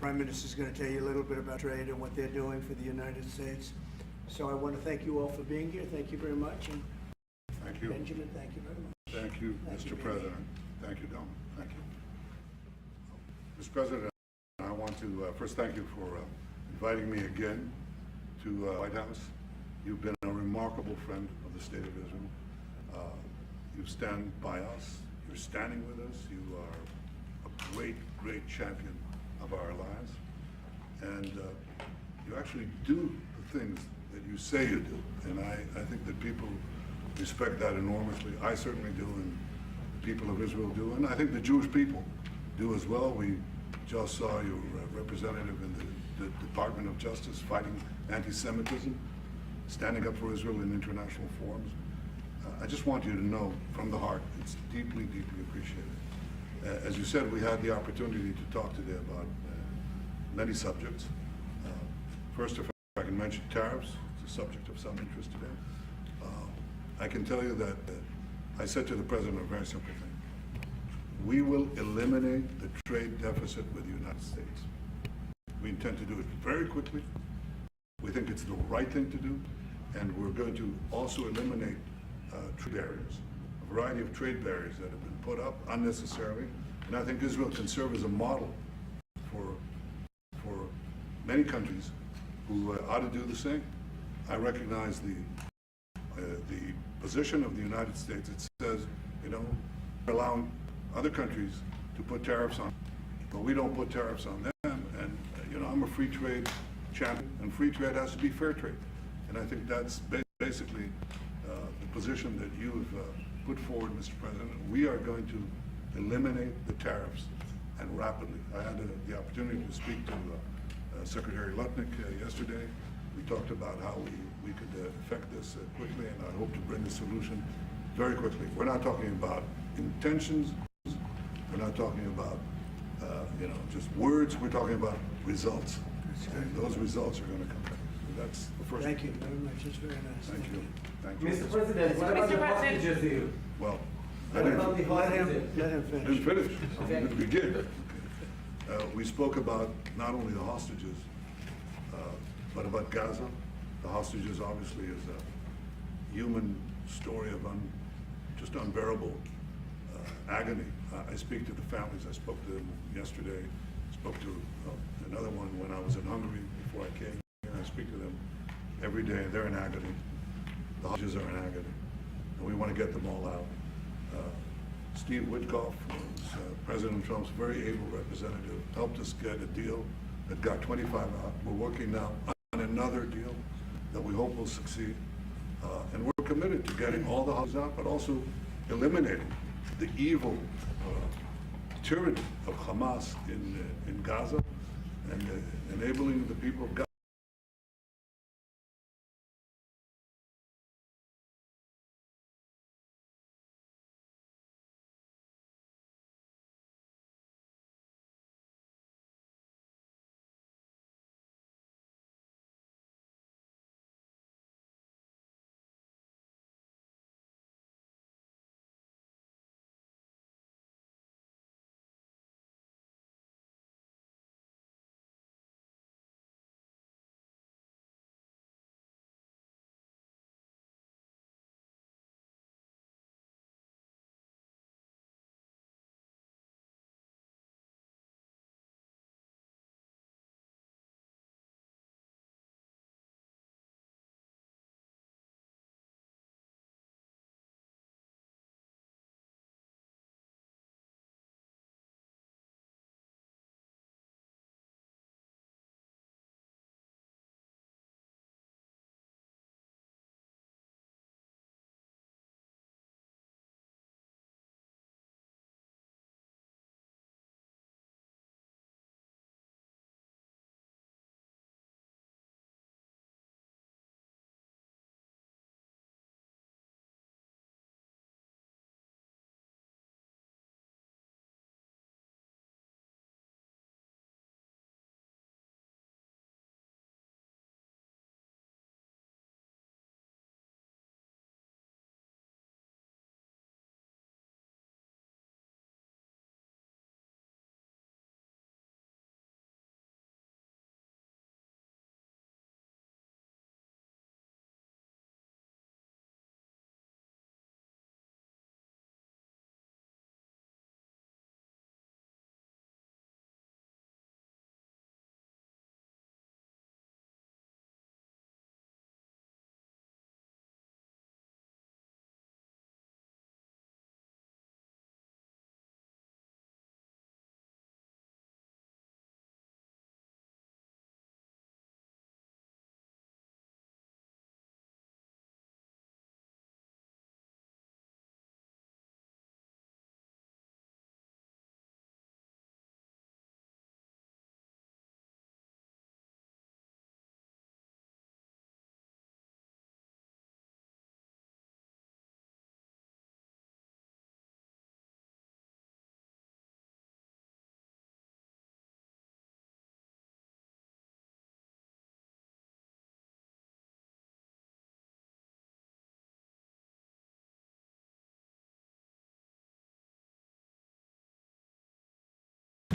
Prime Minister is going to tell you a little bit about trade and what they're doing for the United States. So I want to thank you all for being here. Thank you very much. And thank you. Benjamin, thank you very much. Thank you, Mr. President. Thank you, Don. Thank you. Mr. President, I want to first thank you for inviting me again to White House. You've been a remarkable friend of the State of Israel. You stand by us. You're standing with us. You are a great, great champion of our alliance. And you actually do the things that you say you do. And I think that people respect that enormously. I certainly do, and the people of Israel do. And I think the Jewish people do as well. We just saw your representative in the Department of Justice fighting anti-Semitism, standing up for Israel in international forums. I just want you to know from the heart, it's deeply, deeply appreciated. As you said, we had the opportunity to talk today about many subjects. First, if I can mention tariffs, it's a subject of some interest today. I can tell you that I said to the President a very simple thing. We will eliminate the trade deficit with the United States. We intend to do it very quickly. We think it's the right thing to do, and we're going to also eliminate trade barriers, a variety of trade barriers that have been put up unnecessarily. And I think Israel can serve as a model for many countries who ought to do the same. I recognize the position of the United States. It says, you know, we're allowing other countries to put tariffs on, but we don't put tariffs on them. And you know, I'm a free trade champion, and free trade has to be fair trade. And I think that's basically the position that you've put forward, Mr. President. We are going to eliminate the tariffs, and rapidly. I had the opportunity to speak to Secretary Lutnick yesterday. We talked about how we could effect this quickly, and I hope to bring a solution very quickly. We're not talking about intentions. We're not talking about you know, just words. We're talking about results. And those results are going to come. That's the first. Thank you very much. It's very nice. Thank you. Thank you. Mr. President, what about the hostages deal? Well, What about the Let hostages? him finish. didn't finish. Okay. Didn't begin. We spoke about not only the hostages, but about Gaza. The hostages obviously is a human story of just unbearable agony. I speak to the families. I spoke to them yesterday. Spoke to another one when I was in Hungary before I came here. I speak to them every day. They're in agony. The hostages are in agony, and we want to get them all out. Steve Witkoff, who's President Trump's very able representative, helped us get a deal that got 25 out. We're working now on another deal that we hope will succeed. And we're committed to getting all the hostages out, but also eliminating the evil tyranny of Hamas in Gaza and enabling the people of Gaza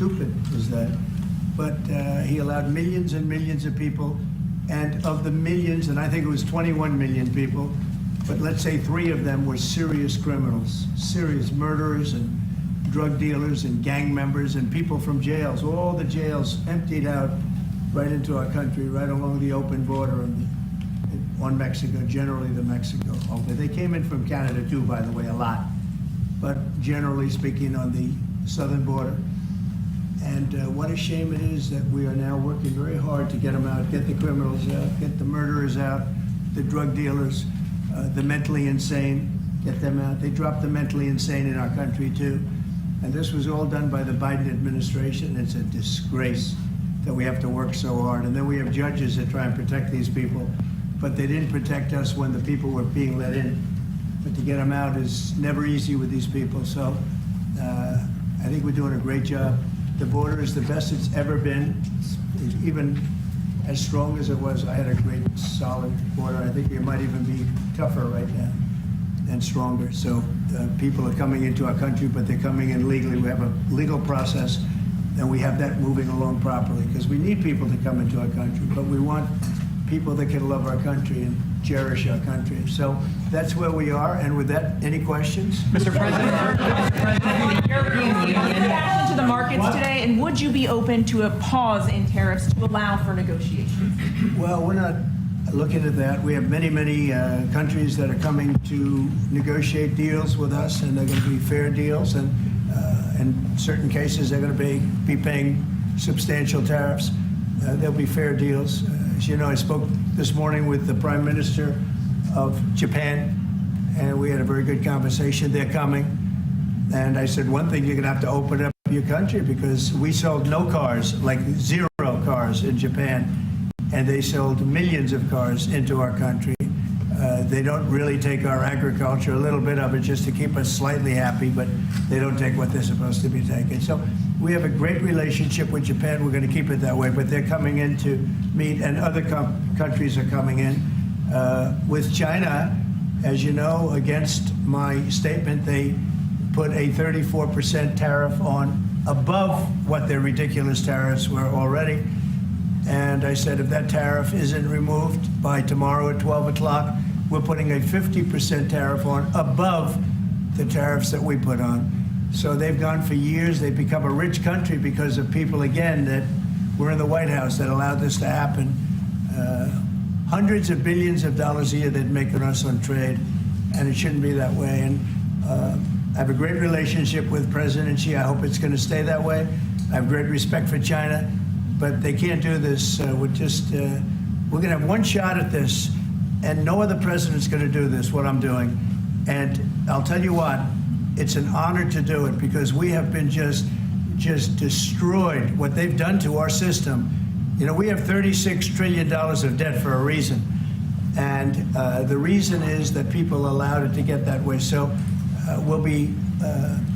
stupid was that? But he allowed millions and millions of people, and of the millions, and I think it was 21 million people, but let's say 3 of them were serious criminals, serious murderers and drug dealers and gang members and people from jails. All the jails emptied out right into our country, right along the open border on Mexico, generally the Mexico. They came in from Canada too, by the way, a lot. But generally speaking, on the southern border. And what a shame it is that we are now working very hard to get them out, get the criminals out, get the murderers out, the drug dealers, the mentally insane, get them out. They dropped the mentally insane in our country too. And this was all done by the Biden administration. It's a disgrace that we have to work so hard. And then we have judges that try and protect these people, but they didn't protect us when the people were being let in. But to get them out is never easy with these people. So I think we're doing a great job. The border is the best it's ever been, even as strong as it was. I had a great, solid border. I think it might even be tougher right now and stronger. So people are coming into our country, but they're coming in legally. We have a legal process, and we have that moving along properly, because we need people to come into our country, but we want people that can love our country and cherish our country. So that's where we are. And with that, any questions? Mr. President, European Union back into the markets today, and would you be open to a pause in tariffs to allow for negotiations? Well, we're not looking at that. We have many, many countries that are coming to negotiate deals with us, and they're going to be fair deals. And in certain cases, they're going to be paying substantial tariffs. There'll be fair deals. As you know, I spoke this morning with the Prime Minister of Japan, and we had a very good conversation. They're coming. And I said, one thing, you're going to have to open up your country, because we sold no cars, like 0 cars in Japan, and they sold millions of cars into our country. They don't really take our agriculture, a little bit of it, just to keep us slightly happy, but they don't take what they're supposed to be taking. So we have a great relationship with Japan. We're going to keep it that way, but they're coming in to meet, and other countries are coming in. With China, as you know, against my statement, they put a 34% tariff on above what their ridiculous tariffs were already. And I said, if that tariff isn't removed by tomorrow at 12 o'clock, we're putting a 50% tariff on above the tariffs that we put on. So they've gone for years. They've become a rich country because of people, again, that were in the White House that allowed this to happen. Hundreds of billions of dollars a year they'd make on us on trade, and it shouldn't be that way. And I have a great relationship with President Xi. I hope it's going to stay that way. I have great respect for China, but they can't do this. We're going to have one shot at this, and no other president's going to do this, what I'm doing. And I'll tell you what, it's an honor to do it, because we have been just destroyed, what they've done to our system. You know, we have $36 trillion of debt for a reason. And the reason is that people allowed it to get that way. So we'll be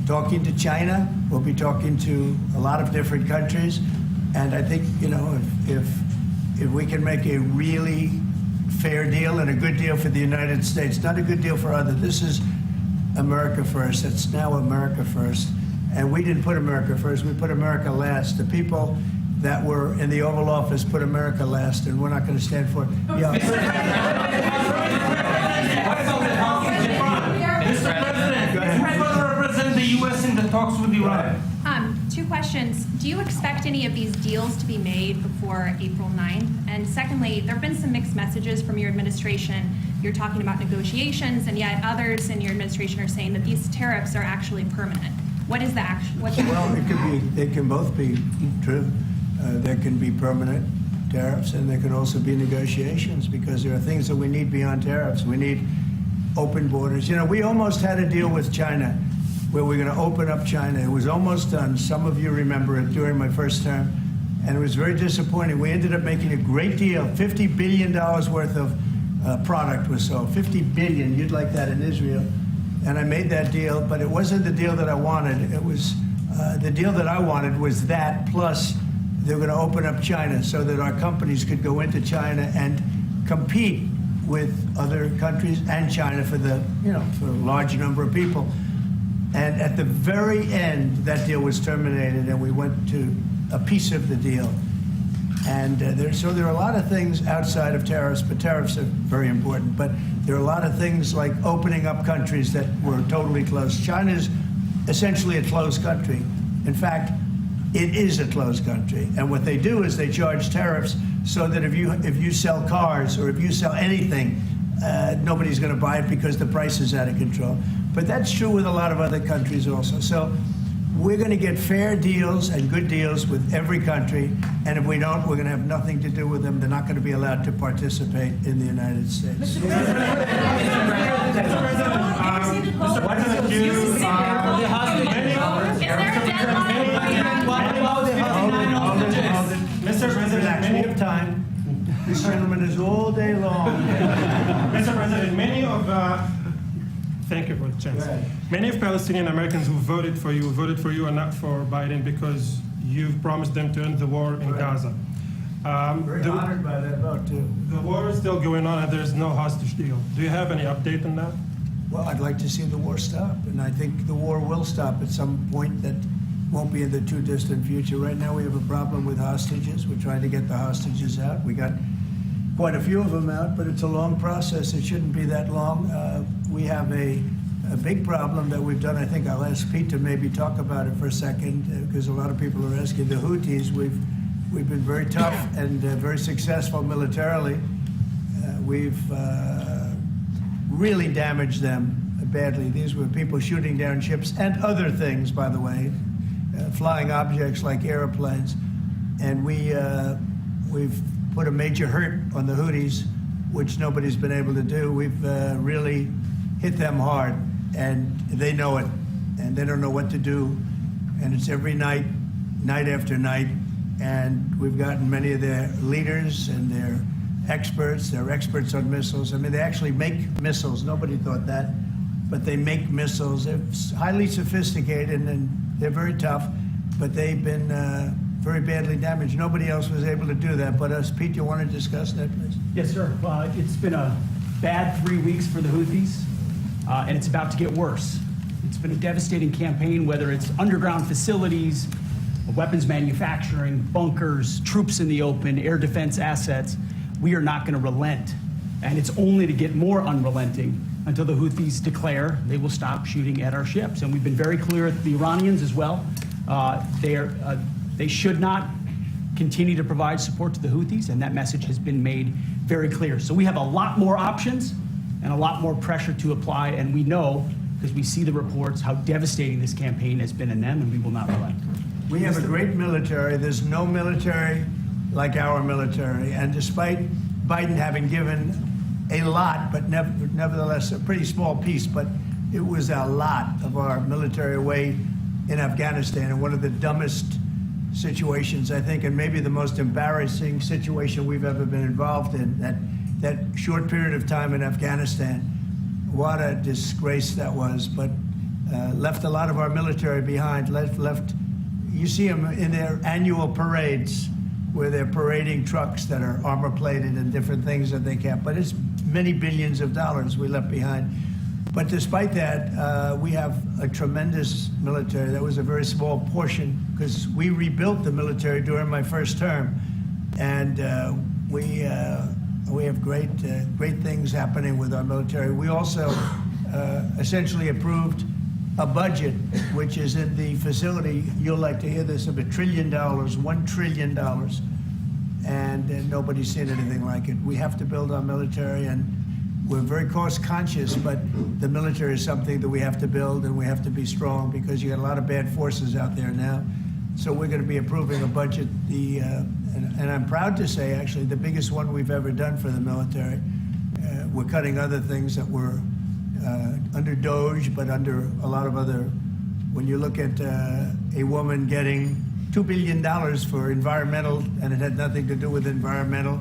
talking to China. We'll be talking to a lot of different countries. And I think, you know, if we can make a really fair deal and a good deal for the United States, not a good deal for others. This is America first. It's now America first. And we didn't put America first. We put America last. The people that were in the Oval Office put America last, and we're not going to stand for it. Yeah. Mr. President, who's going to represent the U.S. in the talks with Iran? 2 questions. Do you expect any of these deals to be made before April 9th? And secondly, there have been some mixed messages from your administration. You're talking about negotiations, and yet others in your administration are saying that these tariffs are actually permanent. What is the action? Well, they can both be true. There can be permanent tariffs, and there can also be negotiations, because there are things that we need beyond tariffs. We need open borders. You know, we almost had a deal with China where we're going to open up China. It was almost done. Some of you remember it during my first term, and it was very disappointing. We ended up making a great deal. $50 billion worth of product was sold. $50 billion. You'd like that in Israel. And I made that deal, but it wasn't the deal that I wanted. It was the deal that I wanted was that, plus they're going to open up China so that our companies could go into China and compete with other countries and China for the, you know, for a large number of people. And at the very end, that deal was terminated, and we went to a piece of the deal. And so there are a lot of things outside of tariffs, but tariffs are very important. But there are a lot of things like opening up countries that were totally closed. China's essentially a closed country. In fact, it is a closed country. And what they do is they charge tariffs so that if you sell cars or if you sell anything, nobody's going to buy it because the price is out of control. But that's true with a lot of other countries also. So we're going to get fair deals and good deals with every country. And if we don't, we're going to have nothing to do with them. They're not going to be allowed to participate in the United States. Mr. President, Relax, we have time. This gentleman is all day long. Mr. President, thank you for the chance. Many of Palestinian Americans who voted for you and not for Biden because you've promised them to end the war in Gaza. Very honored by that vote, too. The war is still going on and there's no hostage deal. Do you have any update on that? Well, I'd like to see the war stop, and I think the war will stop at some point that won't be in the too distant future. Right now we have a problem with hostages. We're trying to get the hostages out. We got quite a few of them out, but it's a long process. It shouldn't be that long. We have a big problem that we've done. I think I'll ask Pete to maybe talk about it for a second, because a lot of people are asking. The Houthis, we've been very tough and very successful militarily. We've really damaged them badly. These were people shooting down ships and other things, by the way, flying objects like airplanes. And we've put a major hurt on the Houthis, which nobody's been able to do. We've really hit them hard, and they know it, and they don't know what to do. And it's every night, night after night. And we've gotten many of their leaders and their experts. They're experts on missiles. I mean, they actually make missiles. Nobody thought that. But they make missiles. They're highly sophisticated, and they're very tough. But they've been very badly damaged. Nobody else was able to do that but us. Pete, you want to discuss that, please? Yes, sir. It's been a bad 3 weeks for the Houthis, and it's about to get worse. It's been a devastating campaign, whether it's underground facilities, weapons manufacturing, bunkers, troops in the open, air defense assets. We are not going to relent, and it's only to get more unrelenting until the Houthis declare they will stop shooting at our ships. And we've been very clear at the Iranians as well. They should not continue to provide support to the Houthis, and that message has been made very clear. So we have a lot more options and a lot more pressure to apply, and we know, because we see the reports, how devastating this campaign has been in them, and we will not relent. We have a great military. There's no military like our military. And despite Biden having given a lot, but nevertheless a pretty small piece, but it was a lot of our military away in Afghanistan, and one of the dumbest situations, I think, and maybe the most embarrassing situation we've ever been involved in, that short period of time in Afghanistan. What a disgrace that was, but left a lot of our military behind, left you see them in their annual parades where they're parading trucks that are armor-plated and different things that they can't. But it's many billions of dollars we left behind. But despite that, we have a tremendous military. That was a very small portion because we rebuilt the military during my first term. And we have great things happening with our military. We also essentially approved a budget, which is in the facility, you'll like to hear this, of $1 trillion, $1 trillion, and nobody's seen anything like it. We have to build our military, and we're very cost conscious, but the military is something that we have to build, and we have to be strong because you got a lot of bad forces out there now. So we're going to be approving a budget, and I'm proud to say, actually, the biggest one we've ever done for the military. We're cutting other things that were under DOGE, but under a lot of other. When you look at a woman getting $2 billion for environmental, and it had nothing to do with environmental,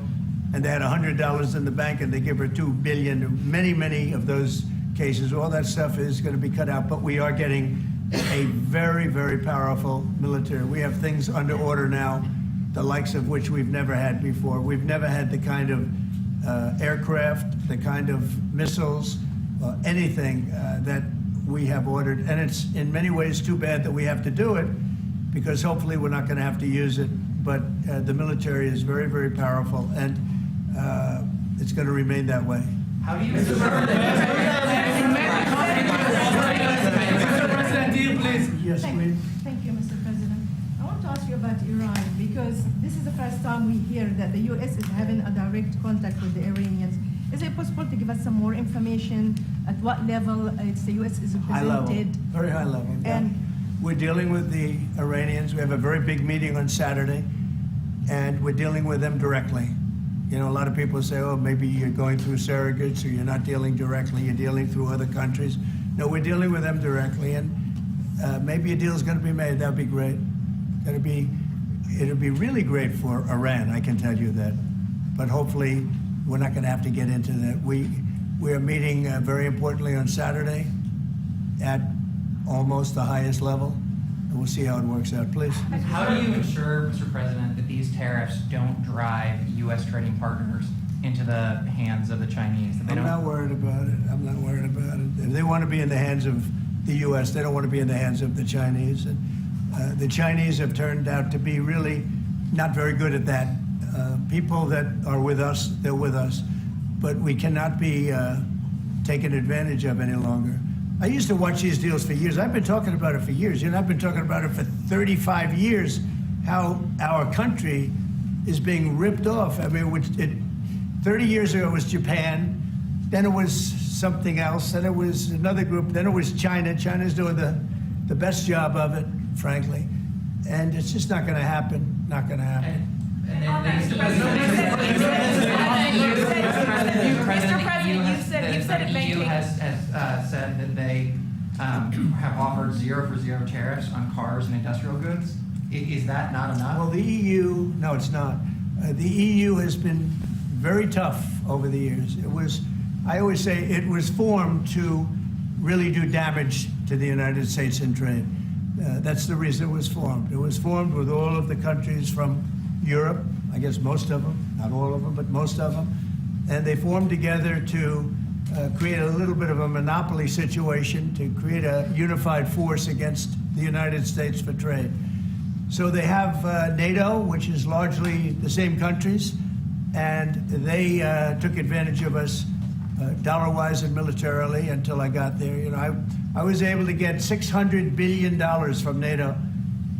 and they had $100 in the bank, and they give her $2 billion. Many of those cases, all that stuff is going to be cut out. But we are getting a very, very powerful military. We have things under order now, the likes of which we've never had before. We've never had the kind of aircraft, the kind of missiles, anything that we have ordered, and it's in many ways too bad that we have to do it, because hopefully we're not going to have to use it. But the military is very, very powerful, and it's going to remain that way. How do you? Yes, please. Thank you, Mr. President. I want to ask you about Iran, because this is the first time we hear that the U.S. is having a direct contact with the Iranians. Is it possible to give us some more information at what level the U.S. is High level, represented? very high level. Yeah. And- We're dealing with the Iranians. We have a very big meeting on Saturday, and we're dealing with them directly. You know, a lot of people say, oh, maybe you're going through surrogates, or you're not dealing directly, you're dealing through other countries. No, we're dealing with them directly, and maybe a deal is going to be made. That'd be great. It'll be really great for Iran, I can tell you that. But hopefully, we're not going to have to get into that. We are meeting very importantly on Saturday at almost the highest level, and we'll see how it works out. Please. How do you ensure, Mr. President, that these tariffs don't drive U.S. trading partners into the hands of the Chinese? That they I'm not worried about it. I'm not worried about it. If they want to be in the hands of the U.S., they don't want to be in the hands of the Chinese. And the Chinese have turned out to be really not very good at that. People that are with us, they're with us. But we cannot be taken advantage of any longer. I used to watch these deals for years. I've been talking about it for years. You know, I've been talking about it for 35 years, how our country is being ripped off. I mean, 30 years ago it was Japan, then it was something else, then it was another group, then it was China. China's doing the best job of it, frankly. And it's just not going to happen, not going to happen. Mr. President, you said the EU has said that they have offered 0 for 0 tariffs on cars and industrial goods. Is that not enough? Well, the EU, no, it's not. The EU has been very tough over the years. I always say it was formed to really do damage to the United States in trade. That's the reason it was formed. It was formed with all of the countries from Europe, I guess most of them, not all of them, but most of them. And they formed together to create a little bit of a monopoly situation, to create a unified force against the United States for trade. So they have NATO, which is largely the same countries, and they took advantage of us dollar-wise and militarily until I got there. You know, I was able to get $600 billion from NATO,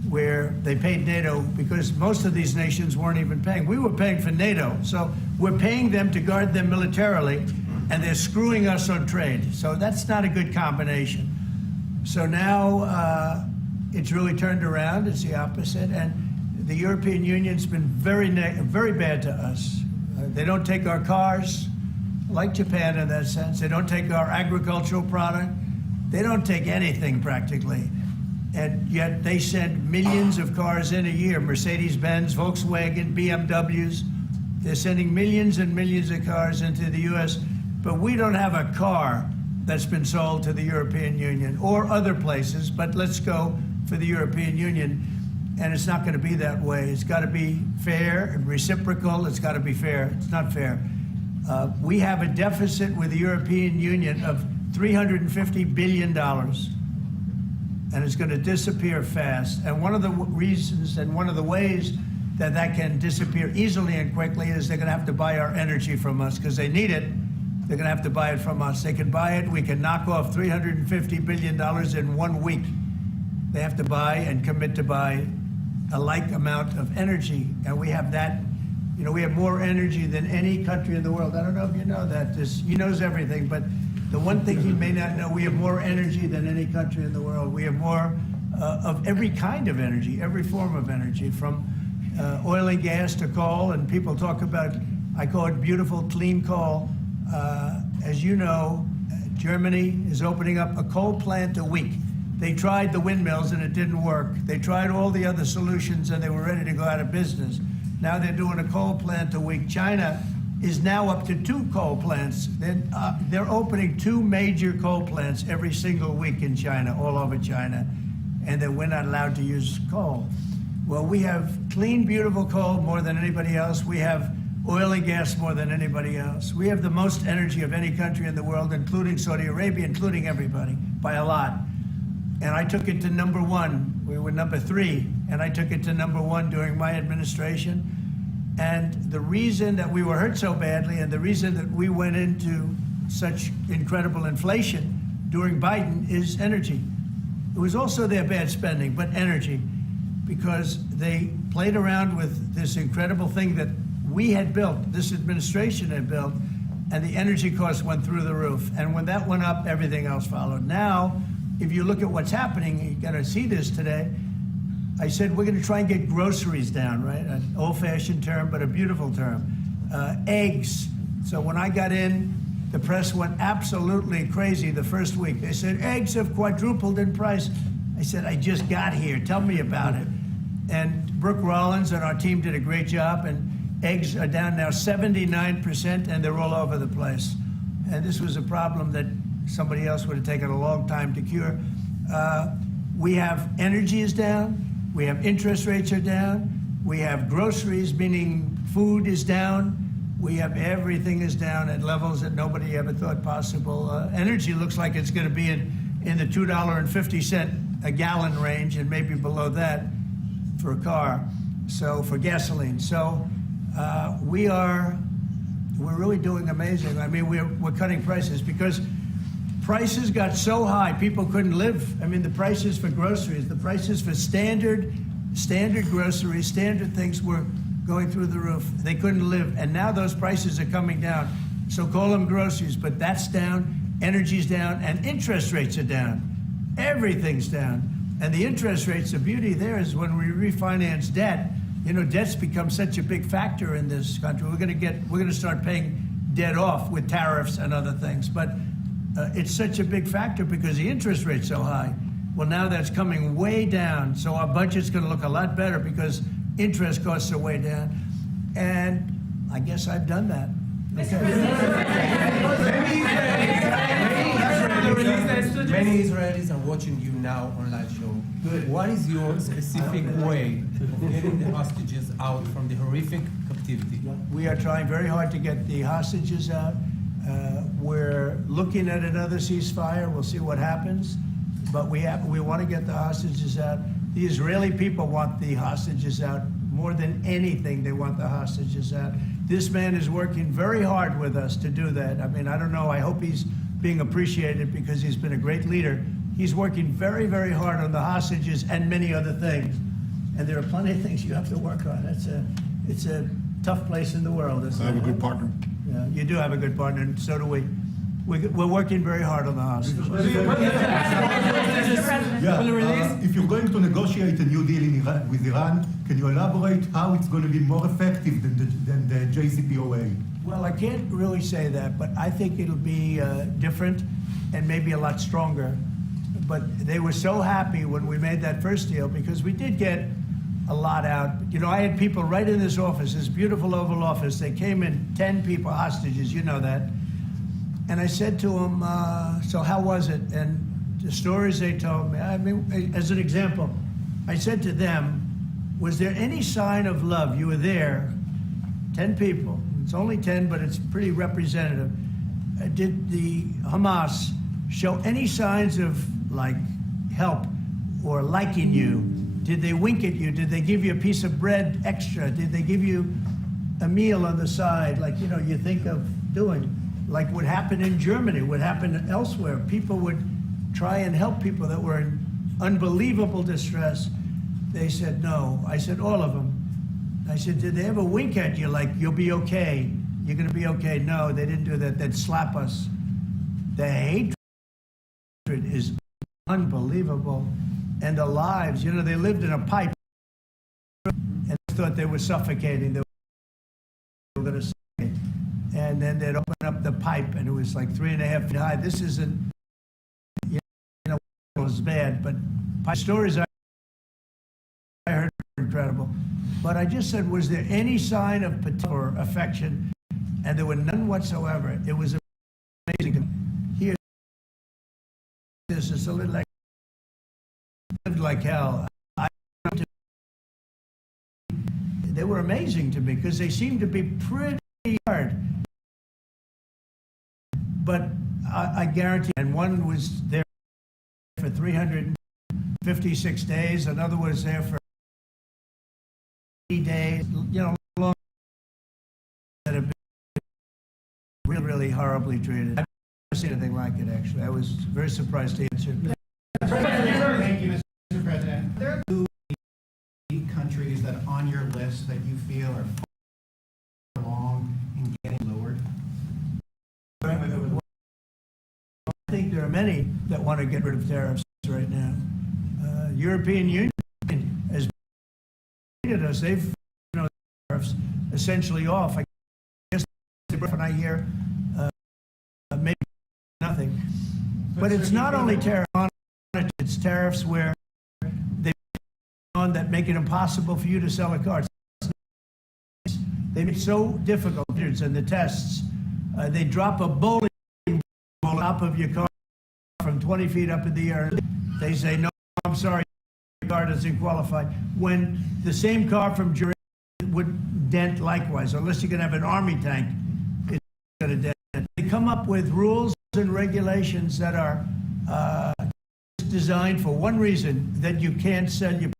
where they paid NATO because most of these nations weren't even paying. We were paying for NATO, so we're paying them to guard them militarily, and they're screwing us on trade. So that's not a good combination. So now it's really turned around. It's the opposite, and the European Union's been very bad to us. They don't take our cars, like Japan in that sense. They don't take our agricultural product. They don't take anything practically. And yet they send millions of cars in a year, Mercedes-Benz, Volkswagen, BMWs. They're sending millions and millions of cars into the U.S., but we don't have a car that's been sold to the European Union or other places, but let's go for the European Union. And it's not going to be that way. It's got to be fair and reciprocal. It's got to be fair. It's not fair. We have a deficit with the European Union of $350 billion. And it's going to disappear fast. And one of the reasons and one of the ways that that can disappear easily and quickly is they're going to have to buy our energy from us because they need it. They're going to have to buy it from us. They can buy it. We can knock off $350 billion in 1 week. They have to buy and commit to buy a like amount of energy. And we have that. You know, we have more energy than any country in the world. I don't know if you know that. He knows everything, but the one thing he may not know, we have more energy than any country in the world. We have more of every kind of energy, every form of energy, from oil and gas to coal. And people talk about, I call it beautiful, clean coal. As you know, Germany is opening up a coal plant a week. They tried the windmills and it didn't work. They tried all the other solutions and they were ready to go out of business. Now they're doing a coal plant a week. China is now up to 2 coal plants. They're opening 2 major coal plants every single week in China, all over China, and then we're not allowed to use coal. Well, we have clean, beautiful coal more than anybody else. We have oil and gas more than anybody else. We have the most energy of any country in the world, including Saudi Arabia, including everybody, by a lot. And I took it to number one. We were number 3, and I took it to number 1 during my administration. And the reason that we were hurt so badly and the reason that we went into such incredible inflation during Biden is energy. It was also their bad spending, but energy, because they played around with this incredible thing that we had built, this administration had built, and the energy costs went through the roof. And when that went up, everything else followed. Now, if you look at what's happening, you got to see this today. I said we're going to try and get groceries down, right? An old-fashioned term, but a beautiful term. Eggs. So when I got in, the press went absolutely crazy the first week. They said, eggs have quadrupled in price. I said, I just got here. Tell me about it. And Brooke Rollins and our team did a great job, and eggs are down now 79%, and they're all over the place. And this was a problem that somebody else would have taken a long time to cure. We have energy is down. We have interest rates are down. We have groceries, meaning food is down. We have everything is down at levels that nobody ever thought possible. Energy looks like it's going to be in the $2.50 a gallon range, and maybe below that for a car. So for gasoline. So we're really doing amazing. I mean, we're cutting prices because prices got so high people couldn't live. I mean, the prices for groceries, the prices for standard groceries, standard things were going through the roof. They couldn't live, and now those prices are coming down. So call them groceries, but that's down, energy's down, and interest rates are down. Everything's down. And the interest rates, the beauty there is when we refinance debt, you know, debt's become such a big factor in this country. We're going to start paying debt off with tariffs and other things. But it's such a big factor because the interest rate's so high. Well, now that's coming way down. So our budget's going to look a lot better because interest costs are way down. And I guess I've done that. Many Israelis are watching you now on live show. Good. What is your specific way of getting the hostages out from the horrific captivity? We are trying very hard to get the hostages out. We're looking at another ceasefire. We'll see what happens. But we want to get the hostages out. The Israeli people want the hostages out more than anything. They want the hostages out. This man is working very hard with us to do that. I mean, I don't know. I hope he's being appreciated because he's been a great leader. He's working very, very hard on the hostages and many other things. And there are plenty of things you have to work on. It's a tough place in the world. I have a good partner. Yeah, you do have a good partner, and so do we. We're working very hard on the hostages. If you're going to negotiate a new deal with Iran, can you elaborate how it's going to be more effective than the JCPOA? Well, I can't really say that, but I think it'll be different and maybe a lot stronger. But they were so happy when we made that first deal because we did get a lot out. You know, I had people right in this office, this beautiful Oval Office. They came in, 10 people, hostages, you know that. And I said to them, so how was it? And the stories they told me, I mean, as an example, I said to them, was there any sign of love? You were there, 10 people. It's only 10, but it's pretty representative. Did the Hamas show any signs of, like, help or liking you? Did they wink at you? Did they give you a piece of bread extra? Did they give you a meal on the side, like, you know, you think of doing? Like what happened in Germany, what happened elsewhere. People would try and help people that were in unbelievable distress. They said no. I said all of them. I said, did they ever wink at you like, you'll be okay? You're going to be okay? No, they didn't do that. They'd slap us. The hatred is unbelievable. And the lives, you know, they lived in a pipe and thought they were suffocating. They were going to suffocate. And then they'd open up the pipe, and it was like 3.5 feet high. This isn't, you know, it was bad, but stories I heard were incredible. But I just said, was there any sign of or affection? And there were none whatsoever. It was amazing. Here, this is a little like, lived like hell. they were amazing to me because they seemed to be pretty hard. But I guarantee, and one was there for 356 days, another was there for 80 days, you know, long that have been really, really horribly treated. I've never seen anything like it, actually. I was very surprised to answer. Thank you, Mr. President. There are 2 countries that are on your list that you feel are far along in getting lowered. I think there are many that want to get rid of tariffs right now. European Union has treated us. They've tariffs essentially off. I guess when I hear maybe nothing. But it's not only tariff on it, it's tariffs where they on that make it impossible for you to sell a car. They make it so difficult and the tests. They drop a bowling ball on top of your car from 20 feet up in the air. They say, no, I'm sorry, your car doesn't qualify. When the same car from Germany would dent likewise, unless you can have an army tank, it's going to dent. They come up with rules and regulations that are designed for one reason, that you can't sell your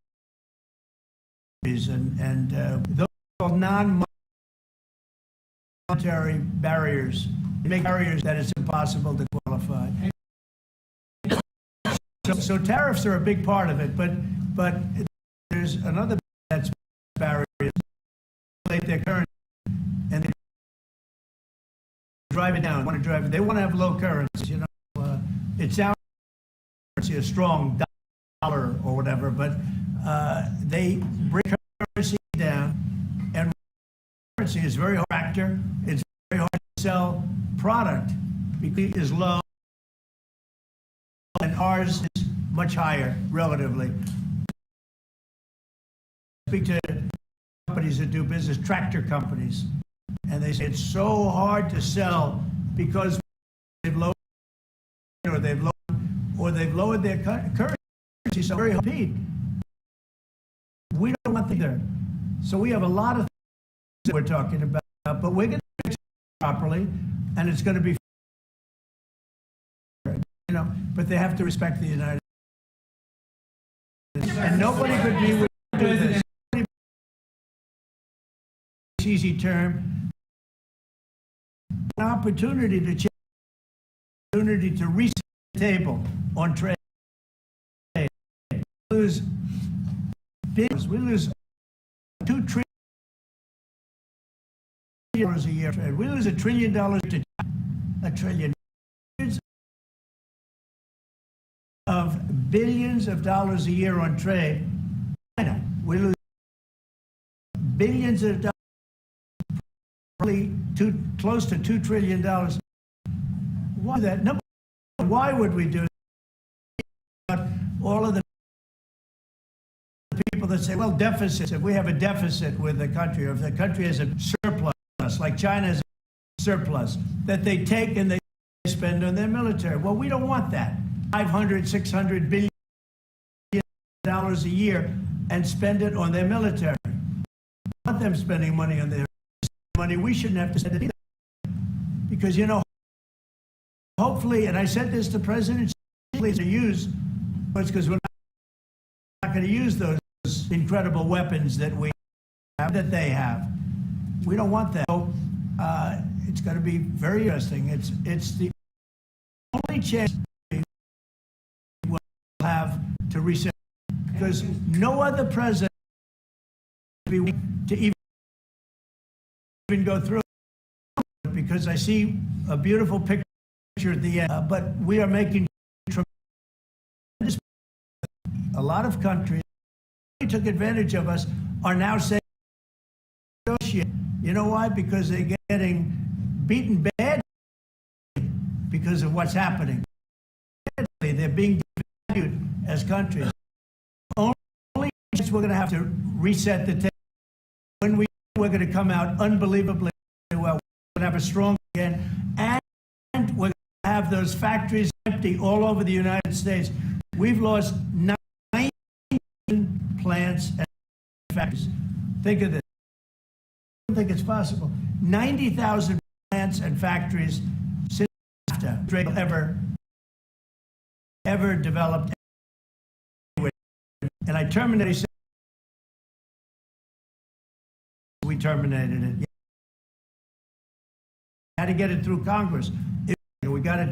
and those are non-monetary barriers. They make barriers that it's impossible to qualify. So tariffs are a big part of it, but there's another that's barriers. Their currency and they drive it down. Want to drive it? They want to have low currency. You know, it's our currency, a strong dollar or whatever, but they bring currency down, and currency is very hard to factor. It's very hard to sell product because it is low, and ours is much higher relatively. Speak to companies that do business, tractor companies, and they say it's so hard to sell because they've lowered lowered their currency, so very hard to compete. We don't want them there. So we have a lot of things that we're talking about, but we're going to fix it properly, and it's going to be, you know, but they have to respect the United States. And nobody could be with this. Easy term. An opportunity to change, opportunity to reset the table on trade. We lose billions. We lose $2 trillion a year. We lose $1 trillion to $1 trillion of billions of dollars a year on trade. China, we lose billions of dollars. Probably close to $2 trillion. Why that? Number one, why would we do that? All of the people that say, well, deficits, if we have a deficit with the country, or if the country has a surplus, like China has a surplus, that they take and they spend on their military. Well, we don't want that. $500, $600 billion a year and spend it on their military. We want them spending money on their money. We shouldn't have to spend it either. Because, you know, hopefully, and I said this to President Xi to use, but it's because we're not going to use those incredible weapons that we have, that they have. We don't want that. So, it's going to be very interesting. It's the only chance we will have to reset, because no other president will be to even go through it, because I see a beautiful picture at the end. But we are making tremendous. A lot of countries who took advantage of us are now saying, negotiate. You know why? Because they're getting beaten badly because of what's happening. They're being devalued as countries. Only we're going to have to reset the table. When we're going to come out unbelievably well. We're going to have a strong again, and we're going to have those factories empty all over the United States. We've lost 9 plants and factories. Think of this. think it's possible. 90,000 plants and factories since after ever developed. And I terminated. We terminated it. Had to get it through Congress. We got it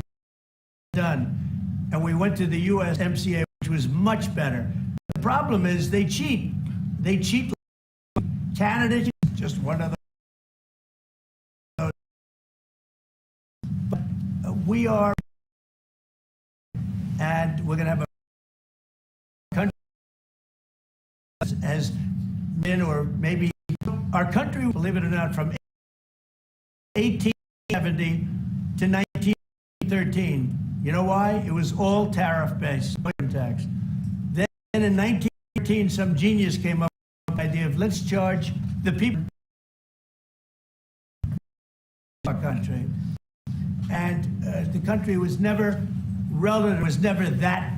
done. And we went to the USMCA, which was much better. The problem is they cheat. They cheat. Canada, just one of those. But we are, and we're going to have a country as men, or maybe our country, believe it or not, from 1870 to 1913. You know why? It was all tariff-based, tax. Then in 1913, some genius came up with the idea of let's charge the people of our country. And the country was never relative, was never that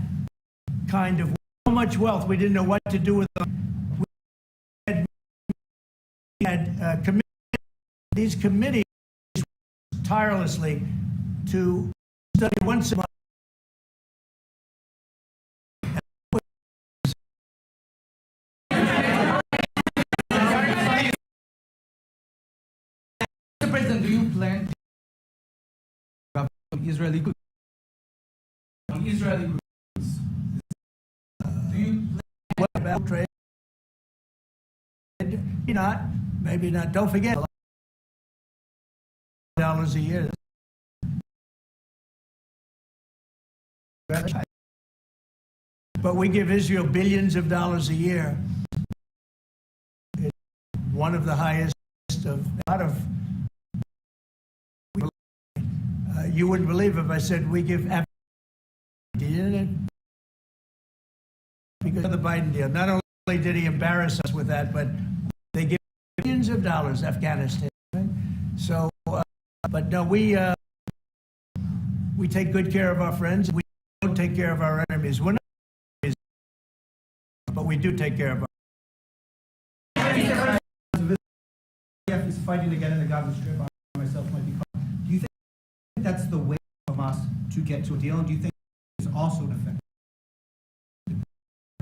kind of so much wealth. We didn't know what to do with them. We had these committees tirelessly to study once a month. Mr. President, do you plan Israeli goods? Israeli goods. Do you What about trade? Maybe not. Maybe not. Don't forget, $1 a year. But we give Israel billions of dollars a year. It's one of the highest of a lot of. You wouldn't believe if I said we give. Didn't it? Because of the Biden deal. Not only did he embarrass us with that, but they give billions of dollars Afghanistan. Right? So, but no, we take good care of our friends. We don't take care of our enemies. We're not enemies, but we do take care of our. Is fighting again in the Gaza Strip. I myself might be. Do you think that's the way for Hamas to get to a deal? And do you think it's also an effect?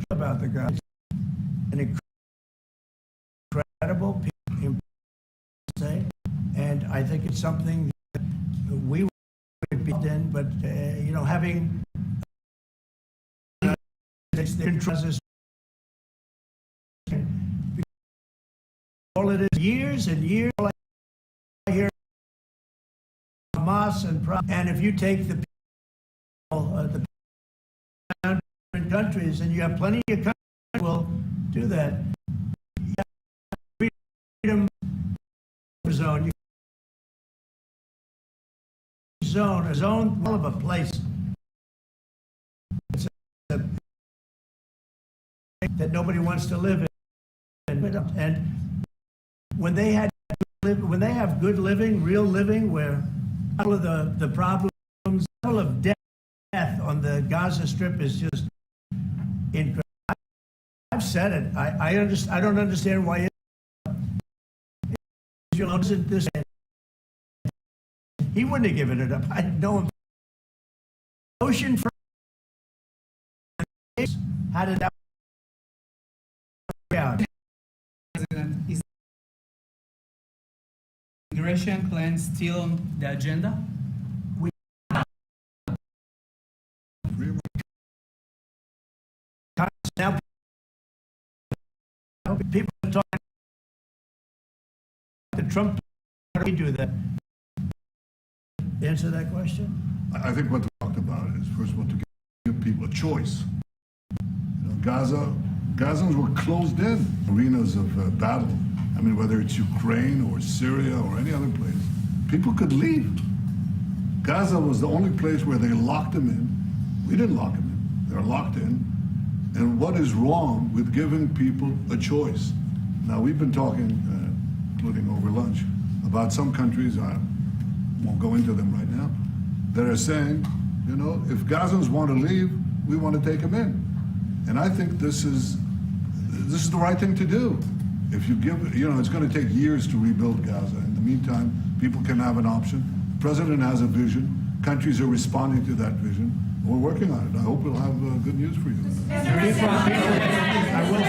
About the guys, an incredible people say, and I think it's something that we would be in. But you know, having all it is years and years. I hear Hamas and if you take the countries, and you have plenty of countries that will do that. Freedom zone, a zone, well of a place. It's that nobody wants to live in. And when they have good living, real living, where all of the problems, level of death on the Gaza Strip is just incredible. I've said it. I don't understand why Israel isn't this. He wouldn't have given it up. I know him. Ocean front. How did that work out? President, is the immigration plan still on the agenda? Now, people are talking the Trump. How do we do that? Answer that question. I think what we talked about is, first of all, to give people a choice. You know, Gazans were closed in arenas of battle. I mean, whether it's Ukraine or Syria or any other place, people could leave. Gaza was the only place where they locked them in. We didn't lock them in. They're locked in. And what is wrong with giving people a choice? Now, we've been talking, including over lunch, about some countries, I won't go into them right now, that are saying, you know, if Gazans want to leave, we want to take them in. And I think this is the right thing to do. If you give, it's going to take years to rebuild Gaza. In the meantime, people can have an option. The president has a vision. Countries are responding to that vision. We're working on it. I hope we'll have good news for you. I will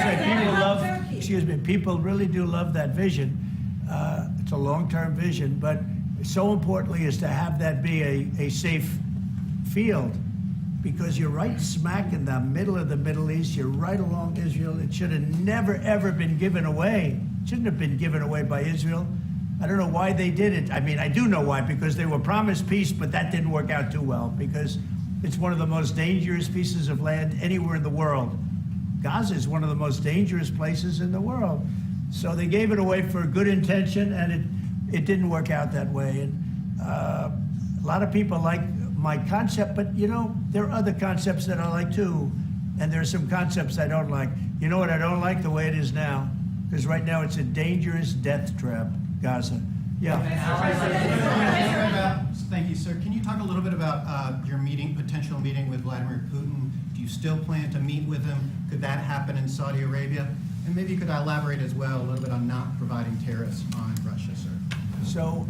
say people really do love that vision. It's a long-term vision, but so importantly is to have that be a safe field, because you're right smack in the middle of the Middle East. You're right along Israel. It should have never, ever been given away. It shouldn't have been given away by Israel. I don't know why they did it. I mean, I do know why, because they were promised peace, but that didn't work out too well, because it's one of the most dangerous pieces of land anywhere in the world. Gaza is one of the most dangerous places in the world. So they gave it away for good intention, and it didn't work out that way. And a lot of people like my concept, but there are other concepts that I like too. And there are some concepts I don't like. You know what I don't like? The way it is now. Because right now it's a dangerous death trap, Gaza. Yeah. Thank you, sir. Can you talk a little bit about your potential meeting with Vladimir Putin? Do you still plan to meet with him? Could that happen in Saudi Arabia? And maybe you could elaborate as well a little bit on not providing tariffs on Russia, sir. So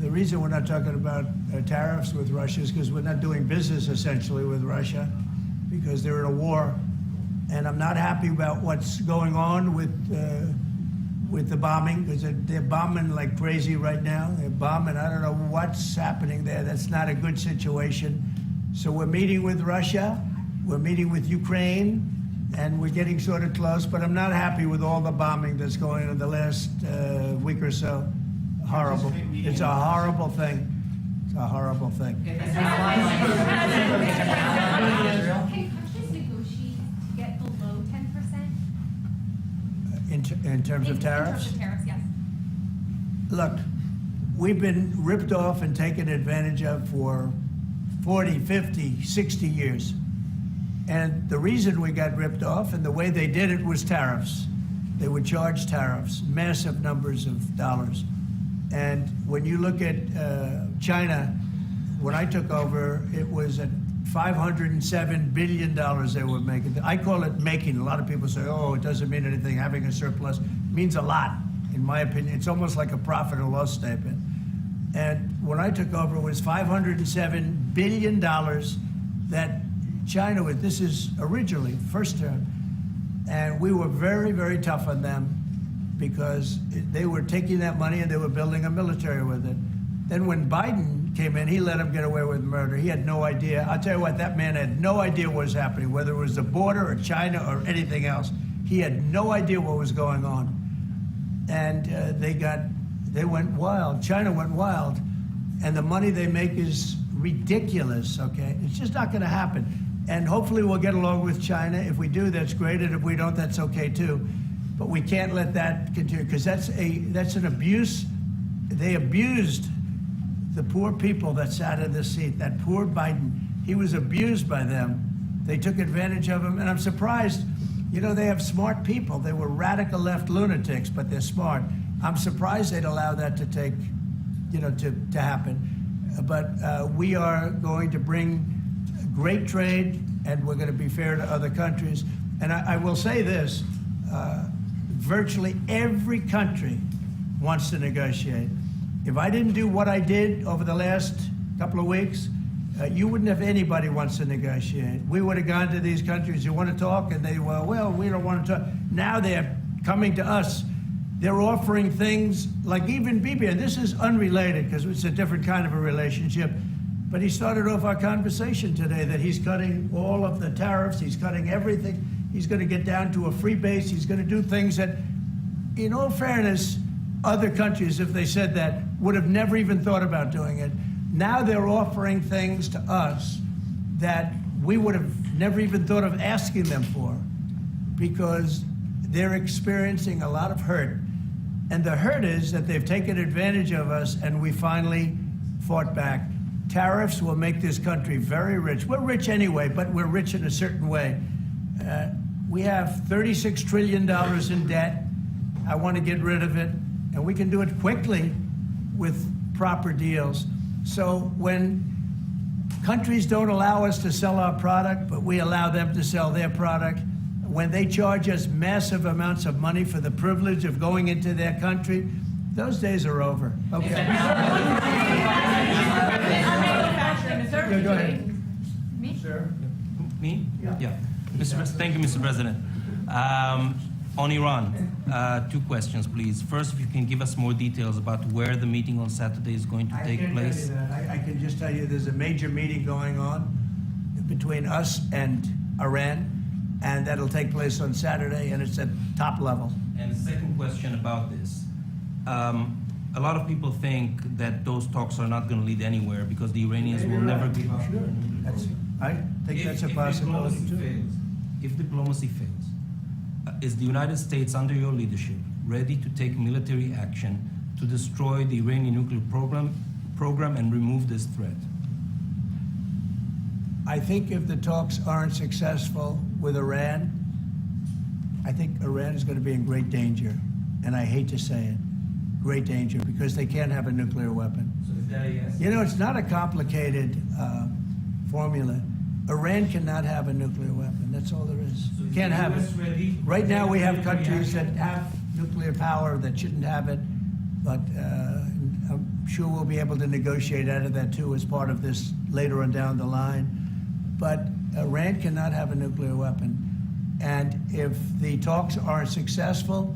the reason we're not talking about tariffs with Russia is because we're not doing business essentially with Russia, because they're in a war. And I'm not happy about what's going on with the bombing, because they're bombing like crazy right now. They're bombing. I don't know what's happening there. That's not a good situation. So we're meeting with Russia. We're meeting with Ukraine. And we're getting sort of close. But I'm not happy with all the bombing that's going on in the last week or so. Horrible. It's a horrible thing. It's a horrible thing. Can countries negotiate to get below 10%? In terms of tariffs? In terms of tariffs, yes. Look, we've been ripped off and taken advantage of for 40, 50, 60 years. And the reason we got ripped off and the way they did it was tariffs. They would charge tariffs, massive numbers of dollars. And when you look at China, when I took over, it was at $507 billion they were making. I call it making. A lot of people say, oh, it doesn't mean anything. Having a surplus means a lot, in my opinion. It's almost like a profit or loss statement. And when I took over, it was $507 billion that China was, this is originally, first term. And we were very, very tough on them because they were taking that money and they were building a military with it. Then when Biden came in, he let them get away with murder. He had no idea. I'll tell you what, that man had no idea what was happening, whether it was the border or China or anything else. He had no idea what was going on. And they went wild. China went wild. And the money they make is ridiculous, okay? It's just not gonna happen. And hopefully we'll get along with China. If we do, that's great, and if we don't, that's okay too. But we can't let that continue, because that's an abuse. They abused the poor people that sat in this seat. That poor Biden, he was abused by them. They took advantage of him, and I'm surprised. You know, they have smart people. They were radical left lunatics, but they're smart. I'm surprised they'd allow that to take, to happen. But we are going to bring great trade, and we're going to be fair to other countries. And I will say this, virtually every country wants to negotiate. If I didn't do what I did over the last couple of weeks, you wouldn't have anybody wants to negotiate. We would have gone to these countries, you want to talk? And they, well, we don't want to talk. Now they're coming to us. They're offering things like even Bibi, and this is unrelated because it's a different kind of a relationship. But he started off our conversation today that he's cutting all of the tariffs, he's cutting everything. He's going to get down to a free base. He's going to do things that, in all fairness, other countries, if they said that, would have never even thought about doing it. Now they're offering things to us that we would have never even thought of asking them for, because they're experiencing a lot of hurt. And the hurt is that they've taken advantage of us, and we finally fought back. Tariffs will make this country very rich. We're rich anyway, but we're rich in a certain way. We have $36 trillion in debt. I want to get rid of it, and we can do it quickly with proper deals. So when countries don't allow us to sell our product, but we allow them to sell their product, when they charge us massive amounts of money for the privilege of going into their country, those days are over. Okay. Go ahead. Sir. Me? Yeah. Thank you, Mr. President. On Iran, 2 questions, please. First, if you can give us more details about where the meeting on Saturday is going to take place. I can just tell you there's a major meeting going on between us and Iran, and that'll take place on Saturday, and it's at top level. And the second question about this. A lot of people think that those talks are not going to lead anywhere because the Iranians will never give up. I think that's a possibility too. If diplomacy fails, is the United States, under your leadership, ready to take military action to destroy the Iranian nuclear program and remove this threat? I think if the talks aren't successful with Iran, I think Iran is going to be in great danger. And I hate to say it, great danger, because they can't have a nuclear weapon. So is that a yes? You know, it's not a complicated formula. Iran cannot have a nuclear weapon. That's all there is. So Can't have US it. ready? Right now, we have Military countries that action? have nuclear power that shouldn't have it, but I'm sure we'll be able to negotiate out of that too as part of this later on down the line. But Iran cannot have a nuclear weapon. And if the talks aren't successful,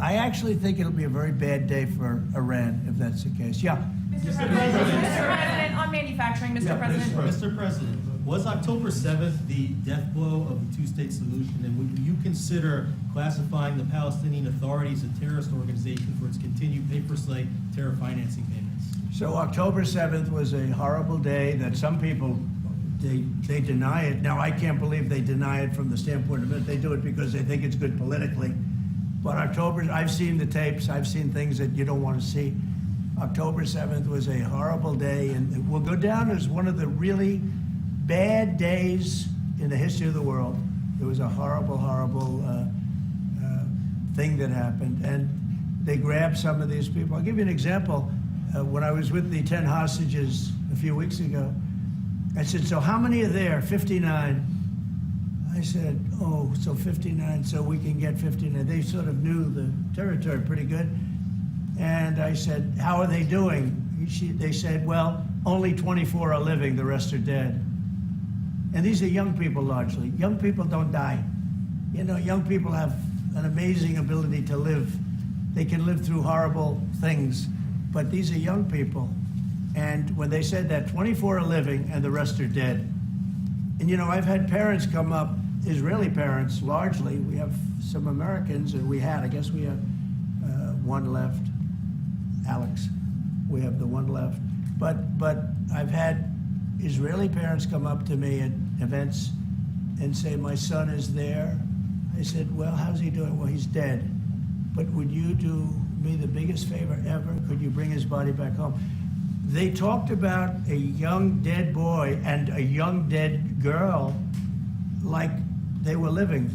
I actually think it'll be a very bad day for Iran if that's the case. Yeah. Mr. President, on manufacturing, Mr. President. Mr. President, was October 7th the death blow of the two-state solution, and would you consider classifying the Palestinian Authority as a terrorist organization for its continued pay-for-slay terror financing payments? So October 7th was a horrible day that some people, they deny it. Now, I can't believe they deny it from the standpoint of it. They do it because they think it's good politically. But October, I've seen the tapes. I've seen things that you don't want to see. October 7th was a horrible day, and it will go down as one of the really bad days in the history of the world. It was a horrible, horrible thing that happened. And they grabbed some of these people. I'll give you an example. When I was with the 10 hostages a few weeks ago, I said, so how many are there? 59. I said, oh, so 59, so we can get 59. They sort of knew the territory pretty good. And I said, how are they doing? They said, well, only 24 are living, the rest are dead. And these are young people largely. Young people don't die. You know, young people have an amazing ability to live. They can live through horrible things, but these are young people. And when they said that, 24 are living and the rest are dead. And you know, I've had parents come up, Israeli parents largely. We have some Americans, and I guess we have one left. Alex, we have the one left. But I've had Israeli parents come up to me at events and say, my son is there. I said, well, how's he doing? Well, he's dead. But would you do me the biggest favor ever? Could you bring his body back home? They talked about a young dead boy and a young dead girl like they were living.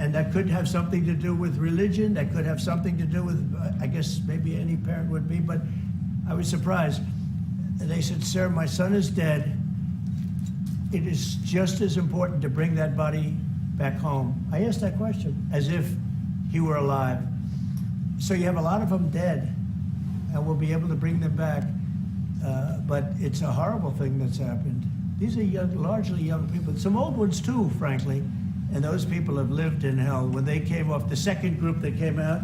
And that could have something to do with religion. That could have something to do with, I guess maybe any parent would be, but I was surprised. They said, sir, my son is dead. It is just as important to bring that body back home. I asked that question as if he were alive. So you have a lot of them dead, and we'll be able to bring them back. But it's a horrible thing that's happened. These are young, largely young people. Some old ones too, frankly. And those people have lived in hell. When they came off, the second group that came out,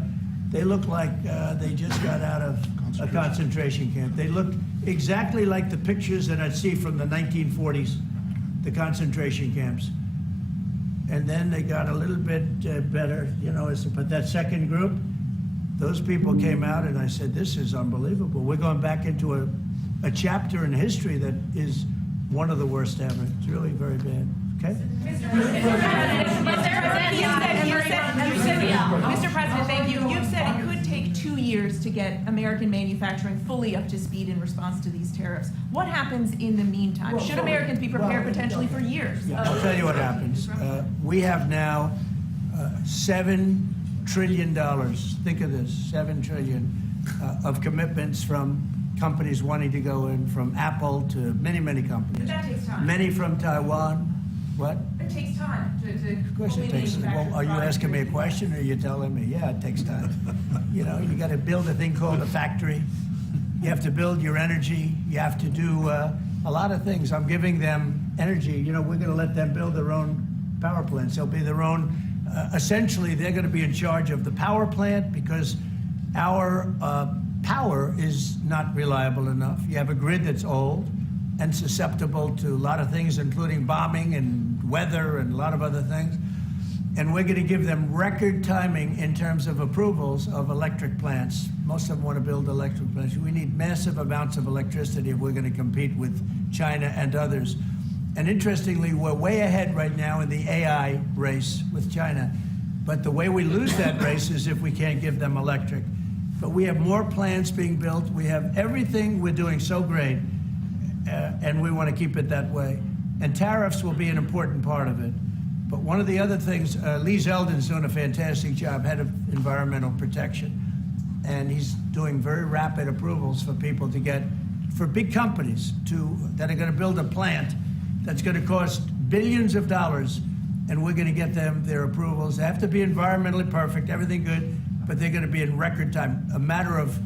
they looked like they just got out of a concentration camp. They looked exactly like the pictures that I'd see from the 1940s, the concentration camps. And then they got a little bit better, you know, but that second group, those people came out and I said, this is unbelievable. We're going back into a chapter in history that is one of the worst ever. It's really very bad. Okay? Mr. President, thank you. You've said it could take 2 years to get American manufacturing fully up to speed in response to these tariffs. What happens in the meantime? Should Americans be prepared potentially for years? Yeah, I'll tell you what happens. We have now $7 trillion. Think of this, $7 trillion of commitments from companies wanting to go in, from Apple to many, many companies. But that takes time. Many from Taiwan. What? It takes time to. Of course it takes, well, are you asking me a question or are you telling me? Yeah, it takes time. You know, you gotta build a thing called a factory. You have to build your energy. You have to do a lot of things. I'm giving them energy. You know, we're gonna let them build their own power plants. They'll be their own, essentially, they're gonna be in charge of the power plant because our power is not reliable enough. You have a grid that's old and susceptible to a lot of things, including bombing and weather and a lot of other things. And we're going to give them record timing in terms of approvals of electric plants. Most of them want to build electric plants. We need massive amounts of electricity if we're going to compete with China and others. And interestingly, we're way ahead right now in the AI race with China. But the way we lose that race is if we can't give them electric. But we have more plants being built. We have everything. We're doing so great. And we want to keep it that way. And tariffs will be an important part of it. But one of the other things, Lee Zeldin's doing a fantastic job, head of environmental protection. And he's doing very rapid approvals for people to get, for big companies that are going to build a plant that's going to cost billions of dollars. And we're going to get them their approvals. They have to be environmentally perfect, everything good, but they're going to be in record time, a matter of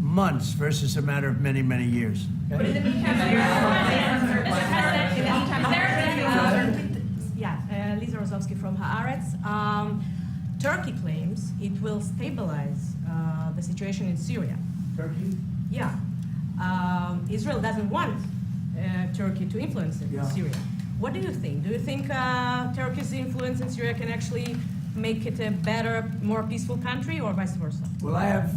months versus a matter of many, many years. Okay? But in the meantime, Lisa Rozowski from Haaretz. Turkey claims it will stabilize the situation in Syria. Turkey? Yeah. Israel doesn't want Turkey to influence it in Syria. What do you think? Do you think Turkey's influence in Syria can actually make it a better, more peaceful country, or vice versa? Well, I have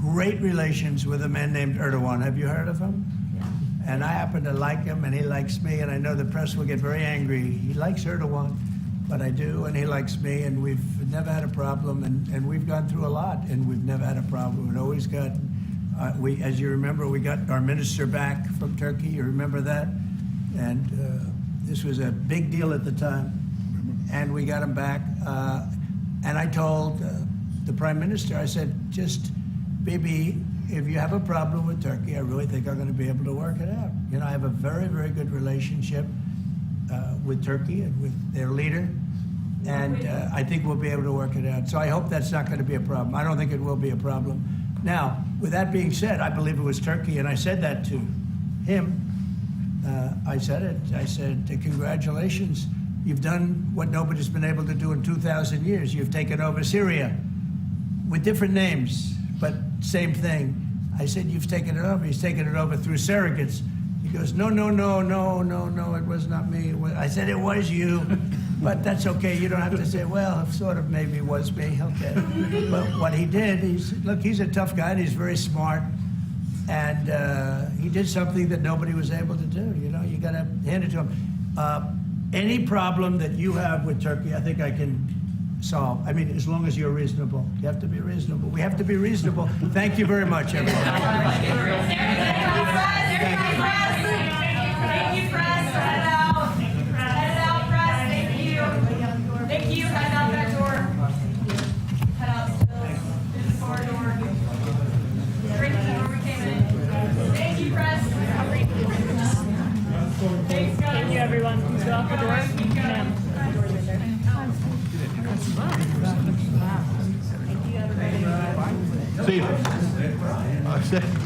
great relations with a man named Erdogan. Have you heard of him? Yeah. And I happen to like him, and he likes me, and I know the press will get very angry. He likes Erdogan, but I do, and he likes me, and we've never had a problem, and we've gone through a lot, and we've never had a problem. We've always got, as you remember, we got our minister back from Turkey. You remember that? And this was a big deal at the time. And we got him back. And I told the prime minister, I said, just, Bibi, if you have a problem with Turkey, I really think I'm going to be able to work it out. You know, I have a very, very good relationship with Turkey and with their leader. And I think we'll be able to work it out. So I hope that's not going to be a problem. I don't think it will be a problem. Now, with that being said, I believe it was Turkey, and I said that to him. I said it. I said, congratulations. You've done what nobody's been able to do in 2,000 years. You've taken over Syria with different names, but same thing. I said, you've taken it over. He's taken it over through surrogates. He goes, no, it was not me. I said, it was you, but that's okay. You don't have to say, well, sort of maybe it was me, okay. But what he did, he's a tough guy, and he's very smart. And he did something that nobody was able to do. You know, you got to hand it to him. Any problem that you have with Turkey, I think I can solve. I mean, as long as you're reasonable. You have to be reasonable. We have to be reasonable. Thank you very much, everyone. Thank you, press. Head out. Head out, press. Thank you. Thank you. Head out that door. Head out still. Through the corridor. Straight to the door we came in. Thank you, press. Thanks, guys. Thank you, everyone. Please go out the door. Keep going. Ma'am. See,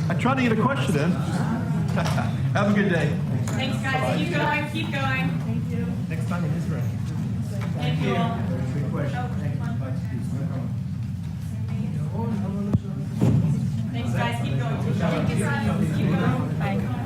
I tried to get a question in. Have a good day. Thanks, guys. Keep going. Keep going. Thank you. Next time in Israel. Thank you all. Thanks, guys. Keep going. Keep going. Bye.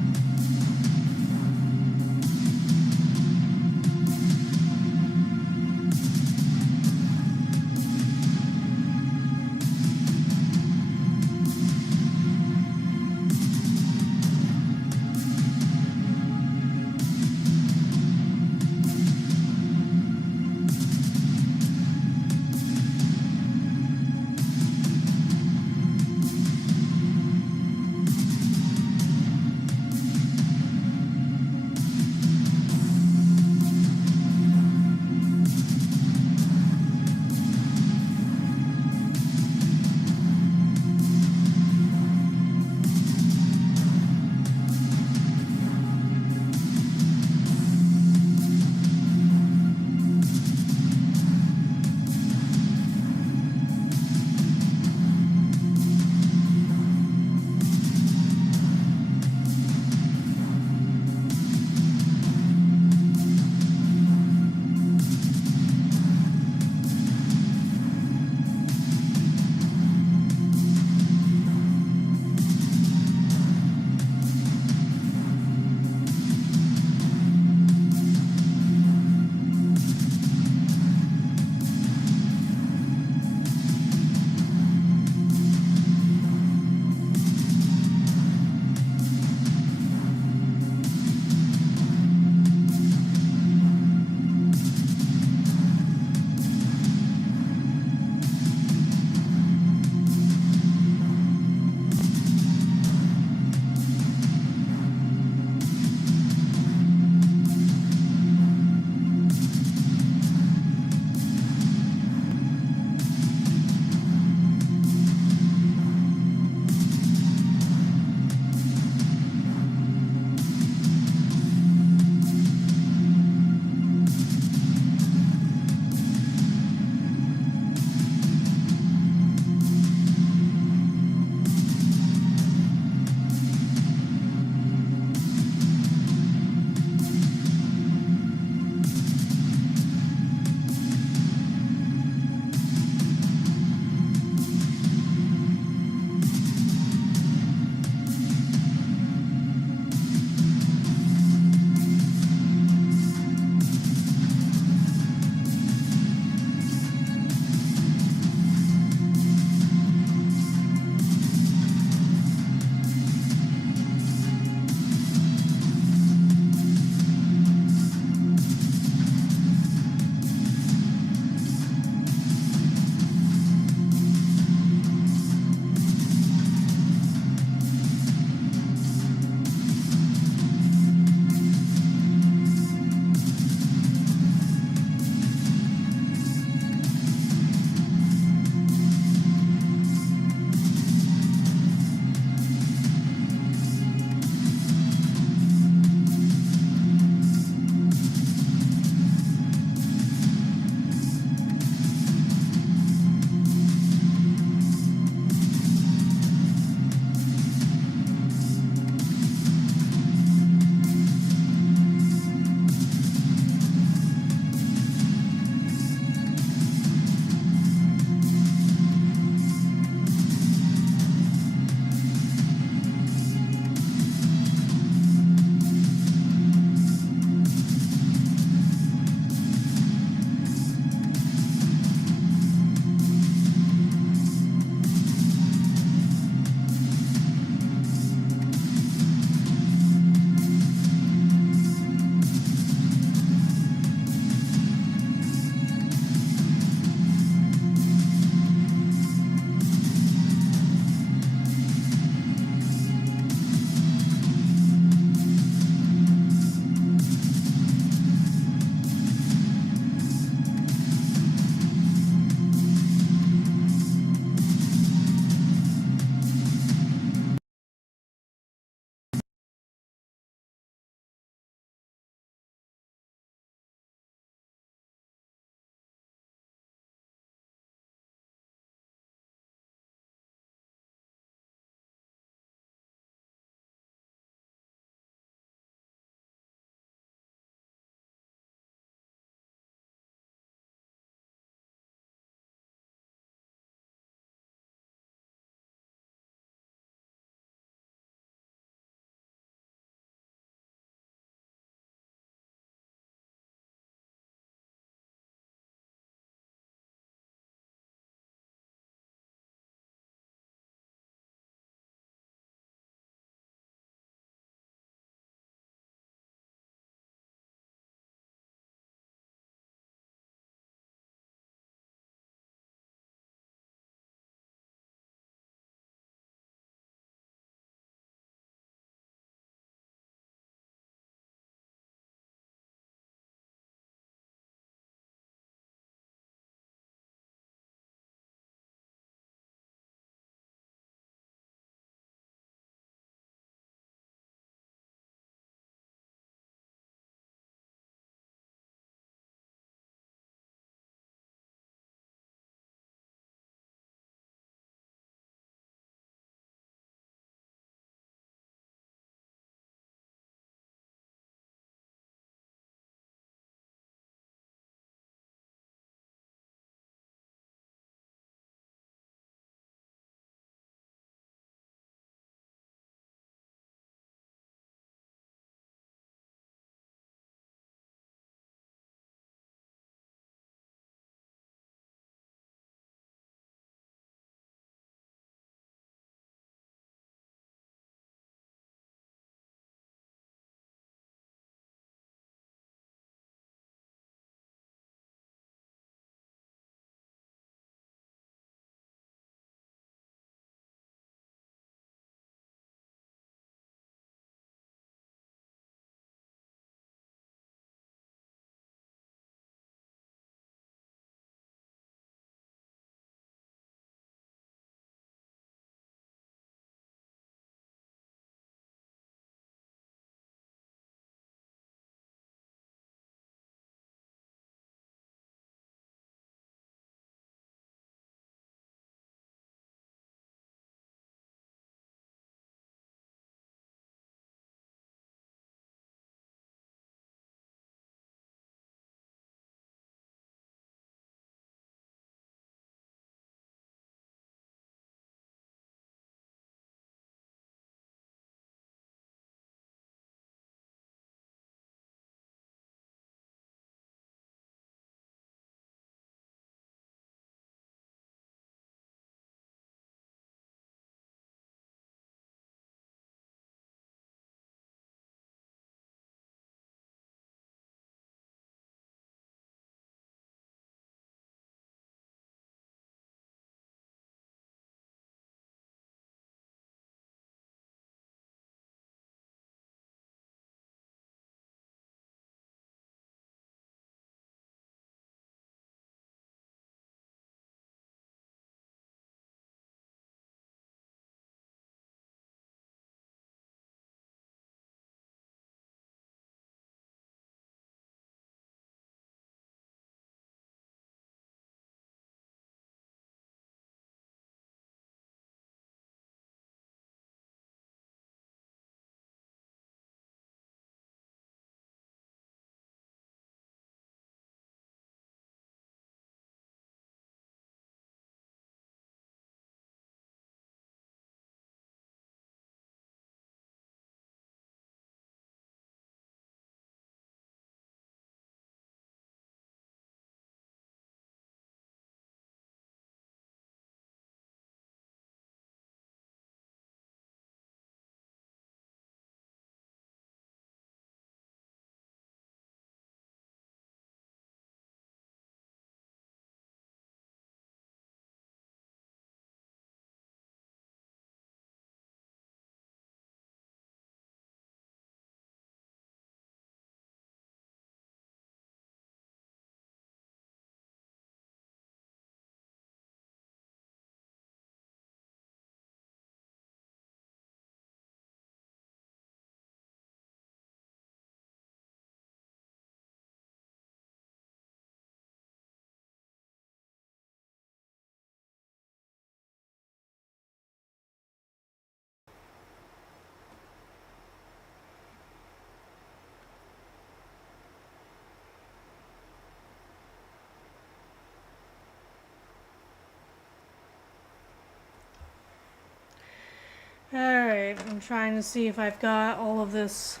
Alright, I'm trying to see if I've got all of this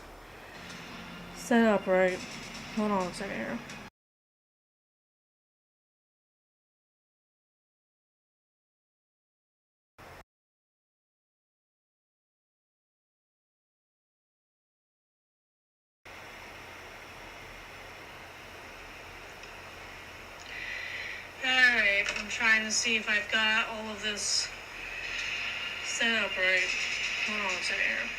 set up right. Hold on a second here. Alright, I'm trying to see if I've got all of this set up right. Hold on a second here.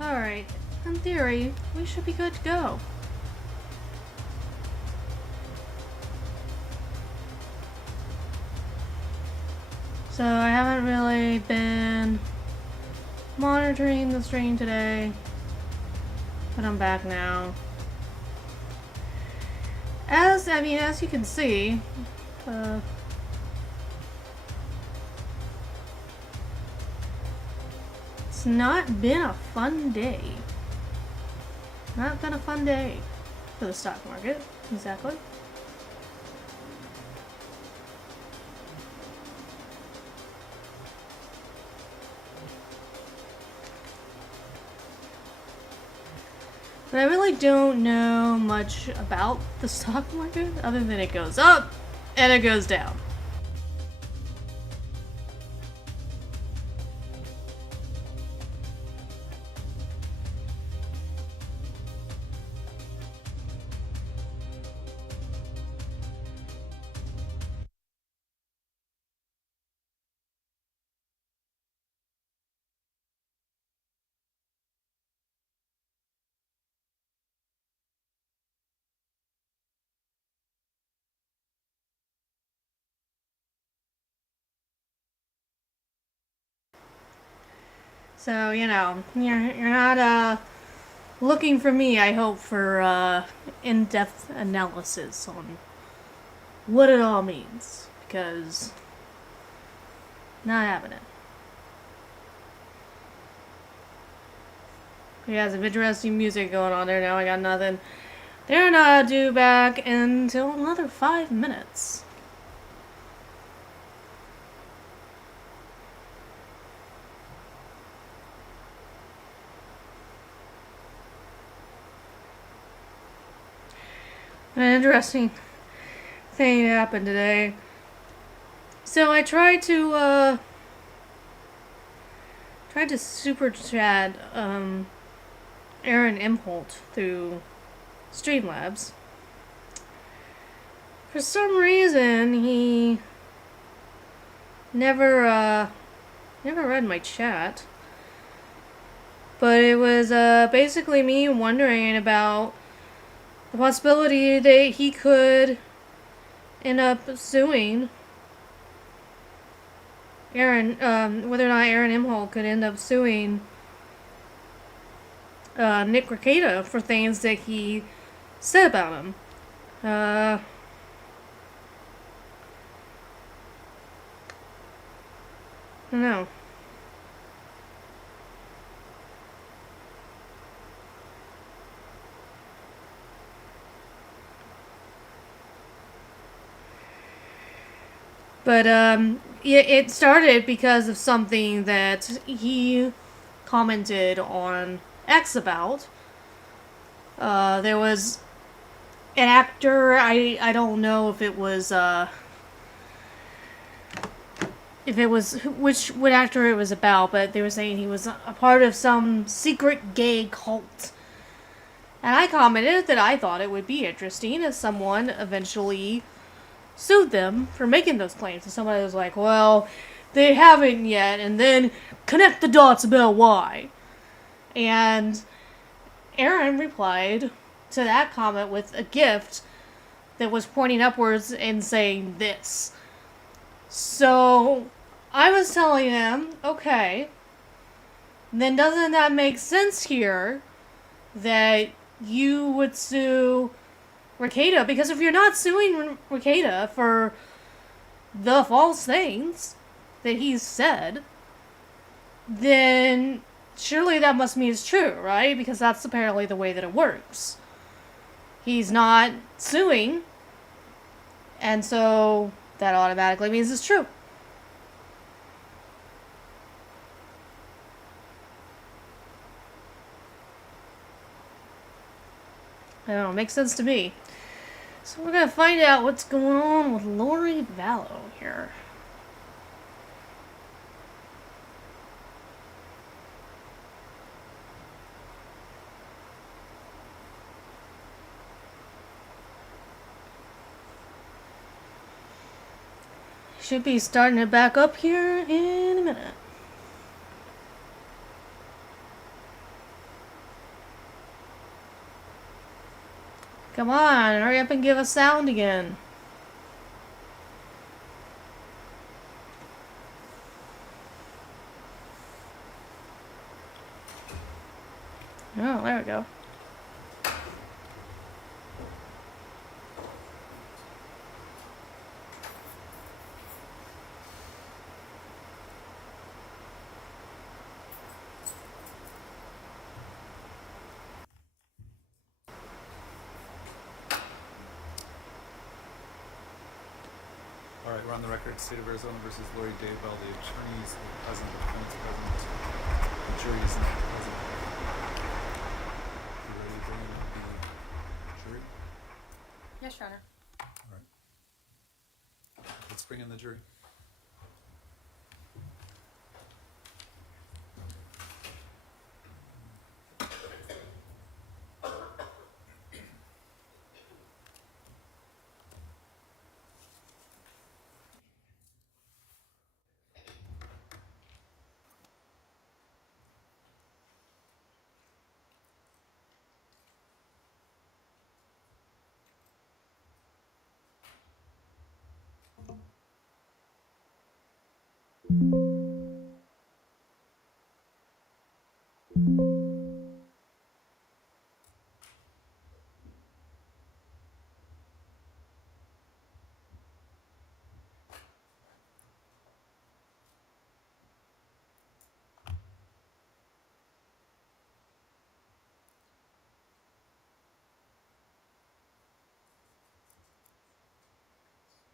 Alright, in theory, we should be good to go. So I haven't really been monitoring the stream today, but I'm back now. As you can see, it's not been a fun day. Not been a fun day for the stock market, exactly. But I really don't know much about the stock market other than it goes up and it goes down. So, you know, you're not looking for me, I hope, for in-depth analysis on what it all means, because not happening. We got some interesting music going on there now. I got nothing. They're not due back until another 5 minutes. An interesting thing happened today. So I tried to super chat Aaron Imholt through Streamlabs. For some reason, he never read my chat. But it was basically me wondering about the possibility that he could end up suing Aaron, whether or not Aaron Imholt could end up suing Nick Rekieta for things that he said about him. don't know. But it started because of something that he commented on X about. There was an actor, I don't know if it was what actor it was about, but they were saying he was a part of some secret gay cult. And I commented that I thought it would be interesting if someone eventually sued them for making those claims. And somebody was like, well, they haven't yet, and then connect the dots about why. And Aaron replied to that comment with a gift that was pointing upwards and saying this. So I was telling him, okay, then doesn't that make sense here that you would sue Rekieta? Because if you're not suing Rekieta for the false things that he's said, then surely that must mean it's true, right? Because that's apparently the way that it works. He's not suing, and so that automatically means it's true. I don't know, it makes sense to me. So we're gonna find out what's going on with Lori Vallow here. Should be starting it back up here in a minute. Come on, hurry up and give us sound again. Oh, there we go. All right, we're on the record. State of Arizona versus Lori Daybell. The attorneys, the present, the defense present. The jury is not present. You ready to bring in the jury? Yes, Your Honor. All right. Let's bring in the jury.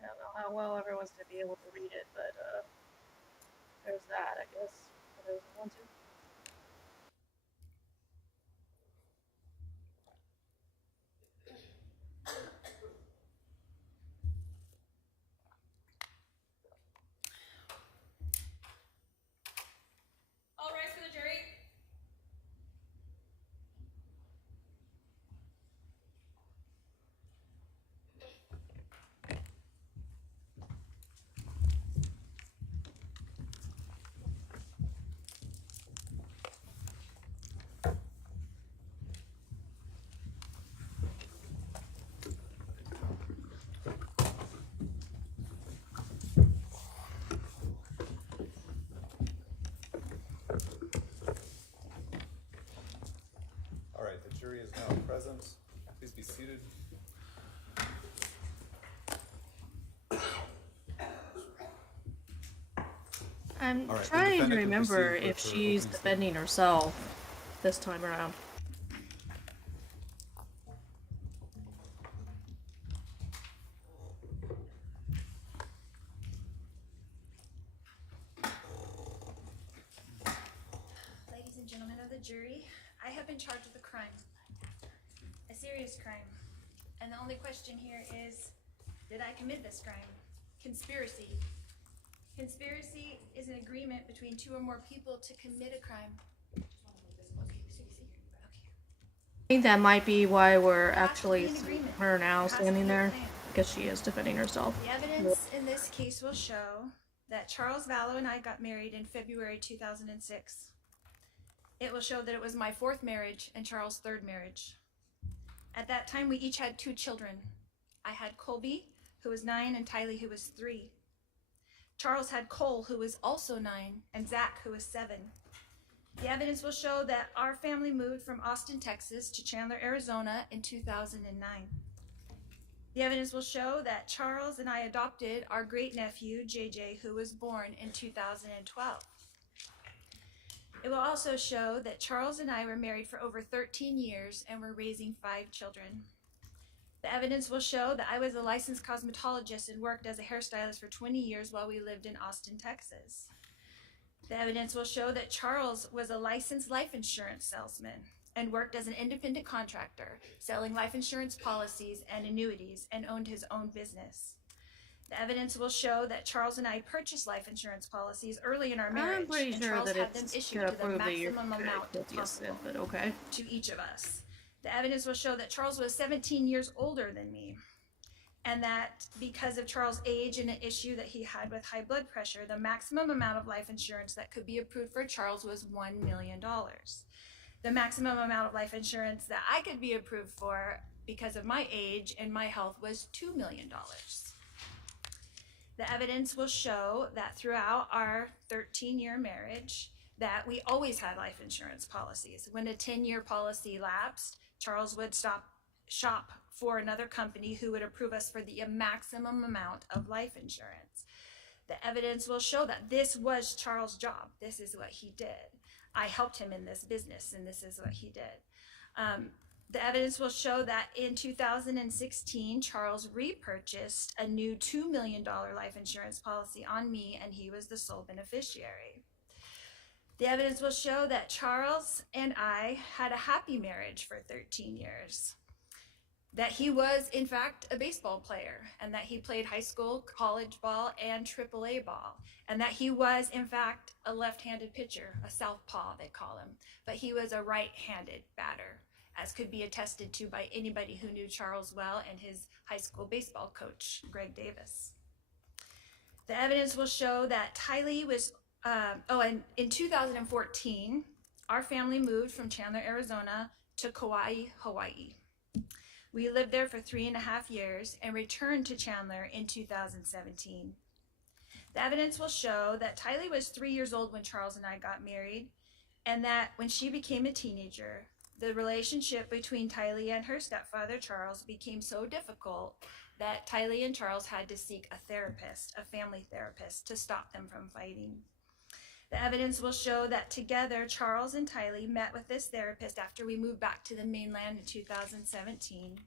I don't know how well everyone's gonna be able to read it, but there's that, I guess, for those who want to. All rise for the jury. All right, the jury is now present. Please be seated. I'm All right, the trying to defendant can remember proceed with if her she's opening defending herself this time around. Ladies and gentlemen of the jury, I have been charged with a crime, a serious crime. And the only question here is, did I commit this crime? Conspiracy. Conspiracy is an agreement between two or more people to commit a crime. I think that might be why we're actually seeing her now standing there, because she is defending herself. The evidence in this case will show that Charles Vallow and I got married in February 2006. It will show that it was my fourth marriage and Charles' third marriage. At that time, we each had 2 children. I had Colby, who was 9, and Tylee, who was 3. Charles had Cole, who was also 9, and Zach, who was 7. The evidence will show that our family moved from Austin, Texas to Chandler, Arizona in 2009. The evidence will show that Charles and I adopted our great-nephew, JJ, who was born in 2012. It will also show that Charles and I were married for over 13 years and were raising 5 children. The evidence will show that I was a licensed cosmetologist and worked as a hairstylist for 20 years while we lived in Austin, Texas. The evidence will show that Charles was a licensed life insurance salesman and worked as an independent contractor, selling life insurance policies and annuities, and owned his own business. The evidence will show that Charles and I purchased life insurance policies early in our marriage. I'm pretty and sure Charles that had them it's issued gonna to the prove that you're maximum amount guilty of possible sin, but okay. to each of us. The evidence will show that Charles was 17 years older than me, and that because of Charles' age and an issue that he had with high blood pressure, the maximum amount of life insurance that could be approved for Charles was $1 million. The maximum amount of life insurance that I could be approved for because of my age and my health was $2 million. The evidence will show that throughout our 13-year marriage, that we always had life insurance policies. When a 10-year policy lapsed, Charles would shop for another company who would approve us for the maximum amount of life insurance. The evidence will show that this was Charles' job. This is what he did. I helped him in this business, and this is what he did. The evidence will show that in 2016, Charles repurchased a new $2 million life insurance policy on me, and he was the sole beneficiary. The evidence will show that Charles and I had a happy marriage for 13 years. That he was, in fact, a baseball player, and that he played high school, college ball, and AAA ball. And that he was, in fact, a left-handed pitcher, a southpaw, they call him. But he was a right-handed batter, as could be attested to by anybody who knew Charles well and his high school baseball coach, Greg Davis. The evidence will show that Tylee was, and in 2014, our family moved from Chandler, Arizona to Kauai, Hawaii. We lived there for 3.5 years and returned to Chandler in 2017. The evidence will show that Tylee was 3 years old when Charles and I got married, and that when she became a teenager, the relationship between Tylee and her stepfather, Charles, became so difficult that Tylee and Charles had to seek a therapist, a family therapist, to stop them from fighting. The evidence will show that together, Charles and Tylee met with this therapist after we moved back to the mainland in 2017.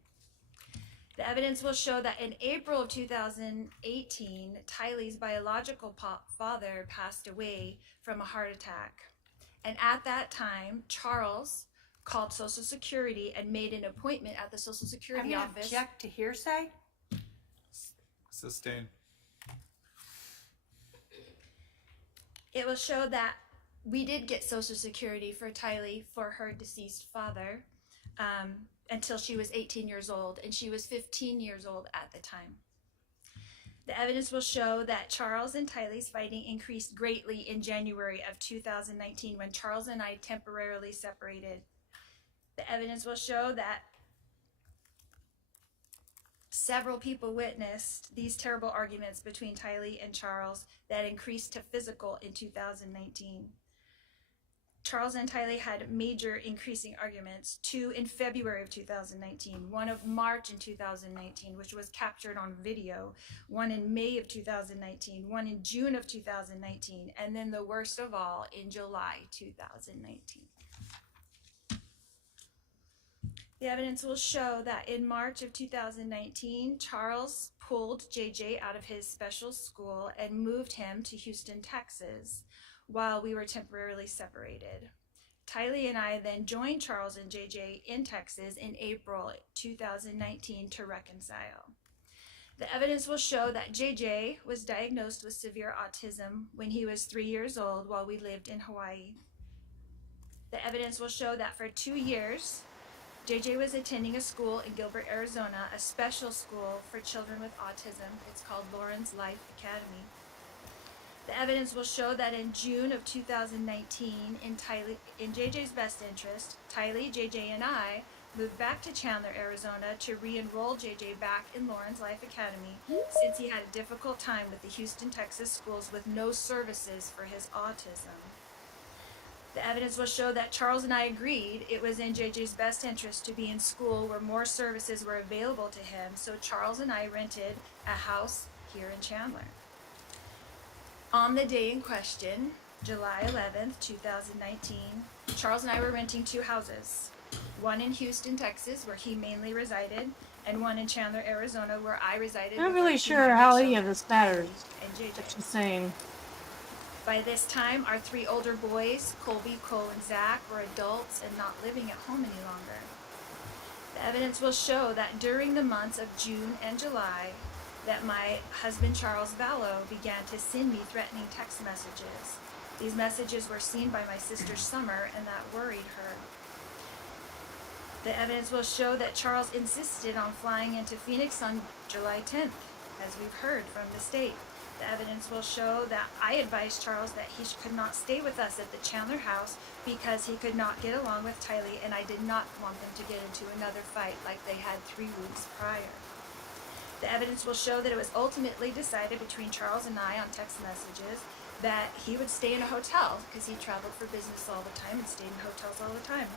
The evidence will show that in April of 2018, Tylee's biological father passed away from a heart attack. And at that time, Charles called Social Security and made an appointment at the Social Security office. Object to hearsay. Sustain. It will show that we did get Social Security for Tylee for her deceased father until she was 18 years old, and she was 15 years old at the time. The evidence will show that Charles and Tylee's fighting increased greatly in January of 2019 when Charles and I temporarily separated. The evidence will show that several people witnessed these terrible arguments between Tylee and Charles that increased to physical in 2019. Charles and Tylee had major increasing arguments, two in February of 2019, one of March in 2019, which was captured on video, one in May of 2019, one in June of 2019, and then the worst of all in July 2019. The evidence will show that in March of 2019, Charles pulled JJ out of his special school and moved him to Houston, Texas, while we were temporarily separated. Tylee and I then joined Charles and JJ in Texas in April 2019 to reconcile. The evidence will show that JJ was diagnosed with severe autism when he was 3 years old while we lived in Hawaii. The evidence will show that for 2 years, JJ was attending a school in Gilbert, Arizona, a special school for children with autism. It's called Lauren's Life Academy. The evidence will show that in June of 2019, in JJ's best interest, Tylee, JJ, and I moved back to Chandler, Arizona to re-enroll JJ back in Lauren's Life Academy since he had a difficult time with the Houston, Texas schools with no services for his autism. The evidence will show that Charles and I agreed it was in JJ's best interest to be in school where more services were available to him, so Charles and I rented a house here in Chandler. On the day in question, July 11th, 2019, Charles and I were renting two houses, one in Houston, Texas, where he mainly resided, and one in Chandler, Arizona, where I resided. I'm not with our really two sure younger how children any of this matters. and JJ. It's insane. By this time, our three older boys, Colby, Cole, and Zach, were adults and not living at home any longer. The evidence will show that during the months of June and July, that my husband, Charles Vallow, began to send me threatening text messages. These messages were seen by my sister Summer, and that worried her. The evidence will show that Charles insisted on flying into Phoenix on July 10th, as we've heard from the state. The evidence will show that I advised Charles that he could not stay with us at the Chandler house because he could not get along with Tylee, and I did not want them to get into another fight like they had 3 weeks prior. The evidence will show that it was ultimately decided between Charles and I on text messages that he would stay in a hotel because he traveled for business all the time and stayed in hotels all the time,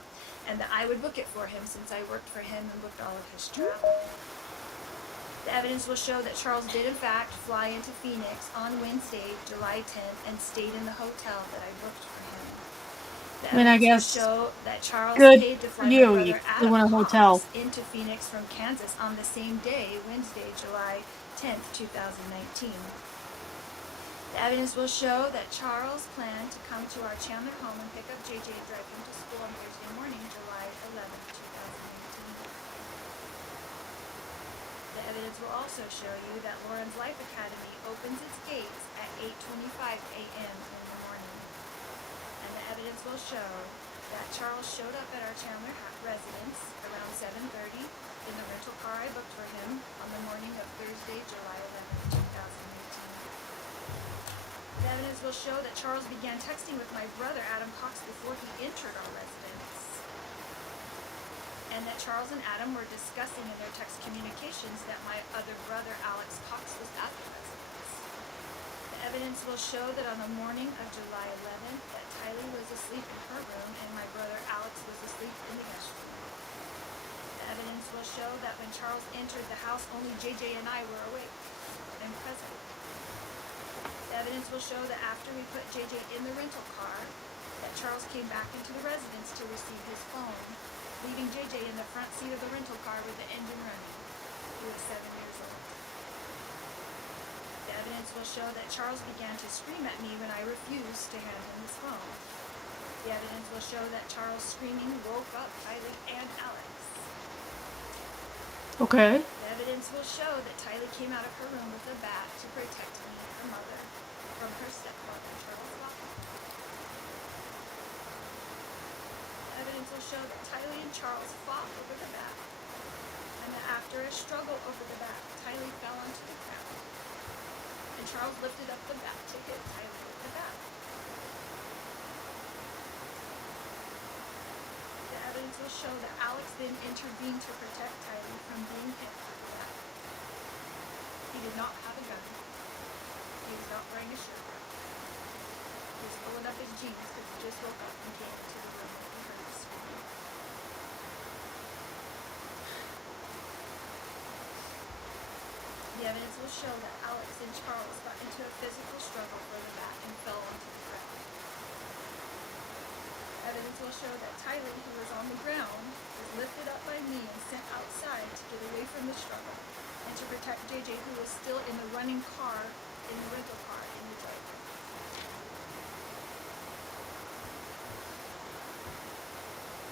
and that I would book it for him since I worked for him and booked all of his travel. The evidence will show that Charles did in fact fly into Phoenix on Wednesday, July 10th, and stayed in the hotel that I booked for him. The I mean, I evidence guess will show that Charles good paid to for fly you. my You brother flew in a Adam hotel. Cox into Phoenix from Kansas on the same day, Wednesday, July 10th, 2019. The evidence will show that Charles planned to come to our Chandler home and pick up JJ and drive him to school on Thursday morning, July 11th, 2019. The evidence will also show you that Lauren's Life Academy opens its gates at 8:25 a.m. in the morning. And the evidence will show that Charles showed up at our Chandler residence around 7:30 in the rental car I booked for him on the morning of Thursday, July 11th, 2018. The evidence will show that Charles began texting with my brother Adam Cox before he entered our residence, and that Charles and Adam were discussing in their text communications that my other brother Alex Cox was at the residence. The evidence will show that on the morning of July 11th that Tylee was asleep in her room and my brother Alex was asleep in the guest room. The evidence will show that when Charles entered the house, only JJ and I were awake and present. The evidence will show that after we put JJ in the rental car, that Charles came back into the residence to receive his phone, leaving JJ in the front seat of the rental car with the engine running. He was 7 years old. The evidence will show that Charles began to scream at me when I refused to hand him his phone. The evidence will show that Charles' screaming woke up Tylee and Alex. Okay. The evidence will show that Tylee came out of her room with a bat to protect me, her mother, from her stepfather, Charles Lawton. The evidence will show that Tylee and Charles fought over the bat, and that after a struggle over the bat, Tylee fell onto the ground, and Charles lifted up the bat to hit Tylee with the bat. The evidence will show that Alex then intervened to protect Tylee from being hit by the bat. He did not have a gun. He was not wearing a shirt. He was pulling up his jeans because he just woke up and came into the room when he heard the screaming. The evidence will show that Alex and Charles got into a physical struggle for the bat and fell onto the ground. Evidence will show that Tyler, who was on the ground, was lifted up by me and sent outside to get away from the struggle and to protect JJ, who was still in the running car, in the rental car in the driveway.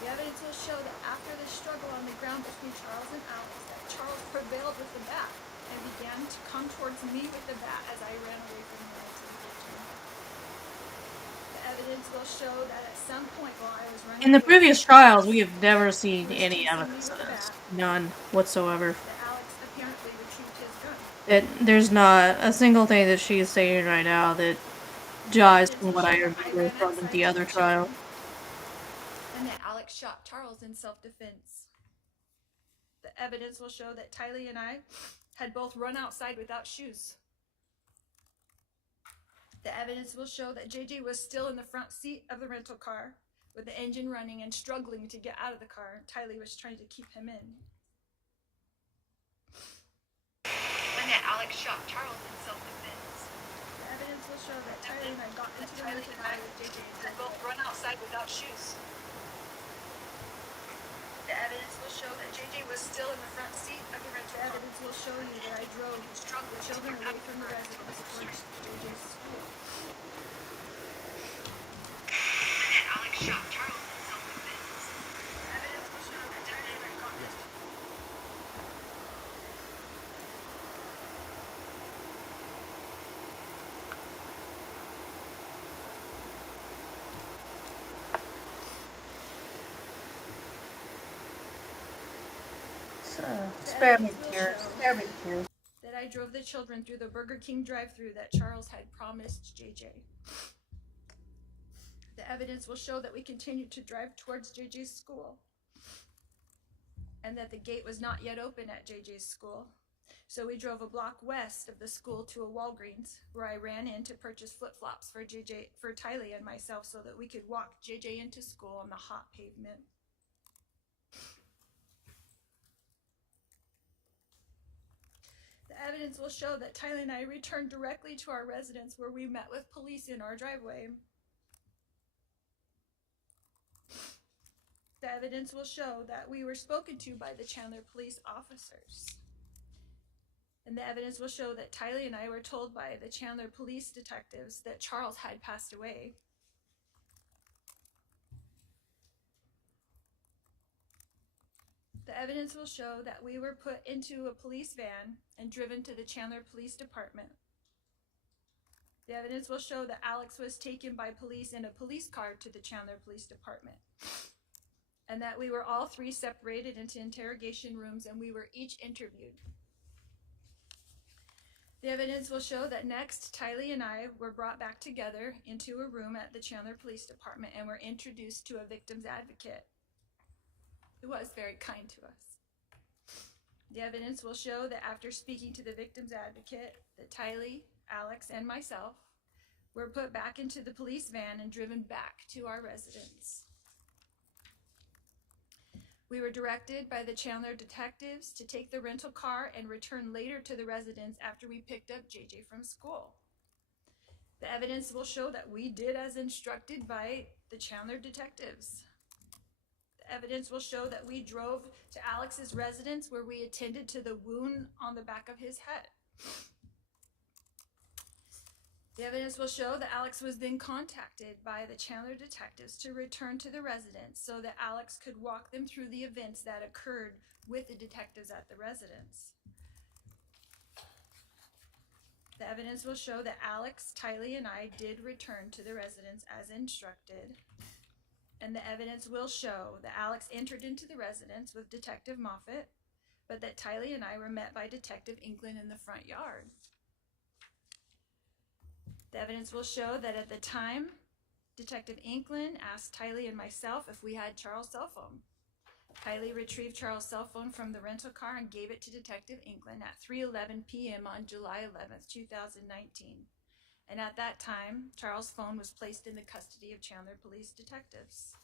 The evidence will show that after the struggle on the ground between Charles and Alex, that Charles prevailed with the bat and began to come towards me with the bat as I ran away from him. The evidence will show that at some point while I was running In the away, previous trials, we have never seen any evidence of this. None whatsoever. that Alex apparently retrieved his gun. There's not a single thing that she's saying right now that jives from what I remember from the other trial. And that Alex shot Charles in self-defense. The evidence will show that Tylee and I had both run outside without shoes. The evidence will show that JJ was still in the front seat of the rental car with the engine running and struggling to get out of the car. Tylee was trying to keep him in. And that Alex shot Charles in self-defense. The evidence will show that Tylee and I got into the rental car with JJ and both run outside without shoes. The evidence will show that JJ was still in the front seat of the rental car. The evidence will show you that I drove the children away from the residence towards JJ's school. And that Alex shot Charles in self-defense. The evidence will show that Tylee and I got into Spare me tears. Spare me tears. that I drove the children through the Burger King drive-thru that Charles had promised JJ. The evidence will show that we continued to drive towards JJ's school and that the gate was not yet open at JJ's school. So we drove a block west of the school to a Walgreens where I ran in to purchase flip-flops for Tylee and myself so that we could walk JJ into school on the hot pavement. The evidence will show that Tylee and I returned directly to our residence where we met with police in our driveway. The evidence will show that we were spoken to by the Chandler police officers. And the evidence will show that Tylee and I were told by the Chandler police detectives that Charles had passed away. The evidence will show that we were put into a police van and driven to the Chandler Police Department. The evidence will show that Alex was taken by police in a police car to the Chandler Police Department, and that we were all three separated into interrogation rooms and we were each interviewed. The evidence will show that next, Tylee and I were brought back together into a room at the Chandler Police Department and were introduced to a victim's advocate who was very kind to us. The evidence will show that after speaking to the victim's advocate, that Tylee, Alex, and myself were put back into the police van and driven back to our residence. We were directed by the Chandler detectives to take the rental car and return later to the residence after we picked up JJ from school. The evidence will show that we did as instructed by the Chandler detectives. The evidence will show that we drove to Alex's residence where we attended to the wound on the back of his head. The evidence will show that Alex was then contacted by the Chandler detectives to return to the residence so that Alex could walk them through the events that occurred with the detectives at the residence. The evidence will show that Alex, Tylee, and I did return to the residence as instructed. And the evidence will show that Alex entered into the residence with Detective Moffett, but that Tylee and I were met by Detective Inkland in the front yard. The evidence will show that at the time, Detective Inkland asked Tylee and myself if we had Charles' cell phone. Tylee retrieved Charles' cell phone from the rental car and gave it to Detective Inkland at 3:11 p.m. on July 11th, 2019. and at that time, Charles' phone was placed in the custody of Chandler Police detectives.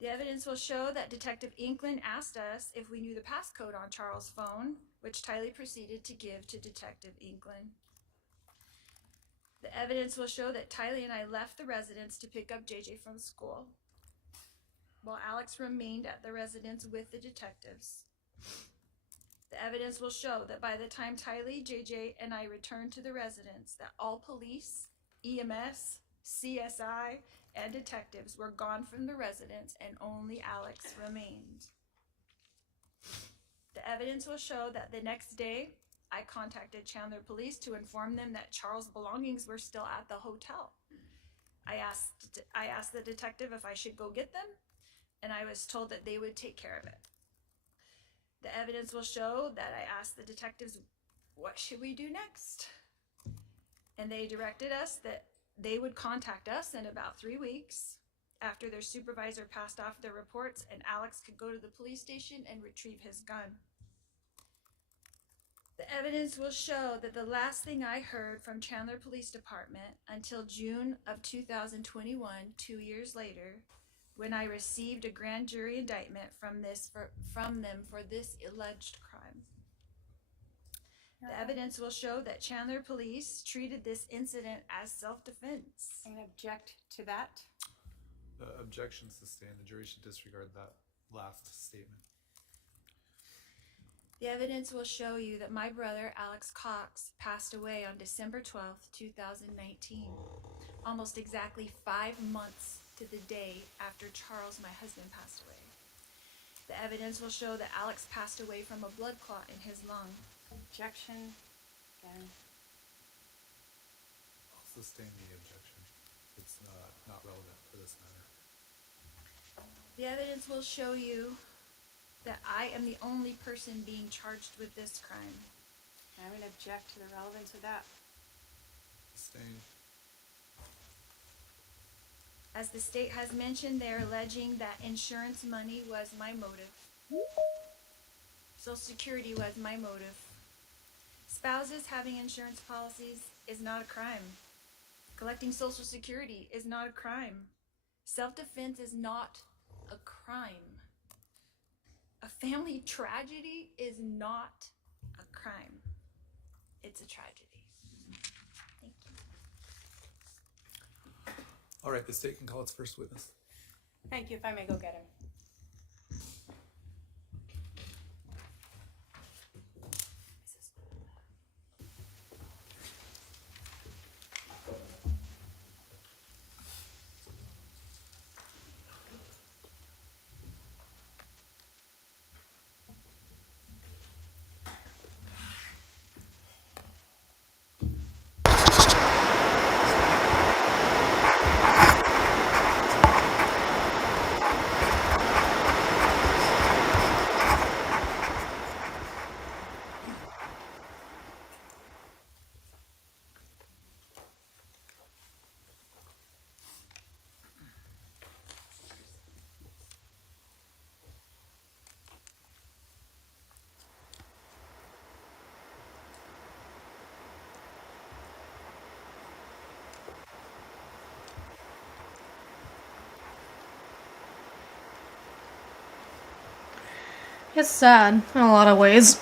The evidence will show that Detective Inklin asked us if we knew the passcode on Charles' phone, which Tylee proceeded to give to Detective Inklin. The evidence will show that Tylee and I left the residence to pick up JJ from school, while Alex remained at the residence with the detectives. The evidence will show that by the time Tylee, JJ, and I returned to the residence, that all police, EMS, CSI, and detectives were gone from the residence and only Alex remained. The evidence will show that the next day, I contacted Chandler Police to inform them that Charles' belongings were still at the hotel. I asked the detective if I should go get them, and I was told that they would take care of it. The evidence will show that I asked the detectives, what should we do next? And they directed us that they would contact us in about 3 weeks after their supervisor passed off their reports and Alex could go to the police station and retrieve his gun. The evidence will show that the last thing I heard from Chandler Police Department until June of 2021, 2 years later, when I received a grand jury indictment from them for this alleged crime. The evidence will show that Chandler Police treated this incident as self-defense. And object to that. Objection sustained. The jury should disregard that last statement. The evidence will show you that my brother, Alex Cox, passed away on December 12th, 2019, almost exactly 5 months to the day after Charles, my husband, passed away. The evidence will show that Alex passed away from a blood clot in his lung. Objection. Again. I'll sustain the objection. It's not relevant for this matter. The evidence will show you that I am the only person being charged with this crime. I would object to the relevance of that. Sustained. As the state has mentioned, they're alleging that insurance money was my motive. Social Security was my motive. Spouses having insurance policies is not a crime. Collecting Social Security is not a crime. Self-defense is not a crime. A family tragedy is not a crime. It's a tragedy. Thank you. All right, the state can call its first witness. Thank you. If I may go get him. It's sad in a lot of ways.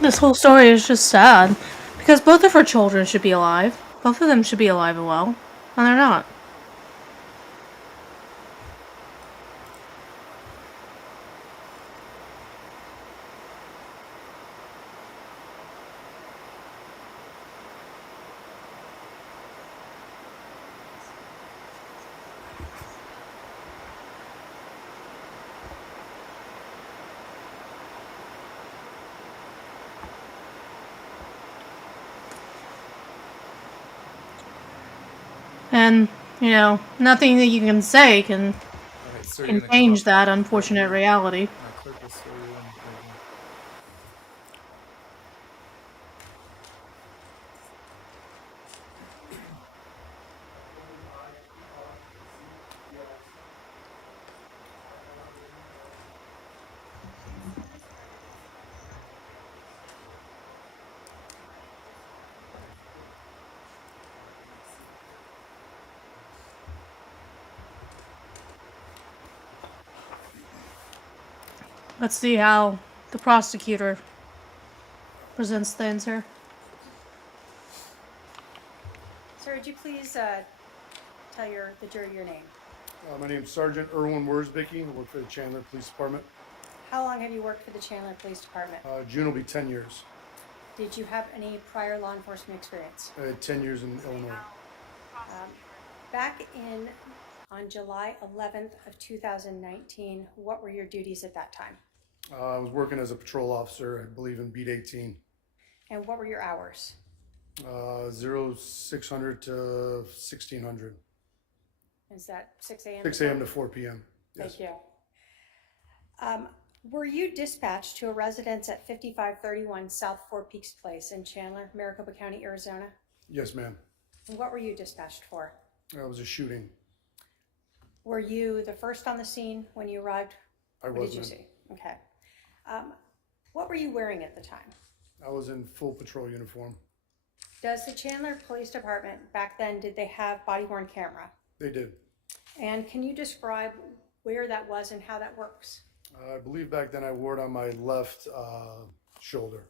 This whole story is just sad because both of her children should be alive. Both of them should be alive and well, and they're not. And, you know, nothing that you can say can, right, sir, can you're gonna change call- that unfortunate reality. Clerk will swear you in. Let's see how the prosecutor presents the answer. Sir, would you please tell the jury your name? My name's Sergeant Erwin Worsbicky. I work for the Chandler Police Department. How long have you worked for the Chandler Police Department? June will be 10 years. Did you have any prior law enforcement experience? I had 10 years in Illinois. Back on July 11th of 2019, what were your duties at that time? I was working as a patrol officer, I believe in Beat 18. And what were your hours? 0600 to 1600. Is that 6 a.m.? 6 a.m. to 4 p.m. Yes. Thank you. Were you dispatched to a residence at 5531 South Four Peaks Place in Chandler, Maricopa County, Arizona? Yes, ma'am. And what were you dispatched for? It was a shooting. Were you the first on the scene when you arrived? I What was, did you ma'am. see? Okay. What were you wearing at the time? I was in full patrol uniform. Does the Chandler Police Department back then, did they have body-worn camera? They did. And can you describe where that was and how that works? I believe back then I wore it on my left shoulder.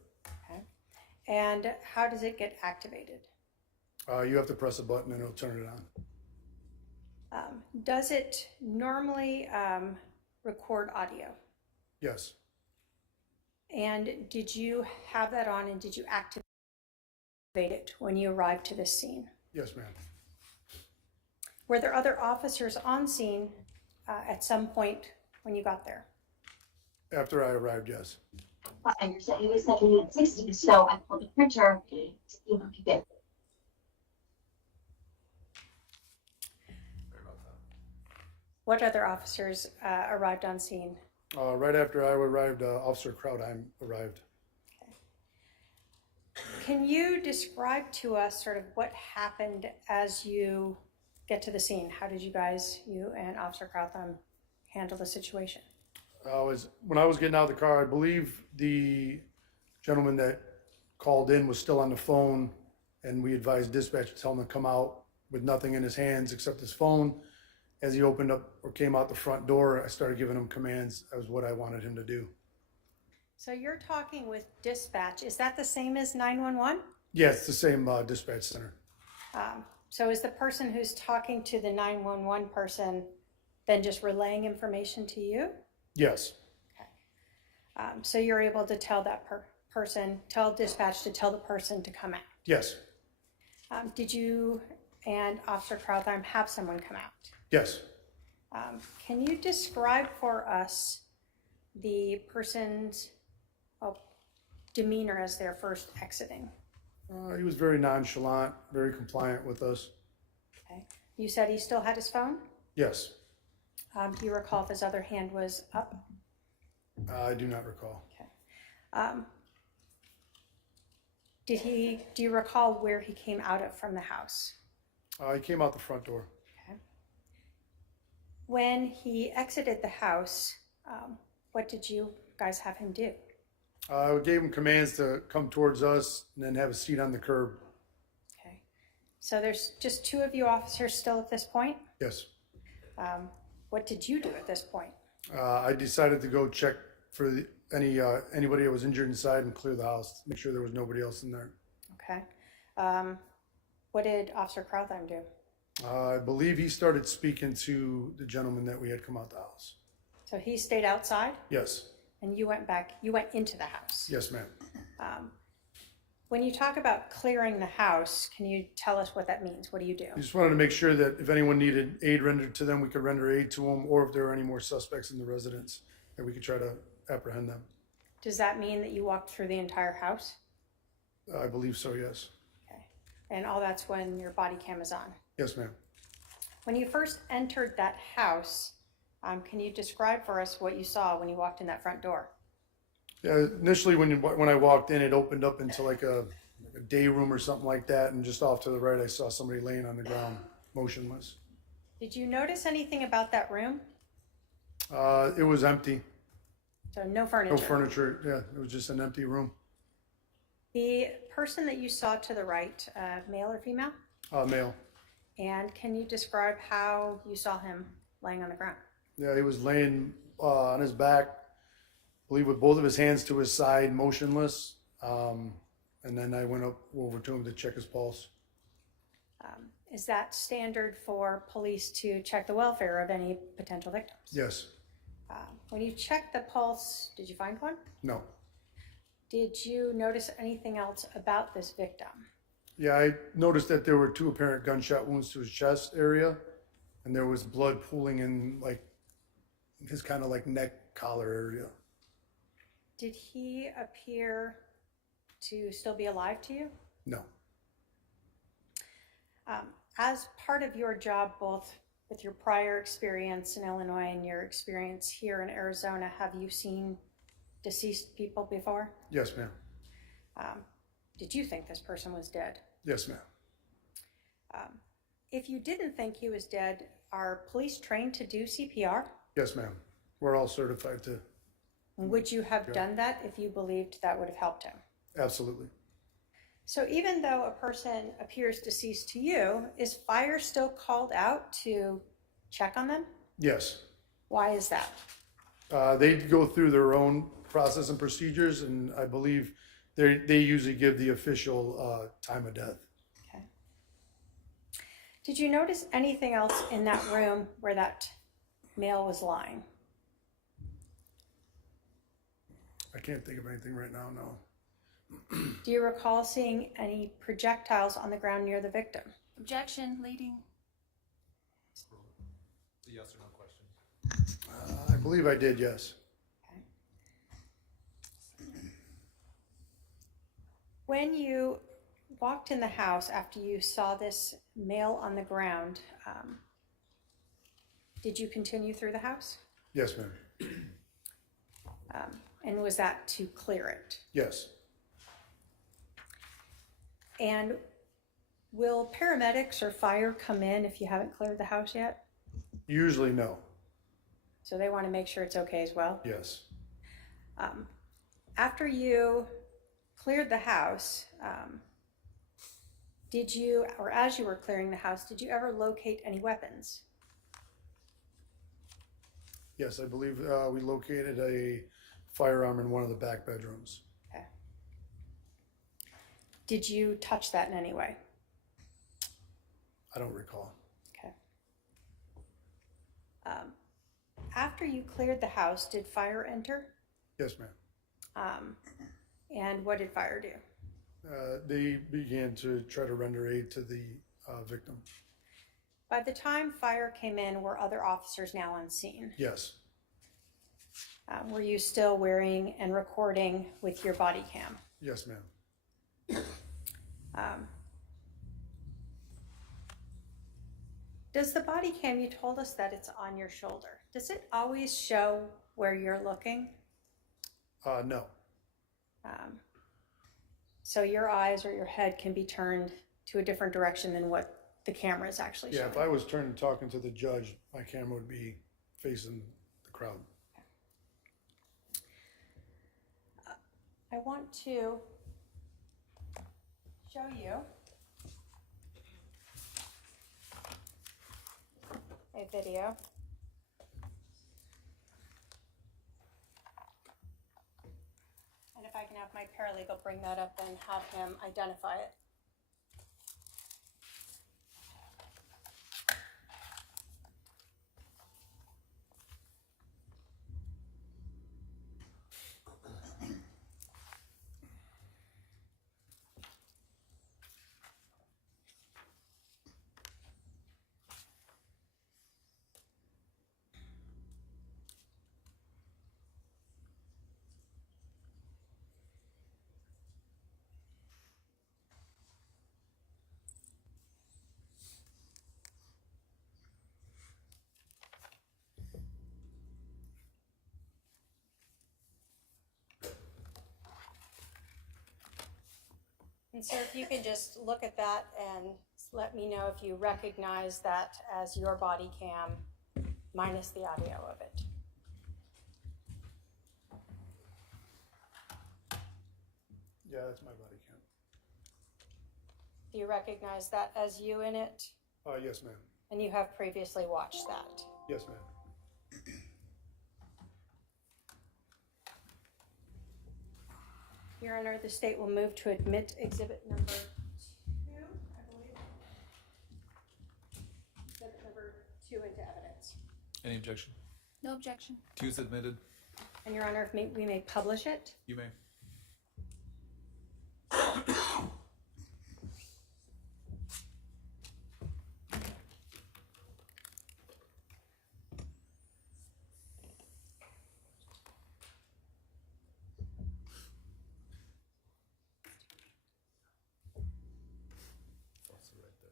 Okay. And how does it get activated? You have to press a button and it'll turn it on. Does it normally record audio? Yes. And did you have that on and did you activate it when you arrived to this scene? Yes, ma'am. Were there other officers on scene at some point when you got there? After I arrived, yes. And you're saying it was 760, so I pulled the printer to see if I could get. What other officers arrived on scene? Right after I arrived, Officer Krautheim arrived. Can you describe to us sort of what happened as you get to the scene? How did you and Officer Krautheim handle the situation? When I was getting out of the car, I believe the gentleman that called in was still on the phone, and we advised dispatch to tell him to come out with nothing in his hands except his phone. As he opened up or came out the front door, I started giving him commands as what I wanted him to do. So you're talking with dispatch. Is that the same as 911? Yeah, it's the same dispatch center. So is the person who's talking to the 911 person then just relaying information to you? Yes. So you're able to tell that tell dispatch to tell the person to come out? Yes. Did you and Officer Krautheim have someone come out? Yes. Can you describe for us the person's demeanor as they're first exiting? He was very nonchalant, very compliant with us. Okay. You said he still had his phone? Yes. Do you recall if his other hand was up? I do not recall. Do you recall where he came out of from the house? He came out the front door. Okay. When he exited the house, what did you guys have him do? I gave him commands to come towards us and then have a seat on the curb. Okay. So there's just two of you officers still at this point? Yes. What did you do at this point? I decided to go check for anybody that was injured inside and clear the house, make sure there was nobody else in there. Okay. What did Officer Krautheim do? I believe he started speaking to the gentleman that we had come out the house. So he stayed outside? Yes. And you went into the house? Yes, ma'am. When you talk about clearing the house, can you tell us what that means? What do you do? We just wanted to make sure that if anyone needed aid rendered to them, we could render aid to them, or if there were any more suspects in the residence, that we could try to apprehend them. Does that mean that you walked through the entire house? I believe so, yes. Okay. And all that's when your body cam is on? Yes, ma'am. When you first entered that house, can you describe for us what you saw when you walked in that front door? Yeah, initially when I walked in, it opened up into like a day room or something like that, and just off to the right, I saw somebody laying on the ground, motionless. Did you notice anything about that room? It was empty. So no furniture? No furniture, yeah, it was just an empty room. The person that you saw to the right, male or female? Male. And can you describe how you saw him laying on the ground? Yeah, he was laying on his back. I believe with both of his hands to his side, motionless. And then I went over to him to check his pulse. Is that standard for police to check the welfare of any potential victims? Yes. When you checked the pulse, did you find one? No. Did you notice anything else about this victim? Yeah, I noticed that there were 2 apparent gunshot wounds to his chest area, and there was blood pooling in like his kind of like neck collar area. Did he appear to still be alive to you? No. As part of your job, both with your prior experience in Illinois and your experience here in Arizona, have you seen deceased people before? Yes, ma'am. Did you think this person was dead? Yes, ma'am. If you didn't think he was dead, are police trained to do CPR? Yes, ma'am. We're all certified to. Would you have done that if you believed that would have helped him? Absolutely. So even though a person appears deceased to you, is fire still called out to check on them? Yes. Why is that? They go through their own process and procedures, and I believe they usually give the official time of death. Okay. Did you notice anything else in that room where that male was lying? I can't think of anything right now, no. Do you recall seeing any projectiles on the ground near the victim? Objection, leading. It's a yes or no question. I believe I did, yes. When you walked in the house after you saw this male on the ground, did you continue through the house? Yes, ma'am. And was that to clear it? Yes. And will paramedics or fire come in if you haven't cleared the house yet? Usually no. So they want to make sure it's okay as well? Yes. After you cleared the house, did you, or as you were clearing the house, did you ever locate any weapons? Yes, I believe we located a firearm in one of the back bedrooms. Okay. Did you touch that in any way? I don't recall. Okay. After you cleared the house, did fire enter? Yes, ma'am. And what did fire do? They began to try to render aid to the victim. By the time fire came in, were other officers now on scene? Yes. Were you still wearing and recording with your body cam? Yes, ma'am. Does the body cam, you told us that it's on your shoulder, does it always show where you're looking? No. So your eyes or your head can be turned to a different direction than what the camera is actually Yeah, showing? if I was turned and talking to the judge, my camera would be facing the crowd. I want to show you a video. And if I can have my paralegal bring that up and have him identify it. And so if you could just look at that and let me know if you recognize that as your body cam minus the audio of it. Yeah, that's my body cam. Do you recognize that as you in it? Yes, ma'am. And you have previously watched that? Yes, ma'am. Your Honor, the state will move to admit exhibit number 2, I believe. Exhibit number 2 into evidence. Any objection? No objection. 2 is admitted. And Your Honor, if we may publish it. You may. Also right there.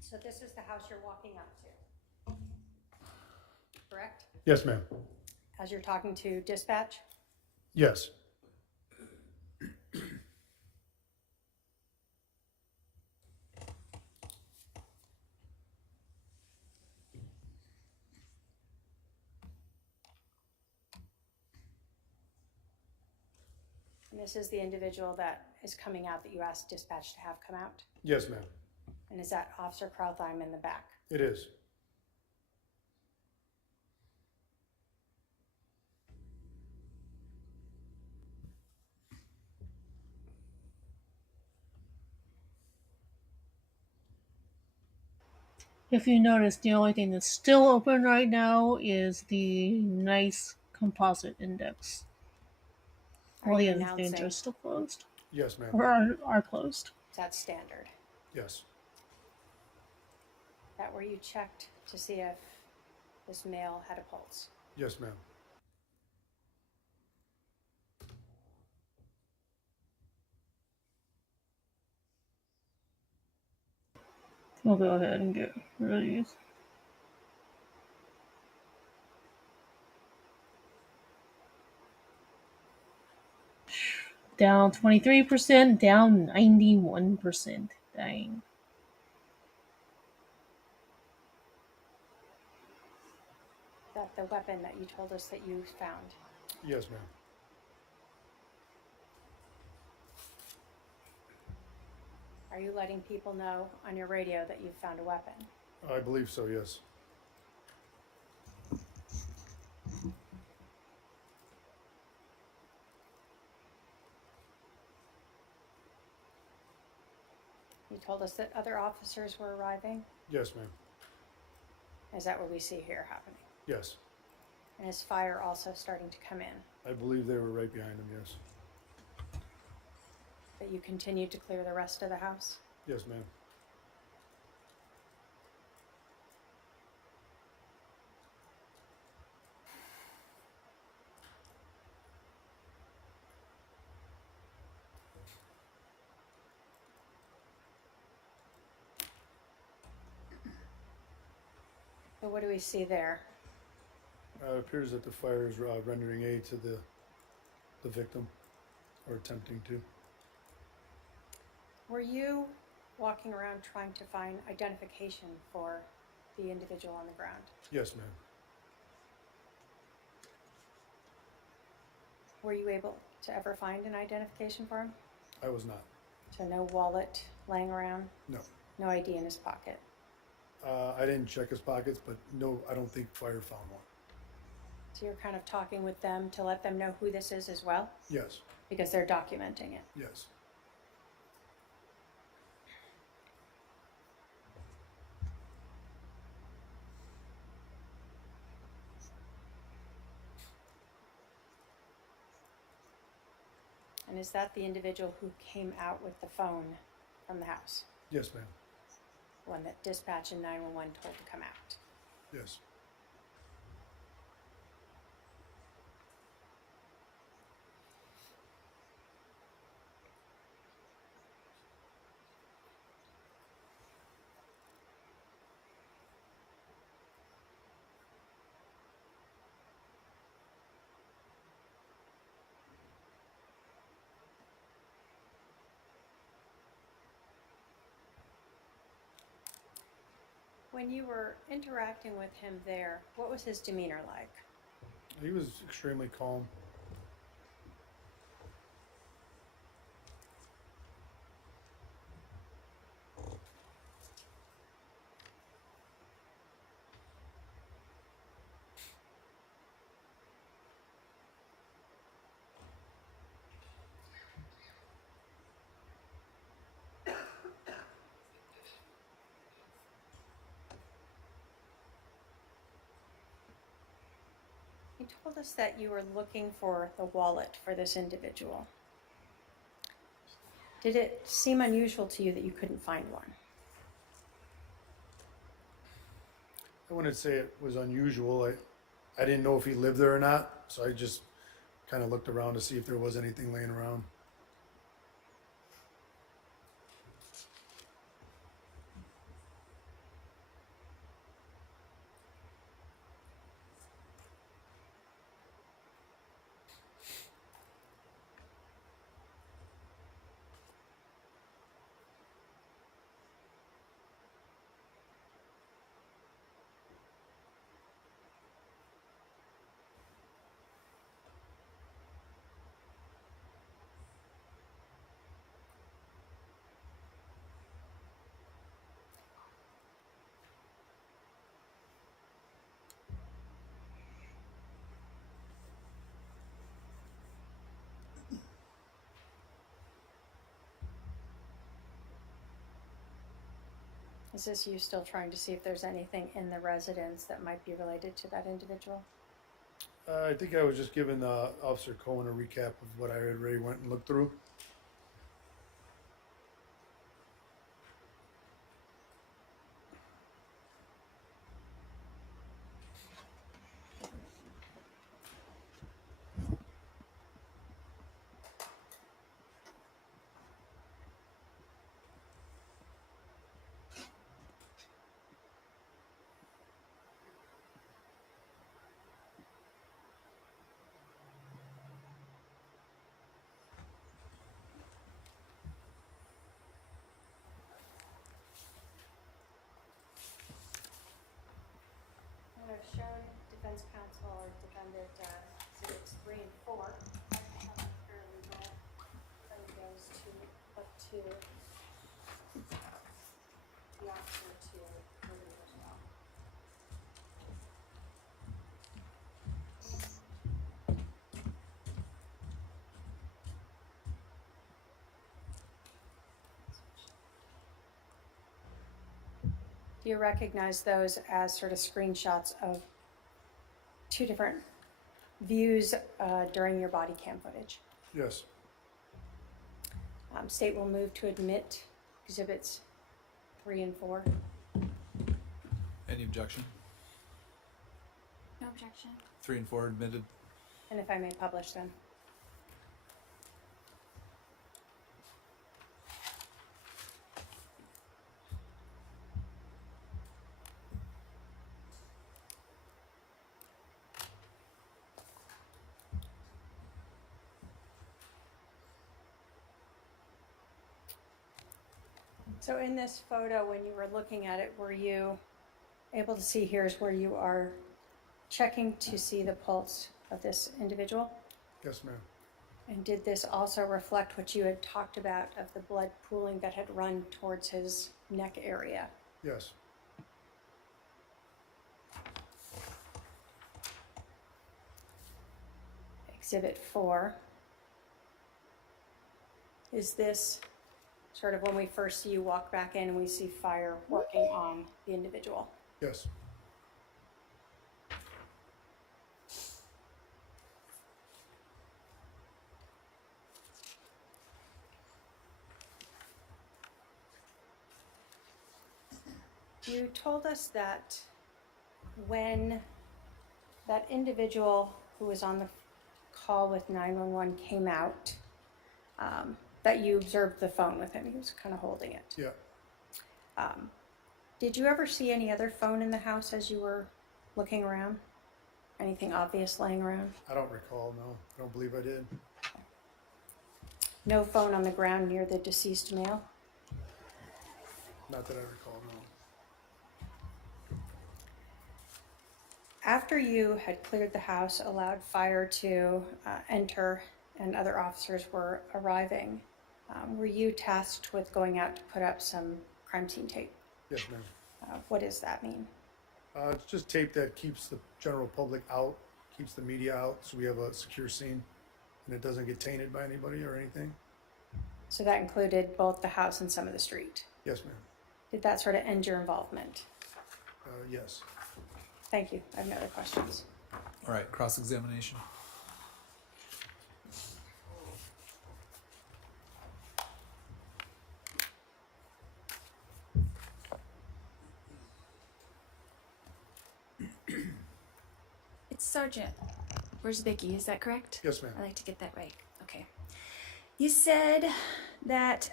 So this is the house you're walking up to, correct? Yes, ma'am. As you're talking to dispatch? Yes. And this is the individual that is coming out that you asked dispatch to have come out? Yes, ma'am. And is that Officer Krautheim in the back? It is. If you notice, the only thing that's still open right now is the nice composite index. All the other things are still closed. Yes, ma'am. Or are closed. That's standard. Yes. That where you checked to see if this male had a pulse? Yes, ma'am. We'll go ahead and get rid of these. Down 23%, down 91%. Dang. That the weapon that you told us that you found? Yes, ma'am. Are you letting people know on your radio that you've found a weapon? I believe so, yes. You told us that other officers were arriving? Yes, ma'am. Is that what we see here happening? Yes. And is fire also starting to come in? I believe they were right behind him, yes. That you continued to clear the rest of the house? Yes, ma'am. So what do we see there? It appears that the fire is rendering aid to the victim, or attempting to. Were you walking around trying to find identification for the individual on the ground? Yes, ma'am. Were you able to ever find an identification for him? I was not. So no wallet laying around? No. No ID in his pocket? I didn't check his pockets, but no, I don't think fire found one. So you're kind of talking with them to let them know who this is as well? Yes. Because they're documenting it. Yes. And is that the individual who came out with the phone from the house? Yes, ma'am. One that dispatch and 911 told to come out? Yes. When you were interacting with him there, what was his demeanor like? He was extremely calm. You told us that you were looking for the wallet for this individual. Did it seem unusual to you that you couldn't find one? I wouldn't say it was unusual. I didn't know if he lived there or not, so I just kind of looked around to see if there was anything laying around. Is this you still trying to see if there's anything in the residence that might be related to that individual? I think I was just giving Officer Cohen a recap of what I already went and looked through. I've shown defense counsel or defendant exhibits 3 and 4. Paralegal then goes to up to the officer to review as well. Do you recognize those as sort of screenshots of 2 different views during your body cam footage? Yes. State will move to admit exhibits 3 and 4. Any objection? No objection. 3 and 4 admitted. And if I may publish them. So in this photo, when you were looking at it, were you able to see here's where you are checking to see the pulse of this individual? Yes, ma'am. And did this also reflect what you had talked about of the blood pooling that had run towards his neck area? Yes. Exhibit 4. Is this sort of when we first see you walk back in and we see fire working on the individual? Yes. You told us that when that individual who was on the call with 911 came out, that you observed the phone with him. He was kind of holding it. Yeah. Did you ever see any other phone in the house as you were looking around? Anything obvious laying around? I don't recall, no. I don't believe I did. No phone on the ground near the deceased male? Not that I recall, no. After you had cleared the house, allowed fire to enter, and other officers were arriving, were you tasked with going out to put up some crime scene tape? Yes, ma'am. What does that mean? It's just tape that keeps the general public out, keeps the media out, so we have a secure scene, and it doesn't get tainted by anybody or anything. So that included both the house and some of the street? Yes, ma'am. Did that sort of end your involvement? Yes. Thank you. I have no other questions. All right, cross-examination. It's Sergeant. Where's Vicky? Is that correct? Yes, ma'am. I like to get that right. Okay. You said that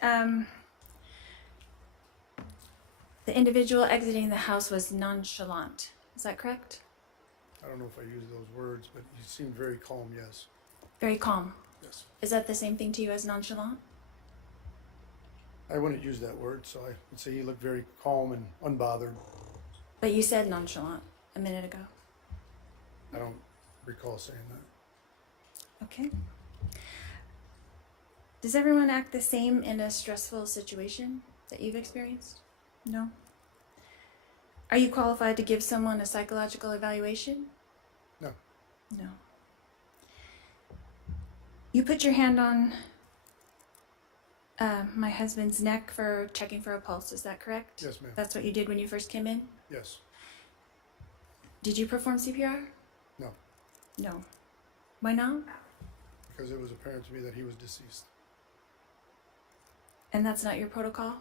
the individual exiting the house was nonchalant. Is that correct? I don't know if I used those words, but he seemed very calm, yes. Very calm. Yes. Is that the same thing to you as nonchalant? I wouldn't use that word, so I would say he looked very calm and unbothered. But you said nonchalant a minute ago. I don't recall saying that. Okay. Does everyone act the same in a stressful situation that you've experienced? No? Are you qualified to give someone a psychological evaluation? No. No. You put your hand on my husband's neck for checking for a pulse, is that correct? Yes, ma'am. That's what you did when you first came in? Yes. Did you perform CPR? No. No. Why not? Because it was apparent to me that he was deceased. And that's not your protocol?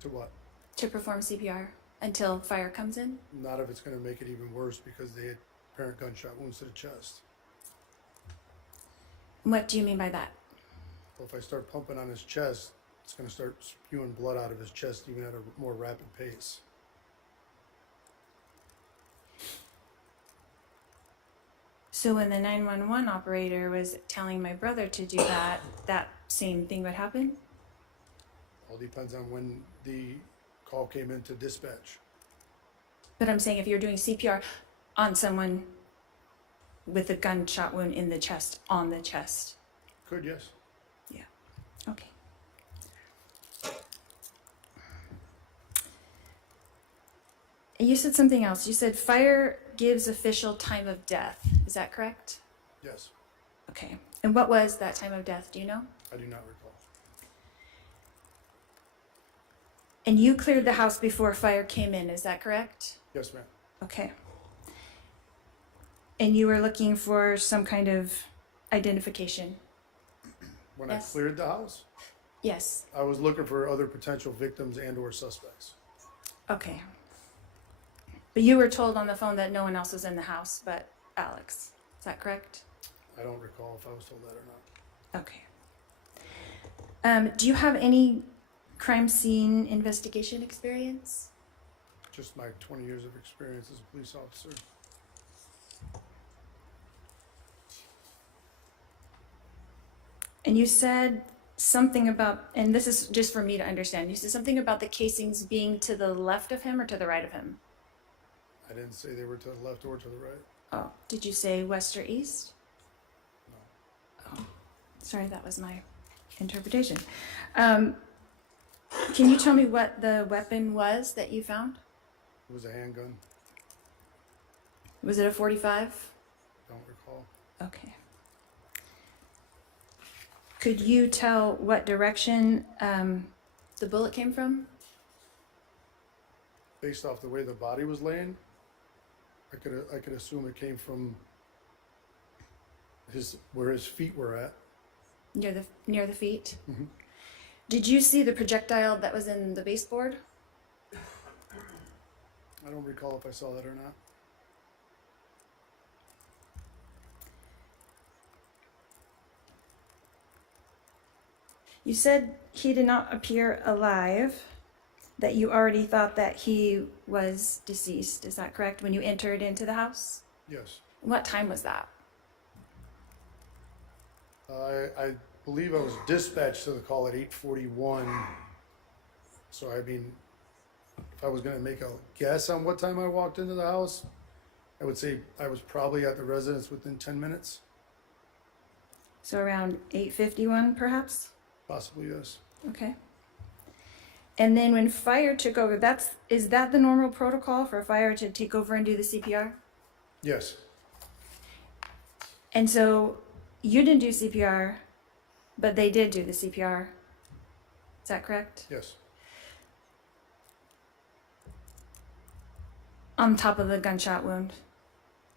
To what? To perform CPR until fire comes in? Not if it's going to make it even worse because they had apparent gunshot wounds to the chest. What do you mean by that? Well, if I start pumping on his chest, it's going to start spewing blood out of his chest even at a more rapid pace. So when the 911 operator was telling my brother to do that, that same thing would happen? All depends on when the call came into dispatch. But I'm saying if you're doing CPR on someone with a gunshot wound in the chest, on the chest. Could, yes. Yeah. Okay. And you said something else. You said fire gives official time of death. Is that correct? Yes. Okay. And what was that time of death? Do you know? I do not recall. And you cleared the house before fire came in. Is that correct? Yes, ma'am. Okay. And you were looking for some kind of identification? When Yes. I cleared the house, Yes. I was looking for other potential victims and or suspects. Okay. But you were told on the phone that no one else was in the house but Alex. Is that correct? I don't recall if I was told that or not. Okay. Do you have any crime scene investigation experience? Just my 20 years of experience as a police officer. And you said something about, and this is just for me to understand, you said something about the casings being to the left of him or to the right of him? I didn't say they were to the left or to the right. Oh, did you say west or east? No. Oh, sorry, that was my interpretation. Can you tell me what the weapon was that you found? It was a handgun. Was it a 45? Don't recall. Okay. Could you tell what direction the bullet came from? Based off the way the body was laying, I could assume it came from where his feet were at. Near the feet? Mhm. Did you see the projectile that was in the baseboard? I don't recall if I saw that or not. You said he did not appear alive, that you already thought that he was deceased. Is that correct? When you entered into the house? Yes. What time was that? I believe I was dispatched to the call at 8:41. So I mean, if I was going to make a guess on what time I walked into the house, I would say I was probably at the residence within 10 minutes. So around 8:51, perhaps? Possibly, yes. Okay. And then when fire took over, is that the normal protocol for fire to take over and do the CPR? Yes. And so you didn't do CPR, but they did do the CPR. Is that correct? Yes. On top of the gunshot wound.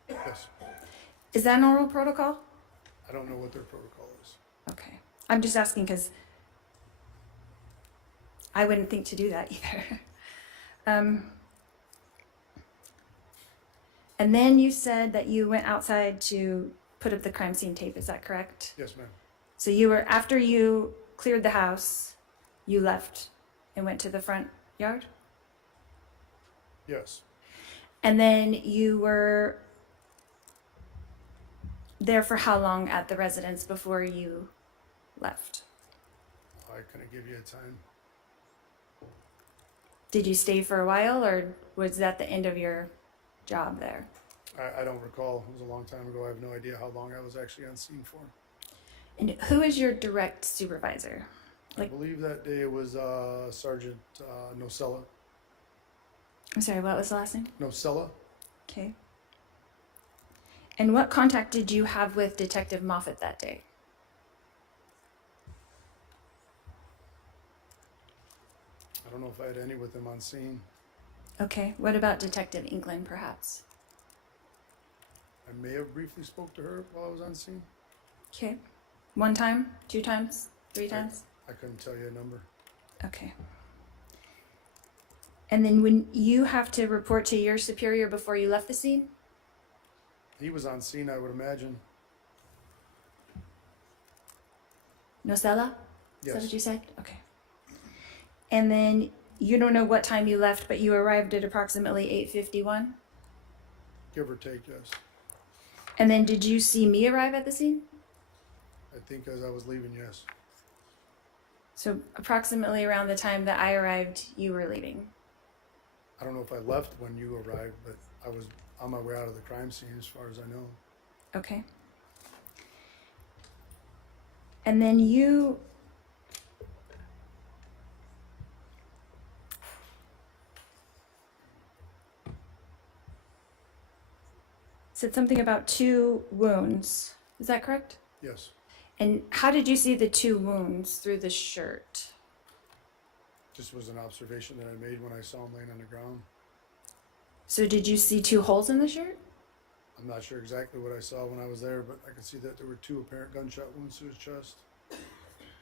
Yes. Is that normal protocol? I don't know what their protocol is. Okay. I'm just asking because I wouldn't think to do that either. And then you said that you went outside to put up the crime scene tape. Is that correct? Yes, ma'am. So you were, after you cleared the house, you left and went to the front yard? Yes. And then you were there for how long at the residence before you left? I couldn't give you a time. Did you stay for a while, or was that the end of your job there? I don't recall. It was a long time ago. I have no idea how long I was actually on scene for. And who is your direct supervisor? I believe that day it was Sergeant Nocella. I'm sorry, what was the last name? Nocella? Okay. And what contact did you have with Detective Moffat that day? I don't know if I had any with him on scene. Okay. What about Detective England, perhaps? I may have briefly spoke to her while I was on scene. Okay. 1 time? 2 times? 3 times? I couldn't tell you a number. Okay. And then when you have to report to your superior before you left the scene? He was on scene, I would imagine. Nocella? Is Yes. that what you said? Okay. And then you don't know what time you left, but you arrived at approximately 8:51? Give or take, yes. And then did you see me arrive at the scene? I think as I was leaving, yes. So approximately around the time that I arrived, you were leaving. I don't know if I left when you arrived, but I was on my way out of the crime scene as far as I know. Okay. And then you said something about 2 wounds. Is that correct? Yes. And how did you see the 2 wounds through the shirt? Just was an observation that I made when I saw him laying on the ground. So did you see 2 holes in the shirt? I'm not sure exactly what I saw when I was there, but I could see that there were 2 apparent gunshot wounds to his chest.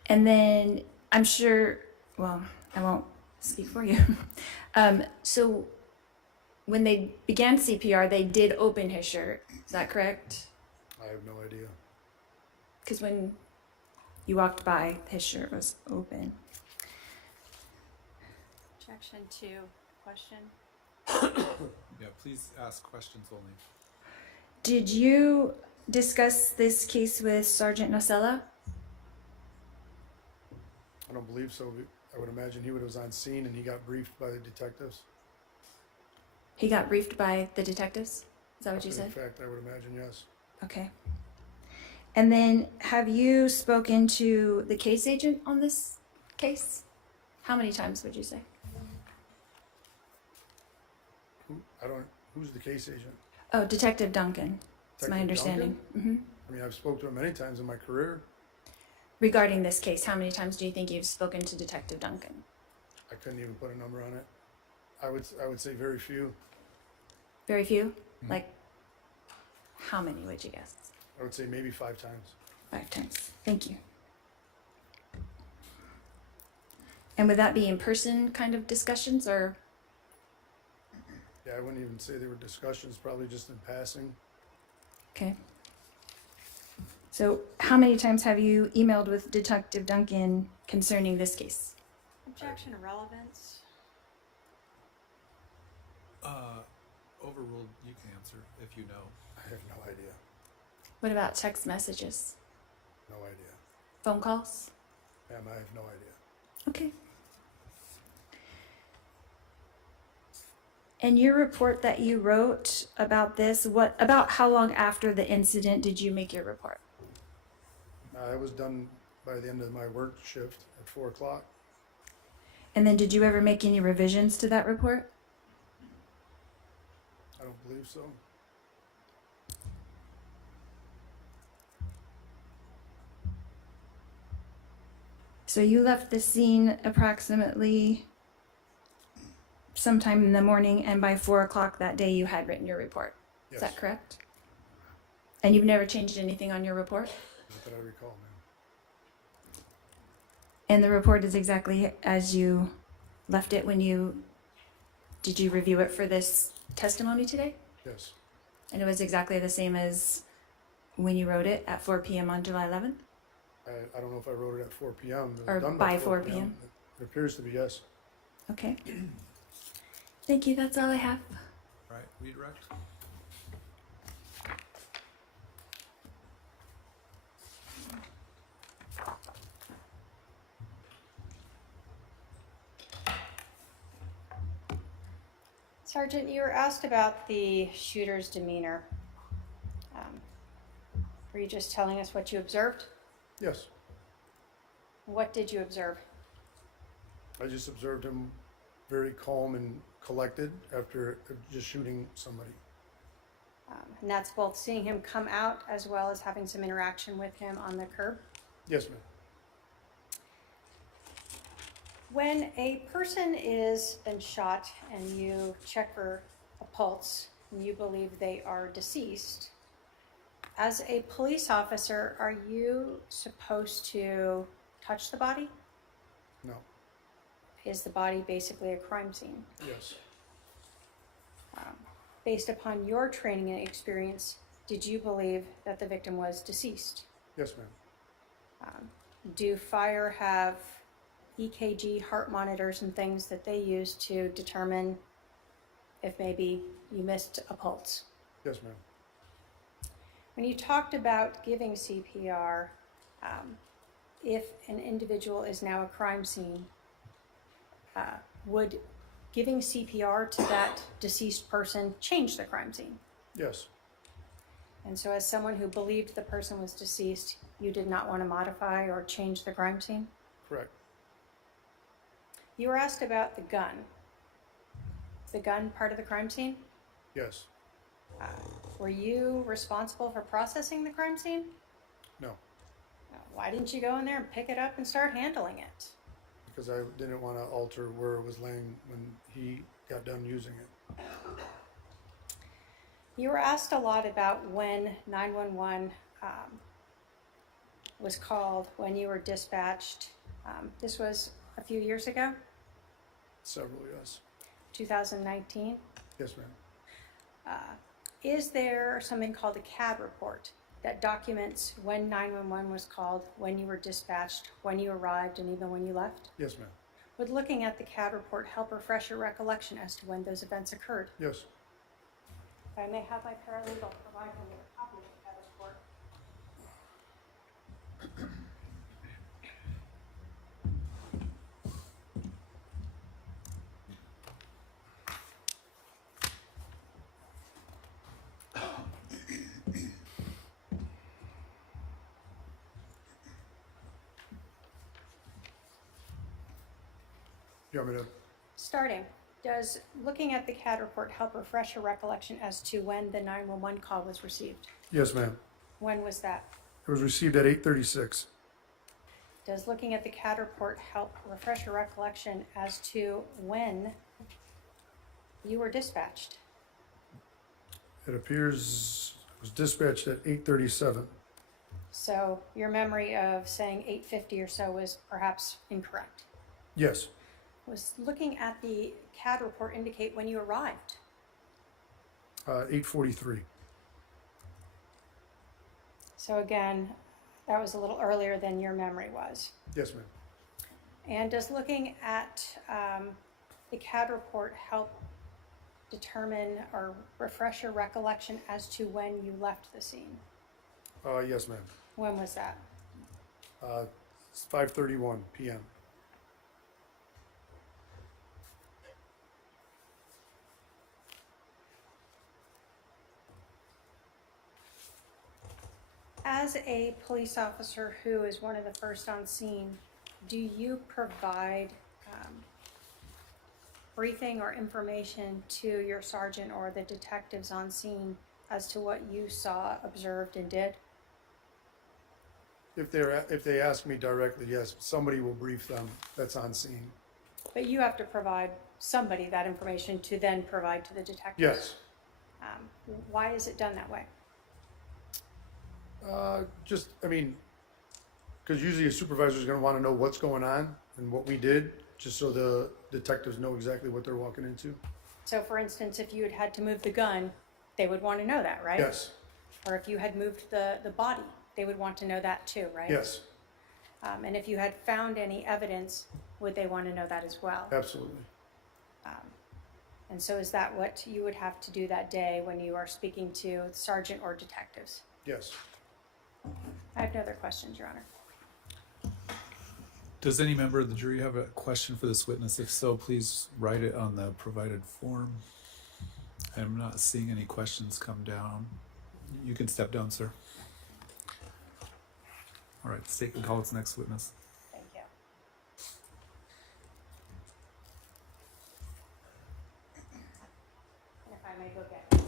And then I'm sure, well, I won't speak for you. So when they began CPR, they did open his shirt. Is that correct? I have no idea. Because when you walked by, his shirt was open. Objection to question. Yeah, please ask questions only. Did you discuss this case with Sergeant Nocella? I don't believe so. I would imagine he was on scene and he got briefed by the detectives. He got briefed by the detectives? Is that what you said? In fact, I would imagine yes. Okay. And then have you spoken to the case agent on this case? How many times would you say? Who's the case agent? Oh, Detective Duncan. That's my Detective understanding. Duncan? I mean, I've spoken to him many times in my career. Regarding this case, how many times do you think you've spoken to Detective Duncan? I couldn't even put a number on it. I would say very few. Very few? Like, how many would you guess? I would say maybe 5 times. 5 times. Thank you. And would that be in-person kind of discussions, or? Yeah, I wouldn't even say they were discussions, probably just in passing. Okay. So how many times have you emailed with Detective Duncan concerning this case? Objection to relevance. Overruled, you can answer if you know. I have no idea. What about text messages? No idea. Phone calls? Ma'am, I have no idea. Okay. And your report that you wrote about this, about how long after the incident did you make your report? I was done by the end of my work shift at 4 o'clock. And then did you ever make any revisions to that report? I don't believe so. So you left the scene approximately sometime in the morning, and by 4 o'clock that day you had written your report. Is Yes. that correct? And you've never changed anything on your report? Not that I recall, ma'am. And the report is exactly as you left it when did you review it for this testimony today? Yes. And it was exactly the same as when you wrote it at 4 p.m. on July 11th? I don't know if I wrote it at 4 p.m. It was Or done by 4 p.m.? It appears to be, yes. Okay. Thank you, that's all I have. All right, redirect. Sergeant, you were asked about the shooter's demeanor. Were you just telling us what you observed? Yes. What did you observe? I just observed him very calm and collected after just shooting somebody. And that's both seeing him come out as well as having some interaction with him on the curb? Yes, ma'am. When a person is been shot and you check for a pulse and you believe they are deceased, as a police officer, are you supposed to touch the body? No. Is the body basically a crime scene? Yes. Based upon your training and experience, did you believe that the victim was deceased? Yes, ma'am. Do fire have EKG heart monitors and things that they use to determine if maybe you missed a pulse? Yes, ma'am. When you talked about giving CPR, if an individual is now a crime scene, would giving CPR to that deceased person change the crime scene? Yes. And so as someone who believed the person was deceased, you did not want to modify or change the crime scene? Correct. You were asked about the gun. Is the gun part of the crime scene? Yes. Were you responsible for processing the crime scene? No. Why didn't you go in there and pick it up and start handling it? Because I didn't want to alter where it was laying when he got done using it. You were asked a lot about when 911 was called, when you were dispatched. This was a few years ago, Several, yes. 2019. Yes, ma'am. Is there something called a CAD report that documents when 911 was called, when you were dispatched, when you arrived, and even when you left? Yes, ma'am. Would looking at the CAD report help refresh your recollection as to when those events occurred? Yes. If I may have my paralegal provide me with a copy of the CAD report. You want me to? Starting, does looking at the CAD report help refresh your recollection as to when the 911 call was received? Yes, ma'am. When was that? It was received at 8:36. Does looking at the CAD report help refresh your recollection as to when you were dispatched? It appears it was dispatched at 8:37. So your memory of saying 8:50 or so was perhaps incorrect. Yes. Was looking at the CAD report indicate when you arrived? 8:43. So again, that was a little earlier than your memory was. Yes, ma'am. And does looking at the CAD report help determine or refresh your recollection as to when you left the scene? Yes, ma'am. When was that? It's 5:31 p.m. As a police officer who is one of the first on scene, do you provide briefing or information to your sergeant or the detectives on scene as to what you saw, observed, and did? If they ask me directly, yes, somebody will brief them that's on scene. But you have to provide somebody that information to then provide to the detectives? Yes. Why is it done that way? Just, I mean, because usually a supervisor is going to want to know what's going on and what we did, just so the detectives know exactly what they're walking into. So for instance, if you had had to move the gun, they would want to know that, right? Yes, Or if you had moved the body, they would want to know that too, right? yes, And if you had found any evidence, would they want to know that as well? absolutely. And so is that what you would have to do that day when you are speaking to sergeant or detectives? Yes. I have no other questions, Your Honor. Does any member of the jury have a question for this witness? If so, please write it on the provided form. I'm not seeing any questions come down. You can step down, sir. All right, the state can call its next witness. Thank you. And if I may go get.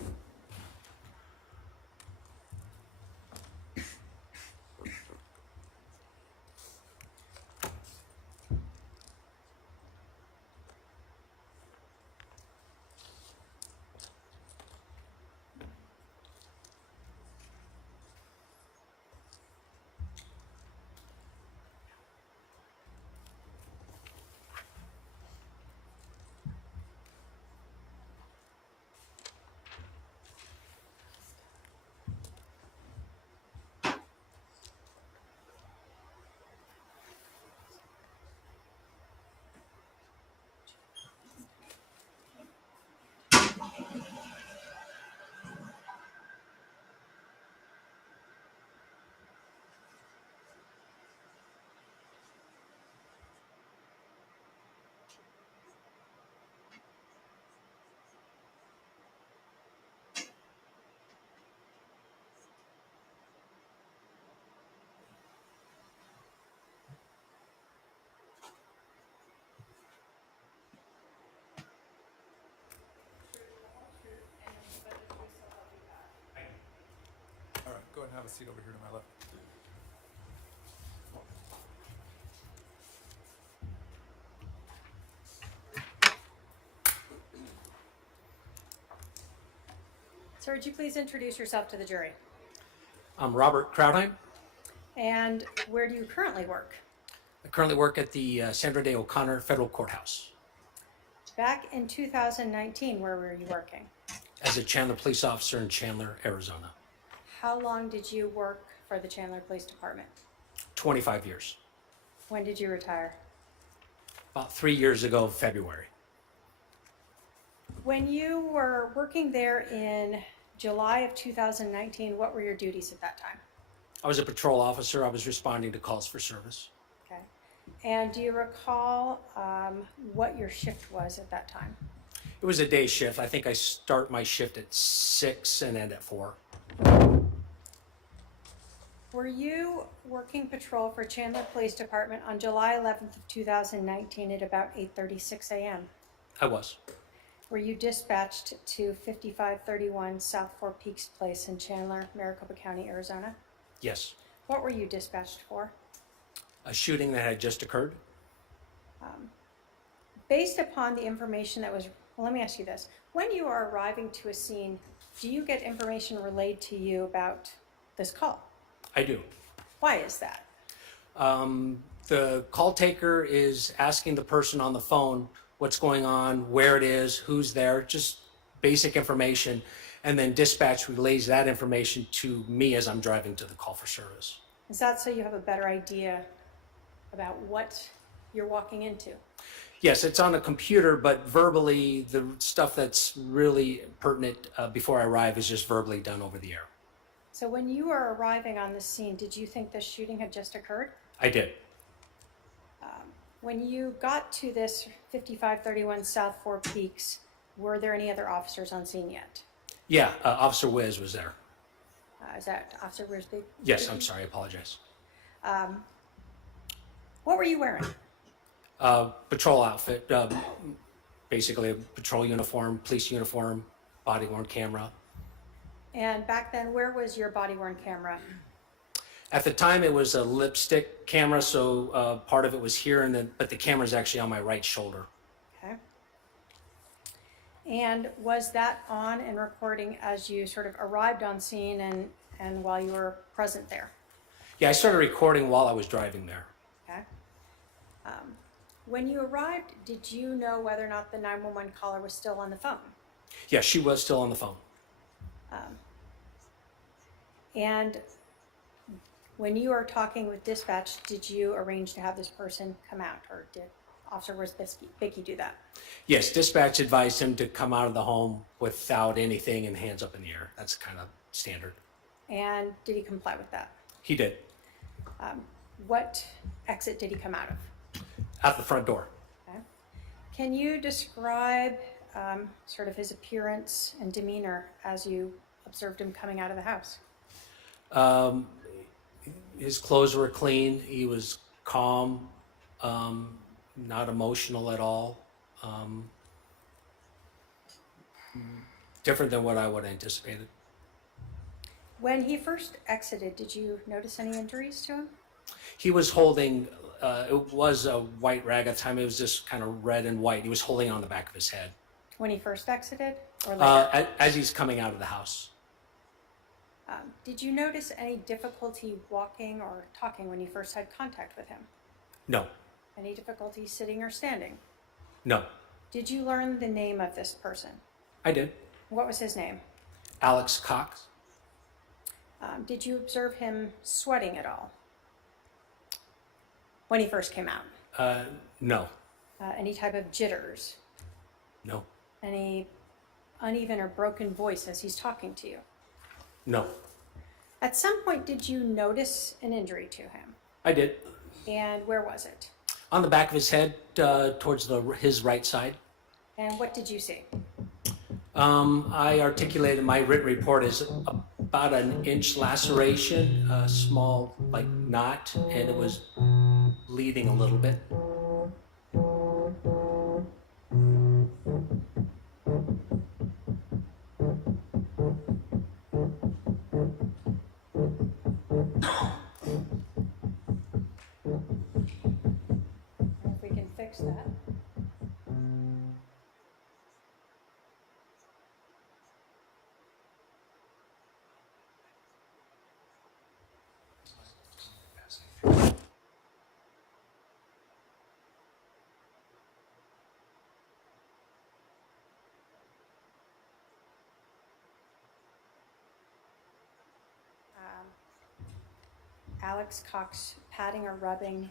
All right, go ahead and have a seat over here to my left. Sir, would you please introduce yourself to the jury? I'm Robert Krautheim. And where do you currently work? I currently work at the Sandra Day O'Connor Federal Courthouse Back in 2019, where were you working? as a Chandler police officer in Chandler, Arizona. How long did you work for the Chandler Police Department? 25 years. When did you retire? About 3 years ago, February. When you were working there in July of 2019, what were your duties at that time? I was a patrol officer. I was responding to calls for service. Okay. And do you recall what your shift was at that time? It was a day shift. I think I start my shift at 6 and end at 4. Were you working patrol for Chandler Police Department on July 11th of 2019 at about 8:36 a.m.? I was. Were you dispatched to 5531 South Four Peaks Place in Chandler, Maricopa County, Arizona? Yes. What were you dispatched for? A shooting that had just occurred. Based upon the information that was, well, let me ask you this. When you are arriving to a scene, do you get information relayed to you about this call? I do. Why is that? The call taker is asking the person on the phone what's going on, where it is, who's there, just basic information. And then dispatch relays that information to me as I'm driving to the call for service. Is that so you have a better idea about what you're walking into? Yes, it's on a computer, but verbally, the stuff that's really pertinent before I arrive is just verbally done over the air. So when you were arriving on the scene, did you think this shooting had just occurred? I did. When you got to this 5531 South Four Peaks, were there any other officers on scene yet? Yeah, Officer Wiz was there. Is that Officer Wisby? Yes, I'm sorry, I apologize. What were you wearing? Patrol outfit, basically a patrol uniform, police uniform, body-worn camera. And back then, where was your body-worn camera? At the time, it was a lipstick camera, so part of it was here, but the camera's actually on my right shoulder. Okay. And was that on and recording as you sort of arrived on scene and while you were present there? Yeah, I started recording while I was driving there. Okay. When you arrived, did you know whether or not the 911 caller was still on the phone? Yeah, she was still on the phone. And when you were talking with dispatch, did you arrange to have this person come out, or did Officer Wisbicki do that? Yes, dispatch advised him to come out of the home without anything and hands up in the air. That's kind of standard. And did he comply with that? He did. What exit did he come out of? Out the front door. Okay. Can you describe sort of his appearance and demeanor as you observed him coming out of the house? His clothes were clean. He was calm, not emotional at all. Different than what I would have anticipated. When he first exited, did you notice any injuries to him? He was holding, it was a white rag at the time. It was just kind of red and white. He was holding on the back of his head. When he first exited, or later? As he's coming out of the house. Did you notice any difficulty walking or talking when you first had contact with him? No, Any difficulty sitting or standing? no, Did you learn the name of this person? I did. What was his name? Alex Cox. Did you observe him sweating at all when he first came out? No, Any type of jitters? no, Any uneven or broken voice as he's talking to you? no, At some point, did you notice an injury to him? I did. And where was it? On the back of his head, towards his right side. And what did you see? I articulated my written report as about an inch laceration, a small like knot, and it was bleeding a little bit. If we can fix that. Alex Cox patting or rubbing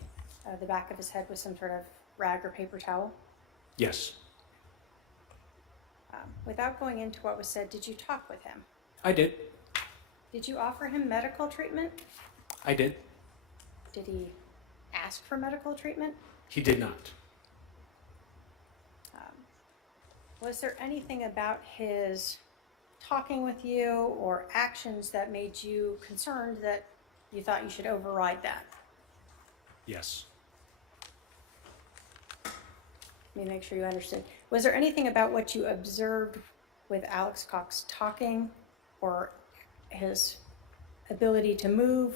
the back of his head with some sort of rag or paper towel. Yes, Without going into what was said, did you talk with him? I did. Did you offer him medical treatment? I did. Did he ask for medical treatment? He did not. Was there anything about his talking with you or actions that made you concerned that you thought you should override that? Yes. Let me make sure you understood. Was there anything about what you observed with Alex Cox talking or his ability to move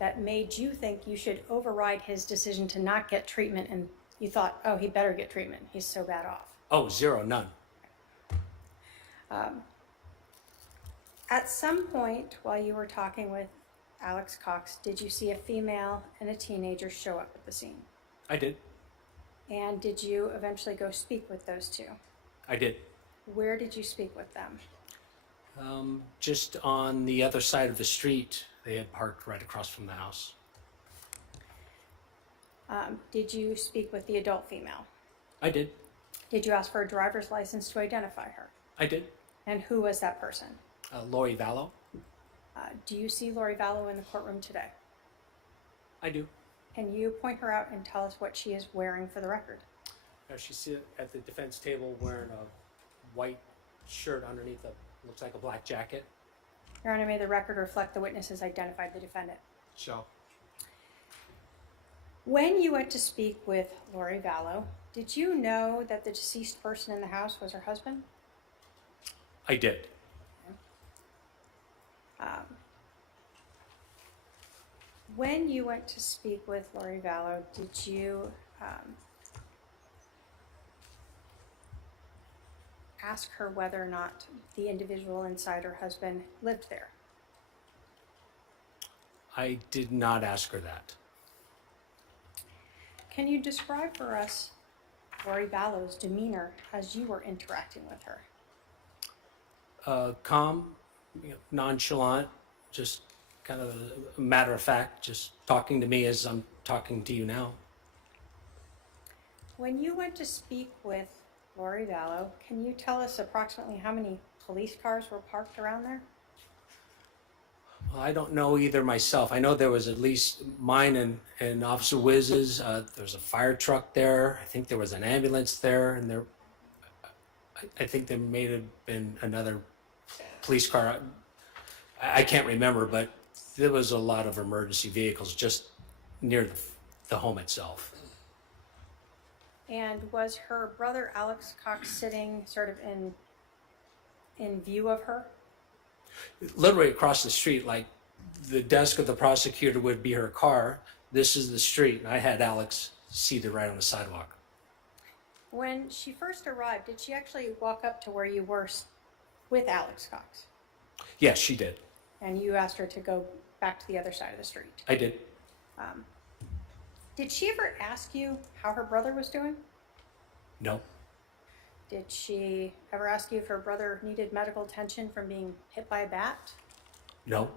that made you think you should override his decision to not get treatment, and you thought, oh, he better get treatment, he's so bad off? Oh, zero, none. At some point while you were talking with Alex Cox, did you see a female and a teenager show up at the scene? I did. And did you eventually go speak with those two? I did. Where did you speak with them? Just on the other side of the street. They had parked right across from the house. Did you speak with the adult female? I did. Did you ask for a driver's license to identify her? I did. And who was that person? Lori Vallow. Do you see Lori Vallow in the courtroom today? I do. Can you point her out and tell us what she is wearing for the record? She's at the defense table wearing a white shirt underneath looks like a black jacket. Your Honor, may the record reflect the witnesses identified the defendant. Shall. When you went to speak with Lori Vallow, did you know that the deceased person in the house was her husband? I did. When you went to speak with Lori Vallow, did you ask her whether or not the individual inside her husband lived there? I did not ask her that. Can you describe for us Lori Vallow's demeanor as you were interacting with her? Calm, nonchalant, just kind of a matter of fact, just talking to me as I'm talking to you now. When you went to speak with Lori Vallow, can you tell us approximately how many police cars were parked around there? Well, I don't know either myself. I know there was at least mine and Officer Wiz's. There's a fire truck there. I think there was an ambulance there, and I think there may have been another police car. I can't remember, but there was a lot of emergency vehicles just near the home itself. And was her brother Alex Cox sitting sort of in view of her? Literally across the street, like the desk of the prosecutor would be her car. This is the street, and I had Alex seated right on the sidewalk. When she first arrived, did she actually walk up to where you were with Alex Cox? Yes, she did. And you asked her to go back to the other side of the street? I did. Did she ever ask you how her brother was doing? No. Did she ever ask you if her brother needed medical attention from being hit by a bat? No.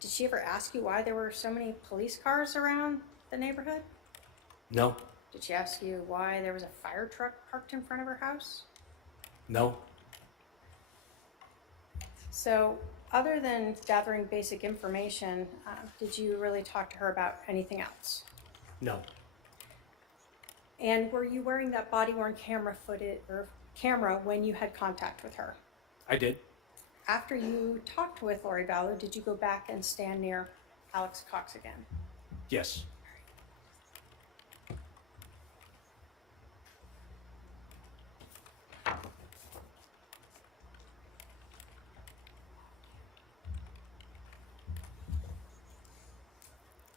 Did she ever ask you why there were so many police cars around the neighborhood? No. Did she ask you why there was a fire truck parked in front of her house? No. So, other than gathering basic information, did you really talk to her about anything else? No. And were you wearing that body-worn camera footage or camera when you had contact with her? I did. After you talked with Lori Vallow, did you go back and stand near Alex Cox again? Yes.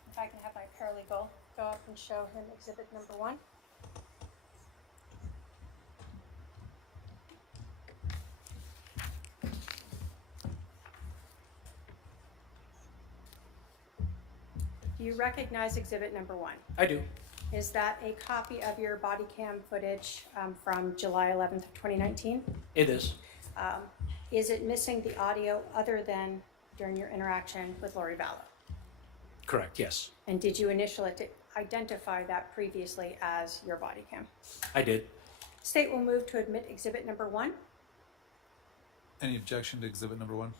If I can have my paralegal go up and show him exhibit number 1. Do you recognize exhibit number 1? I do. Is that a copy of your body cam footage from July 11th of 2019? It is. Is it missing the audio other than during your interaction with Lori Vallow? Correct, yes. And did you initially identify that previously as your body cam? I did. State will move to admit exhibit number 1. Any objection to exhibit number 1?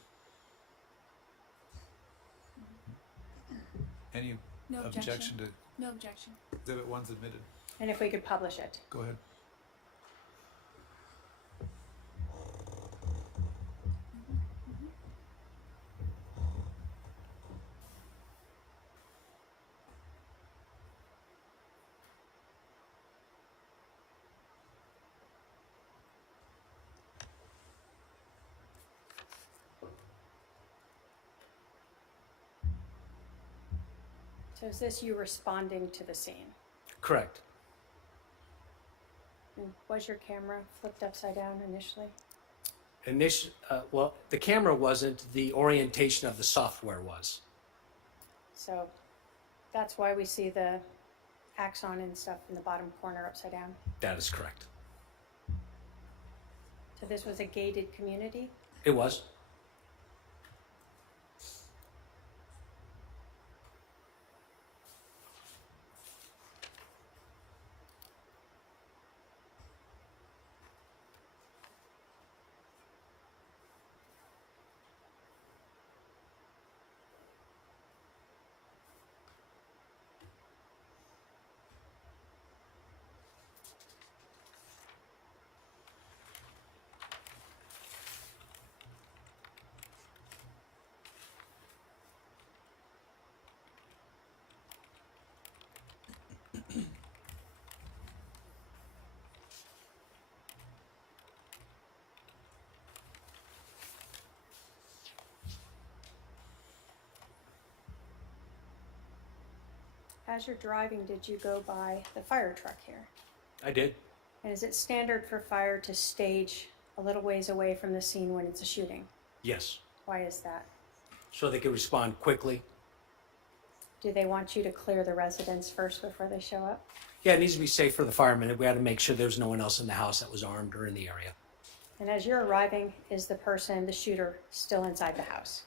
Any No objection to No objection. exhibit 1's admitted? And if we could publish it. Go ahead. So is this you responding to the scene? Correct. And was your camera flipped upside down initially? Well, the camera wasn't, the orientation of the software was. So that's why we see the axon and stuff in the bottom corner upside down. That is correct. So this was a gated community? It was. As you're driving, did you go by the fire truck here? I did. And is it standard for fire to stage a little ways away from the scene when it's a shooting? Yes. Why is that? so they can respond quickly. Do they want you to clear the residence first before they show up? Yeah, it needs to be safe for the firemen. We had to make sure there's no one else in the house that was armed or in the area. And as you're arriving, is the person, the shooter, still inside the house?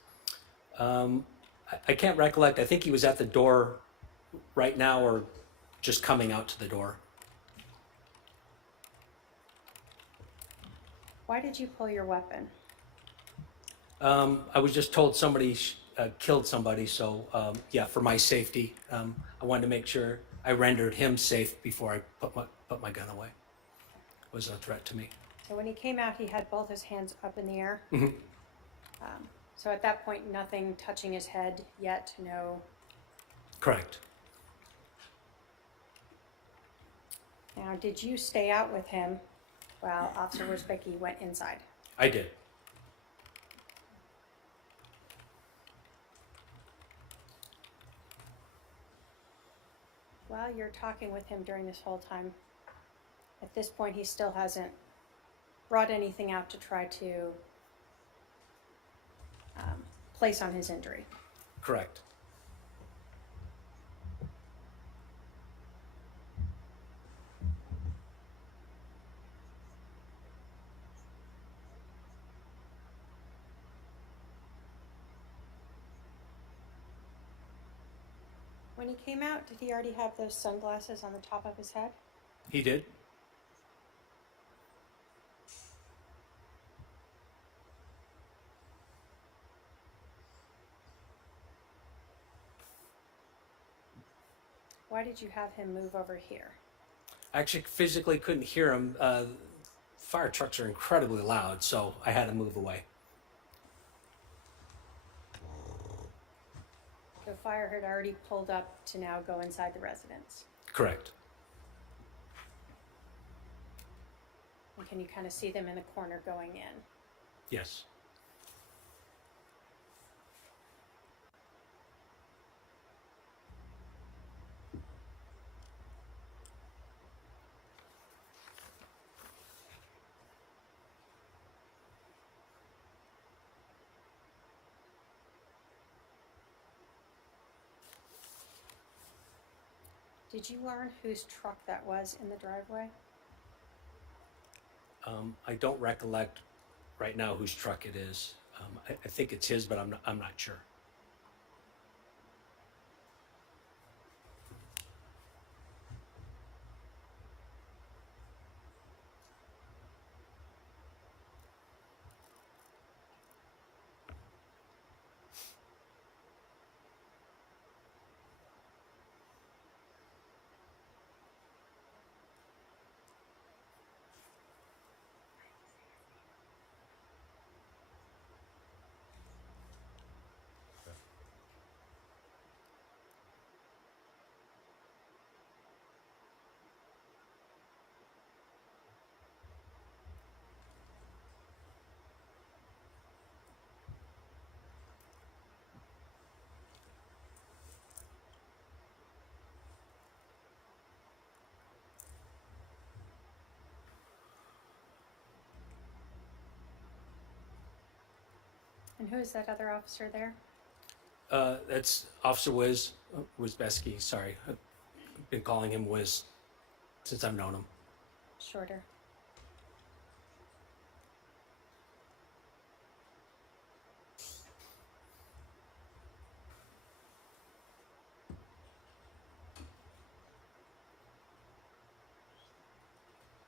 I can't recollect. I think he was at the door right now or just coming out to the door. Why did you pull your weapon? I was just told somebody killed somebody, so yeah, for my safety, I wanted to make sure I rendered him safe before I put my gun away. It was a threat to me. So when he came out, he had both his hands up in the air. Mhm. So at that point, nothing touching his head yet, no. Correct. Now, did you stay out with him while Officer Wozbicki went inside? I did. While you're talking with him during this whole time, at this point, he still hasn't brought anything out to try to place on his injury. Correct. When he came out, did he already have those sunglasses on the top of his head? He did. Why did you have him move over here? I actually physically couldn't hear him. Fire trucks are incredibly loud, so I had to move away. The fire had already pulled up to now go inside the residence. Correct. And can you kind of see them in the corner going in? Yes. Did you learn whose truck that was in the driveway? I don't recollect right now whose truck it is. I think it's his, but I'm not sure. And who is that other officer there? That's Officer Wozbicki, sorry. I've been calling him Wiz since I've known him. Shorter.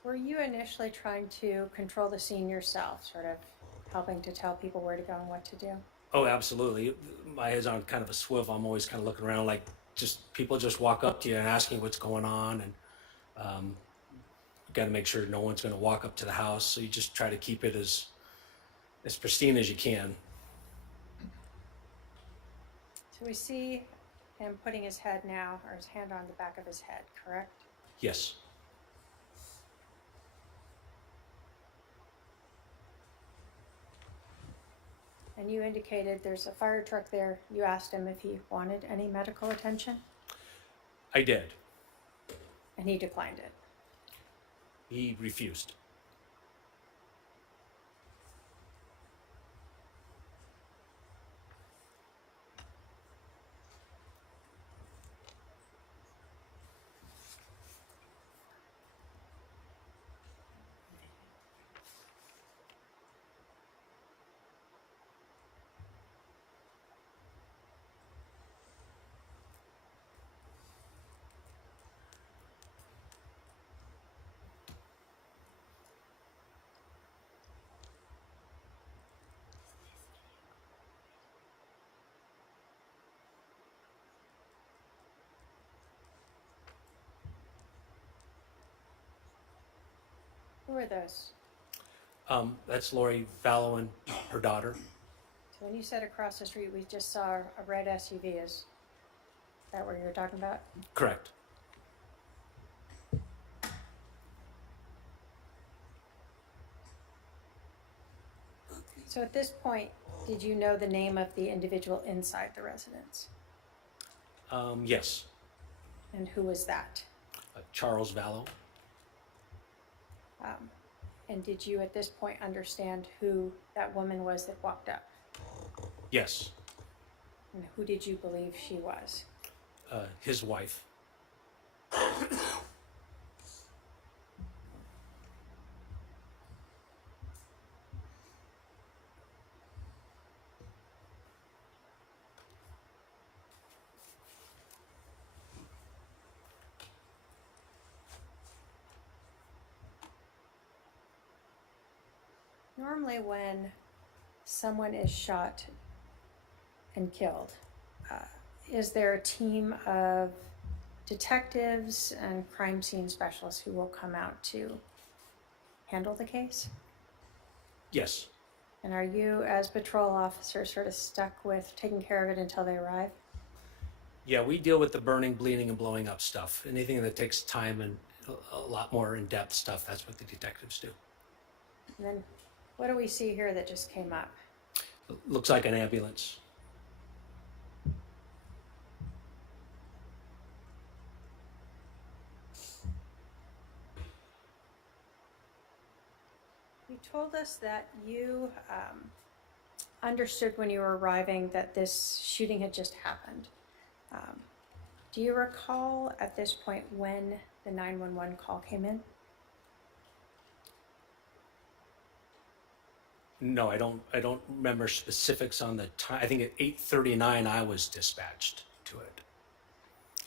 Were you initially trying to control the scene yourself, sort of helping to tell people where to go and what to do? Oh, absolutely. My head's on kind of a swivel. I'm always kind of looking around like people just walk up to you and ask you what's going on. And got to make sure no one's going to walk up to the house. So you just try to keep it as pristine as you can. So we see him putting his head now, or his hand on the back of his head, correct? Yes. And you indicated there's a fire truck there. You asked him if he wanted any medical attention, I did. and he declined it. He refused. Who are those? That's Lori Vallow and her daughter. So when you said across the street, we just saw a red SUV. Is that what you're talking about? Correct. So at this point, did you know the name of the individual inside the residence? Yes, And who was that? Charles Vallow. And did you at this point understand who that woman was that walked up? Yes, And who did you believe she was? his wife. Normally when someone is shot and killed, is there a team of detectives and crime scene specialists who will come out to handle the case? Yes, And are you, as patrol officers, sort of stuck with taking care of it until they arrive? yeah, we deal with the burning, bleeding, and blowing up stuff. Anything that takes time and a lot more in-depth stuff, that's what the detectives do. And then what do we see here that just came up? Looks like an ambulance. You told us that you understood when you were arriving that this shooting had just happened. Do you recall at this point when the 911 call came in? No, I don't remember specifics on the time. I think at 8:39 I was dispatched to it.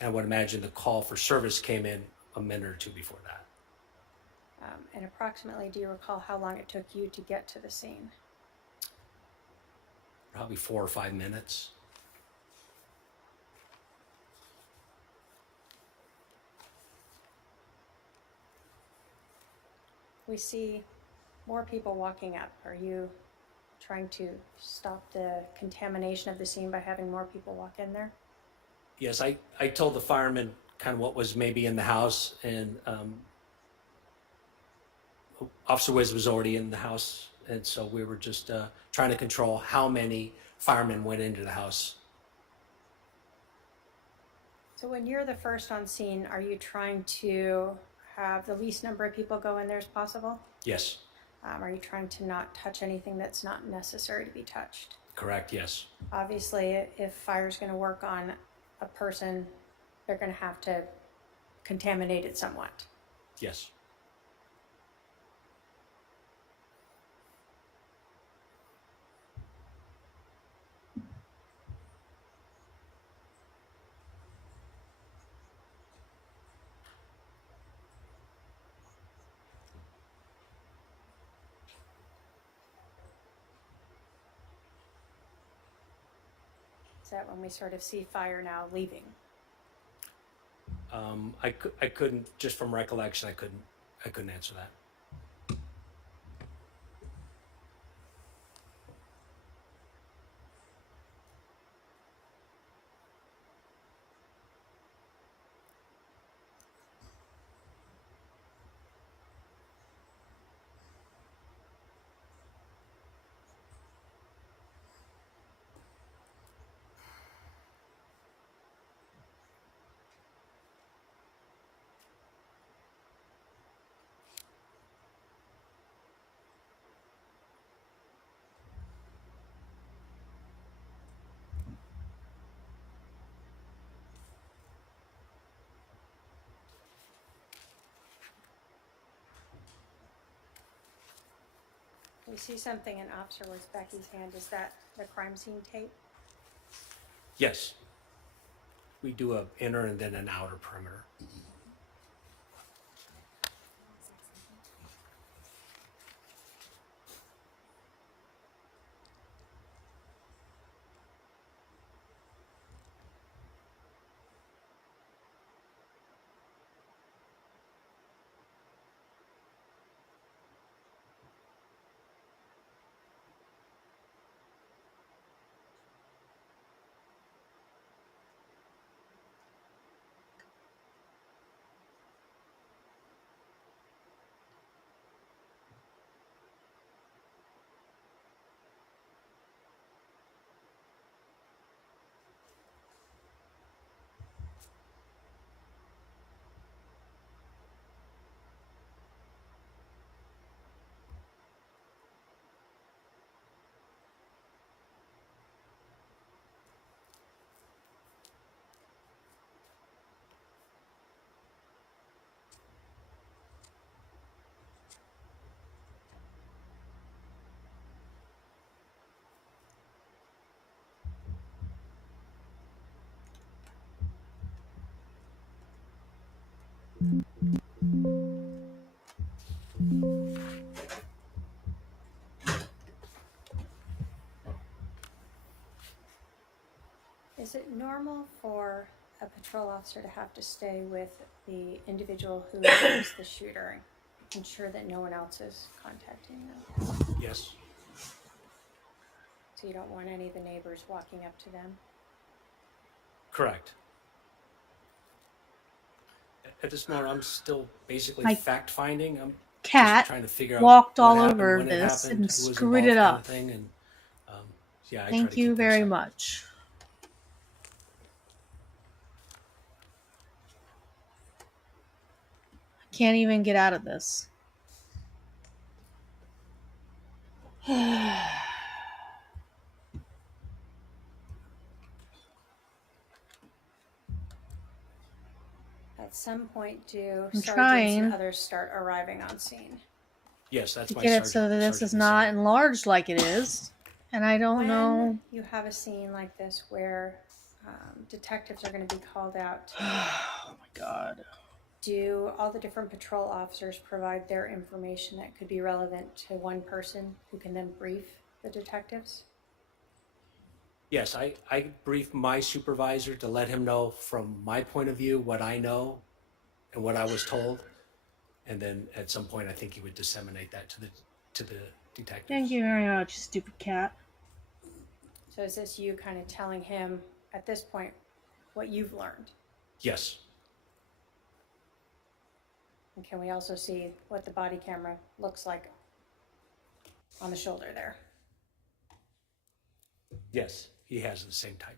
And I would imagine the call for service came in a minute or two before that. And approximately, do you recall how long it took you to get to the scene? Probably 4 or 5 minutes. We see more people walking up. Are you trying to stop the contamination of the scene by having more people walk in there? Yes, I told the firemen kind of what was maybe in the house, and Officer Wiz was already in the house, and so we were just trying to control how many firemen went into the house. So when you're the first on scene, are you trying to have the least number of people go in there as possible? Yes, Are you trying to not touch anything that's not necessary to be touched? correct, yes. Obviously, if fire's going to work on a person, they're going to have to contaminate it somewhat. Yes. Is that when we sort of see fire now leaving? I couldn't, just from recollection, I couldn't answer that. We see something in Officer Becky's hand. Is that the crime scene tape? Yes. We do a inner and then an outer perimeter. Is it normal for a patrol officer to have to stay with the individual who is the shooter, ensure that no one else is contacting them? Yes. So you don't want any of the neighbors walking up to them? Correct. At this moment, I'm still basically My fact-finding. I'm cat just trying to figure out walked what all happened, over when it this happened, and who was screwed it involved up. kind of thing, and, yeah, I try Thank to you keep very things- much. I can't even get out of this. At some point, do I'm sergeants trying and others start arriving on scene? Yes, that's To my get it sergeant. so that this is Sergeant not enlarged like it is. And I don't When know. you have a scene like this where detectives are going to be called out, Oh my god. do all the different patrol officers provide their information that could be relevant to one person who can then brief the detectives? Yes, I briefed my supervisor to let him know from my point of view what I know and what I was told. And then at some point, I think he would disseminate that to the detective. Thank you very much, stupid cat. So is this you kind of telling him at this point what you've learned? Yes. And can we also see what the body camera looks like on the shoulder there? Yes, he has the same type.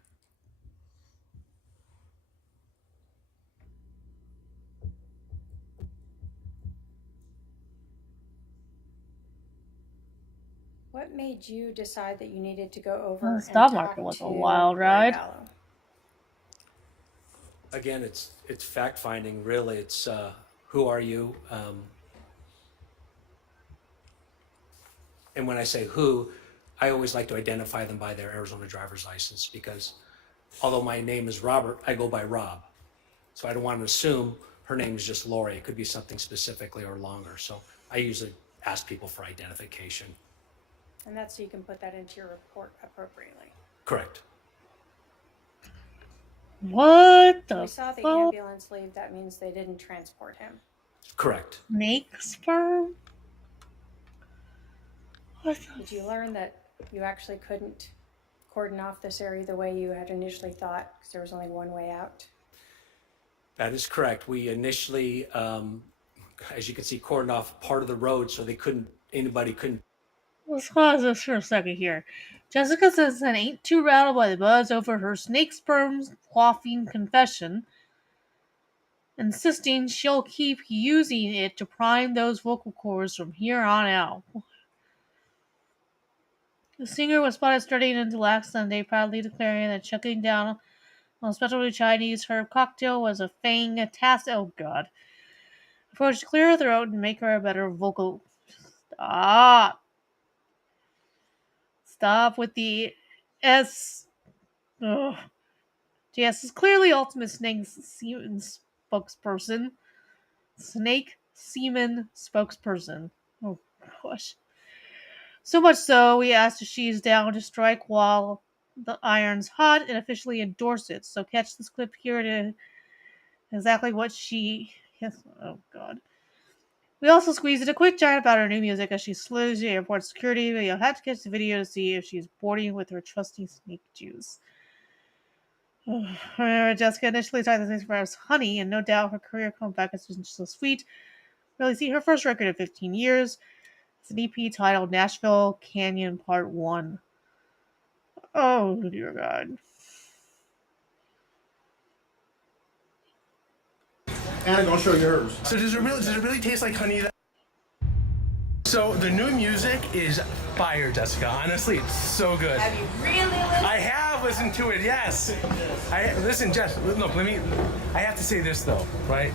What made you decide that you needed to go over Well, the and stock talk market was a to wild Larry ride. Gallo? Again, it's fact finding. Really, it's who are you? And when I say who, I always like to identify them by their Arizona driver's license because although my name is Robert, I go by Rob. So I don't want to assume her name is just Lori. It could be something specifically or longer. So I usually ask people for identification. And that's so you can put that into your report appropriately. Correct. What the We saw the fuck? ambulance leave, that means they didn't transport him. Correct. Snake sperm? What the Did you learn that you actually couldn't cordon off this area the way you had initially thought because there was only one way out? That is correct. We initially, as you can see, cordoned off part of the road so anybody couldn't. Let's pause this for a second here. Jessica says that ain't too rattled by the buzz over her snake sperms quaffing confession, insisting she'll keep using it to prime those vocal cords from here on out. The singer was spotted strutting into last Sunday, proudly declaring that chugging down on a specialty Chinese herb cocktail was a fantastic. Oh god. Approach to clear her throat and make her a better vocal. Stop with the S. Ugh. JS is clearly Ultimate Snake Semen spokesperson. Snake Semen spokesperson. Oh gosh. So much so, we asked if she's down to strike while the iron's hot and officially endorse it. So catch this clip here to exactly what she. Yes. Oh god. We also squeezed in a quick chat about her new music as she slithers to airport security, but you'll have to catch the video to see if she's boarding with her trusty snake juice. Remember, Jessica initially started the thing as Honey, and no doubt her career comeback has been so sweet. Really see her first record in 15 years. It's an EP titled Nashville Canyon Part 1. Oh, dear God. Anna, gonna show you hers. So does it really taste like honey? So the new music is fire, Jessica. Honestly, it's so good. Have you really listened? I have listened to it, yes. Listen, Jess, look, I have to say this though, right?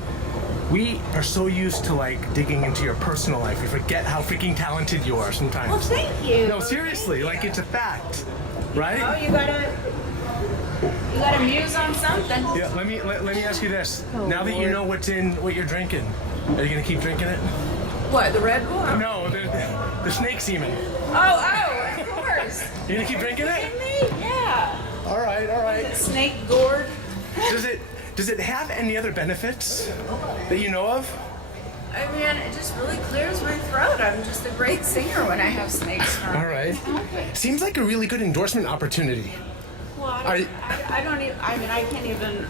We are so used to like digging into your personal life. We forget how freaking talented you are sometimes. Well, thank you. No, seriously, like it's a fact, right? Oh, you gotta You gotta muse on something. Yeah, let me ask you this. Oh, now that you Lord. know what you're drinking, are you gonna keep drinking it? What, the Red Bull? No, the snake semen. Oh, of course. You gonna keep drinking it? Kidding me? Yeah. All right. Is it snake gourd? Does it have any other benefits that you know of? I mean, it just really clears my throat. I'm just a great singer when I have snakes. All right. Seems like a really good endorsement opportunity. Well, I don't even, I mean, I can't even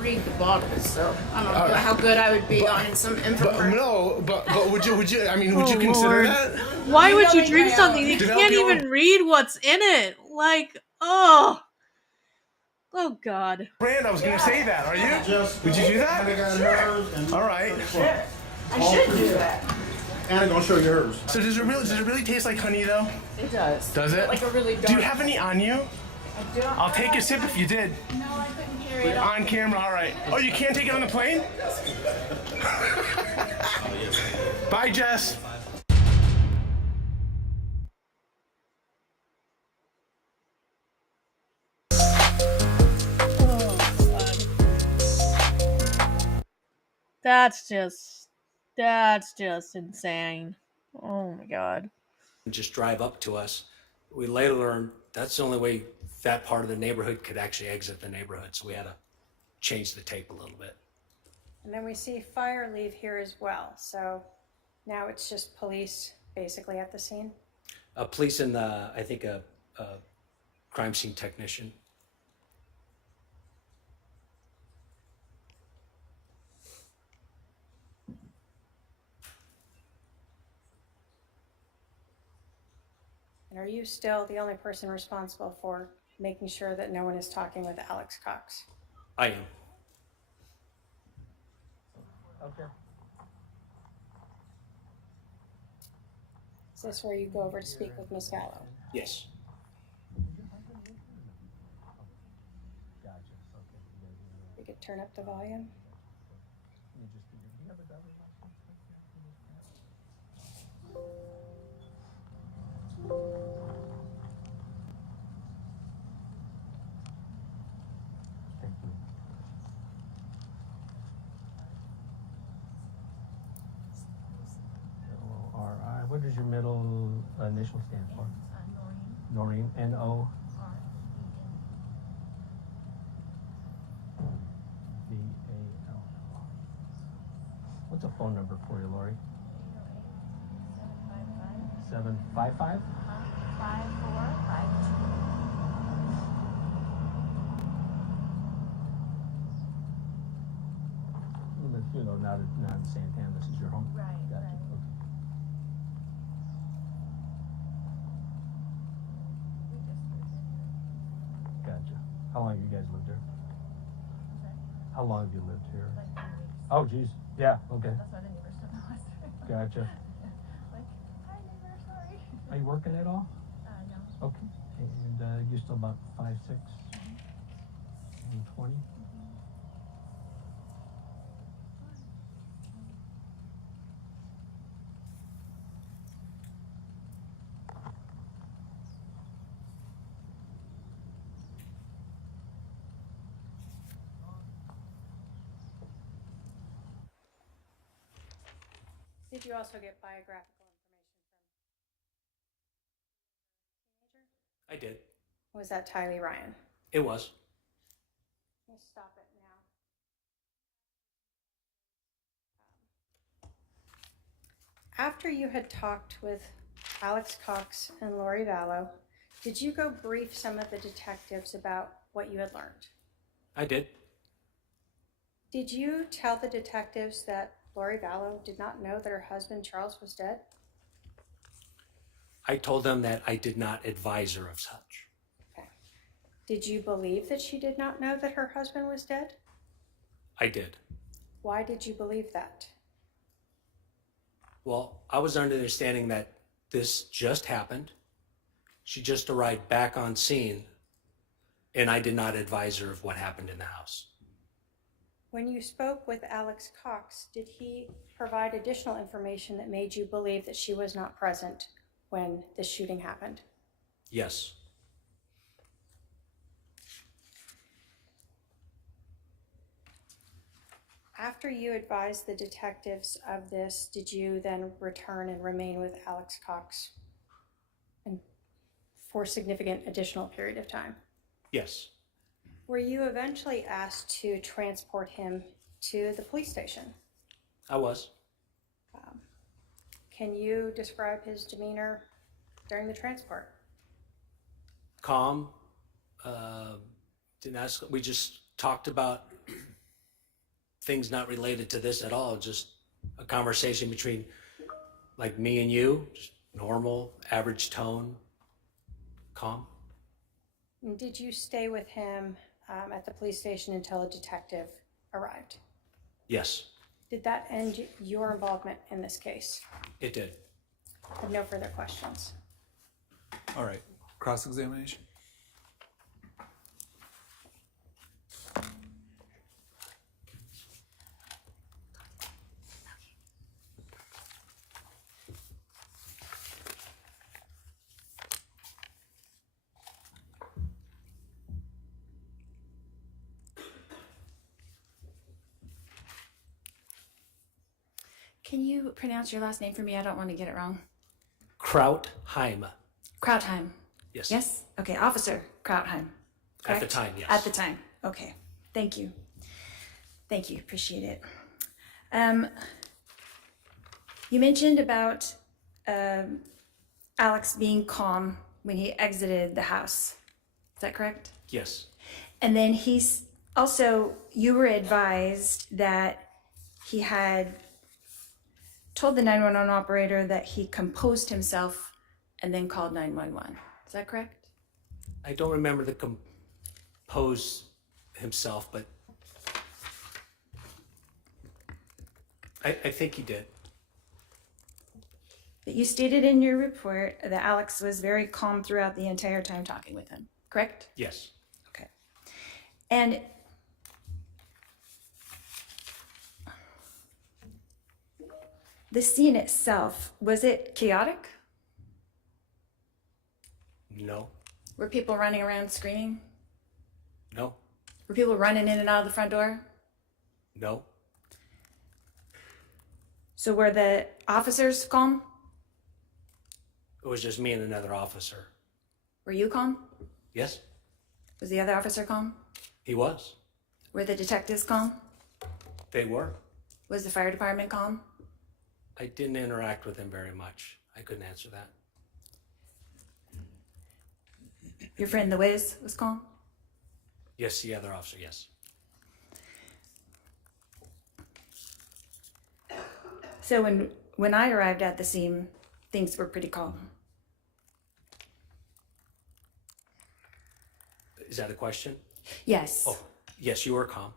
read the bottles, so I don't know how good I would be on some infomercial. But would you, I mean, would you Oh, consider Lord. that? Why would you Developing drink my something own. you Develop can't your even own. read what's in it? Like, oh God. Brand, I was gonna say that. Are you? Would you do that? All right. I should do that. Anna gonna show you hers. So does it really taste like honey though? It does. Does it? Like a really dark. Do you have any on you? I don't. I'll take a sip if you did. No, I couldn't carry it On camera, all right. Oh, you can't take it on the plane? Bye, Jess. That's just insane. Oh my God. And just drive up to us. We later learned that's the only way that part of the neighborhood could actually exit the neighborhood. So we had to change the tape a little bit. And then we see fire leave here as well. So now it's just police basically at the scene. Police and I think a crime scene technician. And are you still the only person responsible for making sure that no one is talking with Alex Cox? I am. Okay. Is this where you go over to speak with Miss Gallo? Yes. You could turn up the volume. L-O-R-I. What does your middle initial stand for? Noreen. N-O. V-A-L. What's a phone number for you, Lori? 755? 5452. You know, not in Santana, this is your home? Right, Gotcha. right. Okay. Gotcha. How long have you guys lived here? How long have you lived here? Like 3 weeks. Oh, geez. Yeah, okay. That's why the neighbors took the last time. Gotcha. Like, hi neighbor, sorry. Are you working at all? No. Okay. And you're still about 5'6", and 20? Did you also get biographical information from I did. or was that Tylee Ryan? It was. Let's stop it now. After you had talked with Alex Cox and Lori Vallow, did you go brief some of the detectives about what you had learned? I did. Did you tell the detectives that Lori Vallow did not know that her husband Charles was dead? I told them that I did not advise her of such. Okay. Did you believe that she did not know that her husband was dead? I did. Why did you believe that? Well, I was under the understanding that this just happened. She just arrived back on scene, and I did not advise her of what happened in the house. When you spoke with Alex Cox, did he provide additional information that made you believe that she was not present when the shooting happened? Yes. After you advised the detectives of this, did you then return and remain with Alex Cox and for a significant additional period of time? Yes, Were you eventually asked to transport him to the police station? I was. Can you describe his demeanor during the transport? Calm. Didn't ask. We just talked about things not related to this at all. Just a conversation between like me and you, just normal, average tone, calm. And did you stay with him at the police station until a detective arrived? Yes, Did that end your involvement in this case? it did. I have no further questions. All right, cross-examination. Can you pronounce your last name for me? I don't want to get it wrong. Krautheim. Krautheim. Yes. Yes? Okay, Officer Krautheim. At the correct? time, yes. At the time. Okay. Thank you. Thank you. Appreciate it. You mentioned about Alex being calm when he exited the house. Is that correct? Yes. And then he's also, you were advised that he had told the 911 operator that he composed himself and then called 911. Is that correct? I don't remember the compose himself, but I think he did. But you stated in your report that Alex was very calm throughout the entire time talking with him, correct? Yes. Okay. And the scene itself, was it chaotic? No. Were people running around screaming? No. Were people running in and out of the front door? No. So were the officers calm? It was just me and another officer. Were you calm? Yes, Was the other officer calm? he was. Were the detectives calm? They were. Was the fire department calm? I didn't interact with him very much. I couldn't answer that. Your friend the Wiz was calm? Yes, the other officer, yes. So when I arrived at the scene, things were pretty calm. Is that a question? Yes. Oh, yes, you were calm.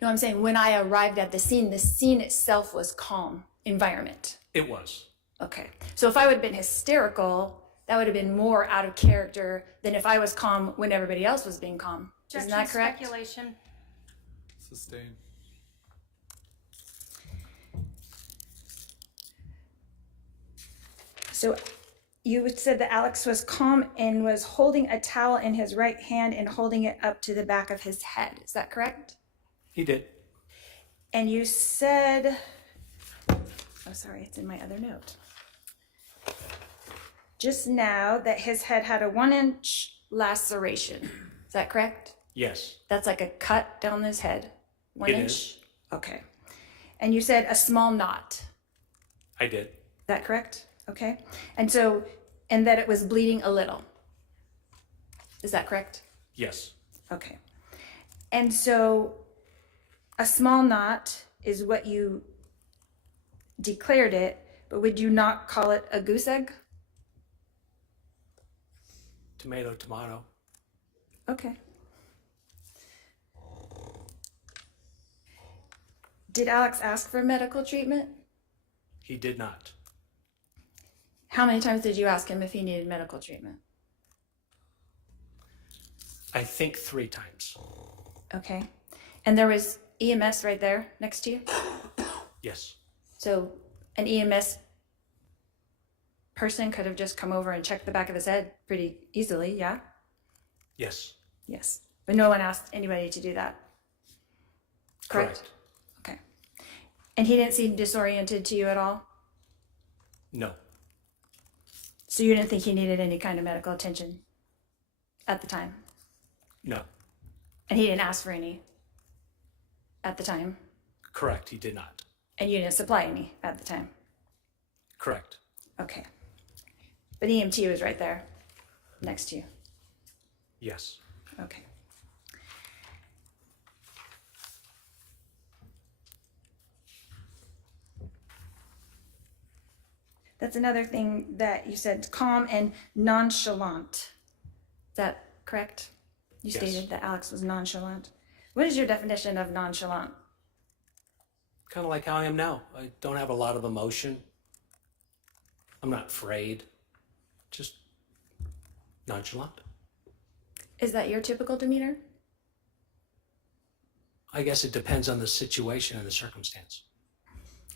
No, I'm saying when I arrived at the scene itself was calm environment. It was. Okay. So if I would have been hysterical, that would have been more out of character than if I was calm when everybody else was being calm. Isn't that correct? Speculation. Sustain. So you said that Alex was calm and was holding a towel in his right hand and holding it up to the back of his head. Is that correct? He did. And you said, oh, sorry, it's in my other note. Just now that his head had a 1-inch laceration. Is that correct? Yes. That's like a cut down his head. 1 It inch? is. Okay. And you said a small knot. I did. Is that correct? Okay. And that it was bleeding a little. Is that correct? Yes. Okay. And so a small knot is what you declared it, but would you not call it a goose egg? Tomato, tomato. Okay. Did Alex ask for medical treatment? He did not. How many times did you ask him if he needed medical treatment? I think 3 times. Okay. And there was EMS right there next to you? Yes. So an EMS person could have just come over and checked the back of his head pretty easily, yeah? Yes. Yes. But no one asked anybody to do that. Correct? Correct. Okay. And he didn't seem disoriented to you at all? No, So you didn't think he needed any kind of medical attention at the time? no, And he didn't ask for any at the time? correct, he did not. And you didn't supply any at the time? Correct. Okay. But EMT was right there, next to you? Yes. Okay. That's another thing that you said, calm and nonchalant. Is that correct? You Yes. stated that Alex was nonchalant. What is your definition of nonchalant? Kind of like how I am now. I don't have a lot of emotion. I'm not afraid. Just nonchalant. Is that your typical demeanor? I guess it depends on the situation and the circumstance.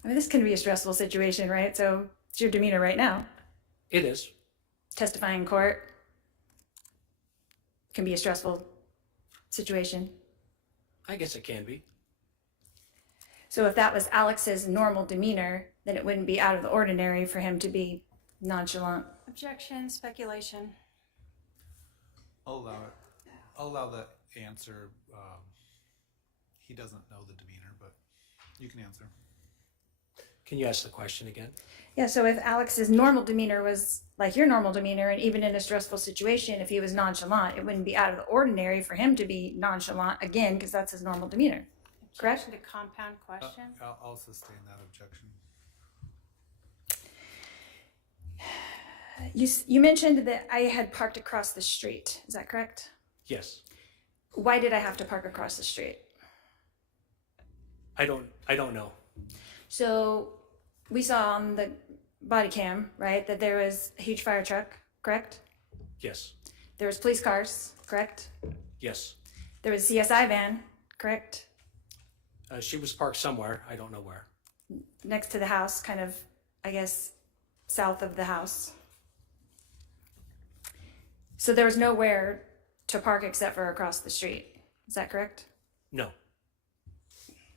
I mean, this can be a stressful situation, right? So it's your demeanor right now. It is. Testifying in court can be a stressful situation. I guess it can be. So if that was Alex's normal demeanor, then it wouldn't be out of the ordinary for him to be nonchalant. Objection, speculation. I'll allow it. I'll allow that answer. He doesn't know the demeanor, but you can answer. Can you ask the question again? Yeah, so if Alex's normal demeanor was like your normal demeanor, and even in a stressful situation, if he was nonchalant, it wouldn't be out of the ordinary for him to be nonchalant again, because that's his normal demeanor. Correct? Objection to compound question. I'll sustain that objection. You mentioned that I had parked across the street. Is that correct? Yes. Why did I have to park across the street? I don't know. So we saw on the body cam, right, that there was a huge fire truck, correct? Yes. There was police cars, correct? Yes. There was a CSI van, correct? She was parked somewhere. I don't know where. Next to the house, kind of, I guess, south of the house. So there was nowhere to park except for across the street. Is that correct? No,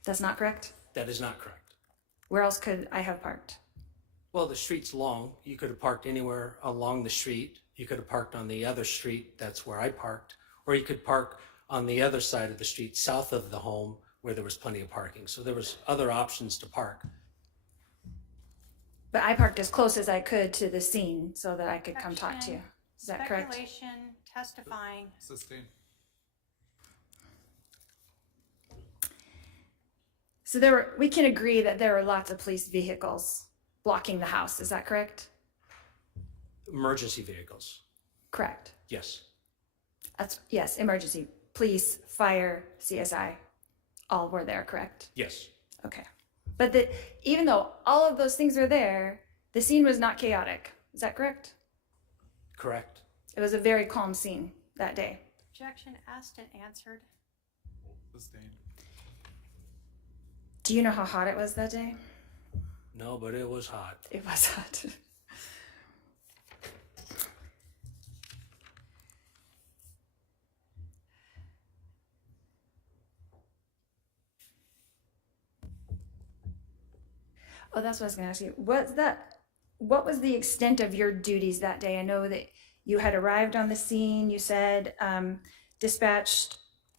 That's not correct? that is not correct. Where else could I have parked? Well, the street's long. You could have parked anywhere along the street. You could have parked on the other street. That's where I parked. Or you could park on the other side of the street, south of the home, where there was plenty of parking. So there was other options to park. But I parked as close as I could to the scene so that I could come talk to you. Is that correct? Speculation, testifying. Sustain. So we can agree that there were lots of police vehicles blocking the house. Is that correct? Emergency vehicles. Correct. Yes. Yes, emergency, police, fire, CSI, all were there, correct? Yes. Okay. But even though all of those things are there, the scene was not chaotic. Is that correct? Correct. It was a very calm scene that day. Objection asked and answered. Sustained. Do you know how hot it was that day? No, but it was hot. It was hot. Oh, that's what I was going to ask you. What was the extent of your duties that day? I know that you had arrived on the scene. You said dispatched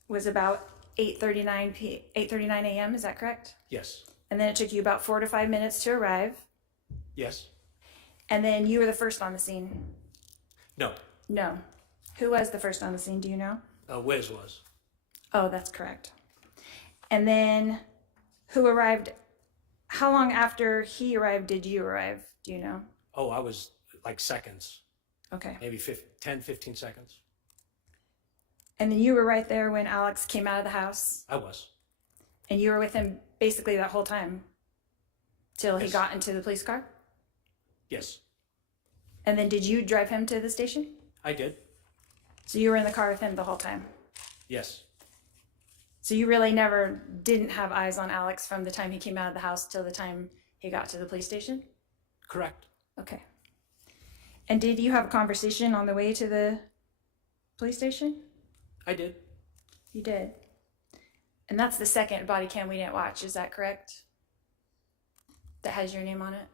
was about 8:39 a.m. Is that correct? Yes. And then it took you about 4 to 5 minutes to arrive. Yes. And then you were the first on the scene. No. No. Who was the first on the scene? Do you know? Wiz was. Oh, that's correct. And then who arrived? How long after he arrived did you arrive? Do you know? Oh, I was like seconds. Okay. Maybe 10, 15 seconds. And then you were right there when Alex came out of the house? I was. And you were with him basically that whole time till he Yes. got into the police car? Yes, And then did you drive him to the station? I did. So you were in the car with him the whole time? Yes. So you really never didn't have eyes on Alex from the time he came out of the house till the time he got to the police station? Correct. Okay. And did you have a conversation on the way to the police station? I did. You did. And that's the second body cam we didn't watch, is that correct? that has your name on it?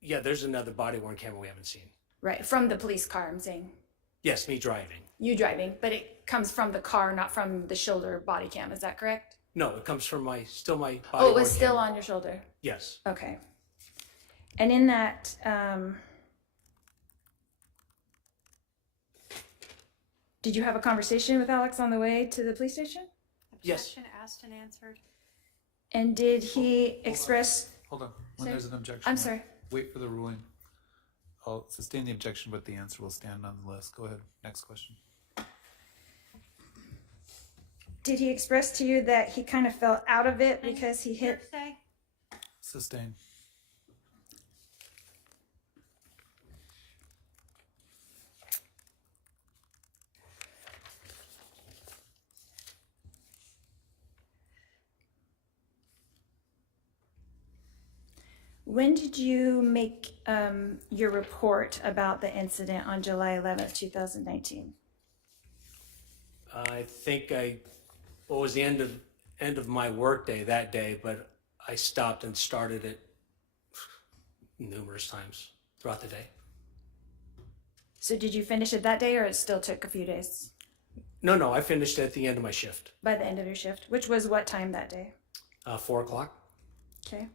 Yeah, there's another body worn camera we haven't seen. Right, from the police car, I'm saying. Yes, me driving. You driving, but it comes from the car, not from the shoulder body cam, is that correct? No, it comes from my body Oh, it was worn still camera. on your shoulder? Yes. Okay. And in that, did you have a conversation with Alex on the way to the police station? Yes. Objection asked and answered. And did he express? Hold on. When Sorry. there's an objection. I'm sorry. Wait for the ruling. I'll sustain the objection, but the answer will stand nonetheless. Go ahead. Next question. Did he express to you that he kind of fell out of it because he hit? Hearsay? Sustain. When did you make your report about the incident on July 11th, 2019? I think what was the end of my workday that day, but I stopped and started it numerous times throughout the day. So did you finish it that day, or it still took a few days? No, I finished at the end of my shift, By the end of your shift, which was what time that day? 4 o'clock. Okay.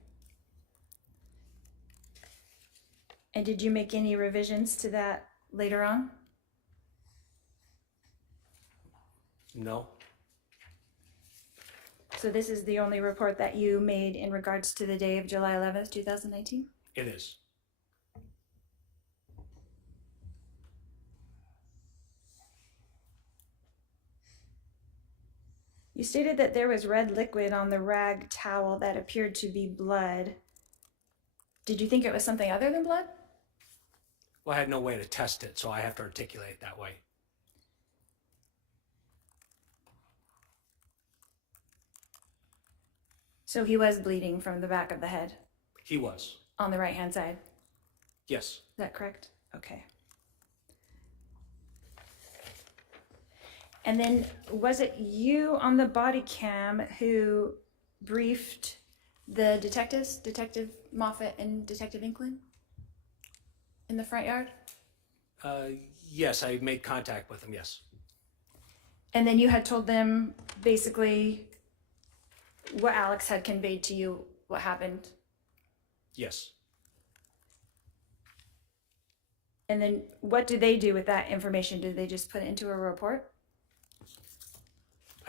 And did you make any revisions to that later on? No, So this is the only report that you made in regards to the day of July 11th, 2019? it is. You stated that there was red liquid on the rag towel that appeared to be blood. Did you think it was something other than blood? Well, I had no way to test it, so I have to articulate it that way. So he was bleeding from the back of the head He was. on the right-hand side. Yes. Is that correct? Okay. And then was it you on the body cam who briefed the detectives, Detective Moffat and Detective Inklin, in the front yard? Yes, I made contact with him, yes. And then you had told them basically what Alex had conveyed to you, what happened? Yes. And then what do they do with that information? Do they just put it into a report?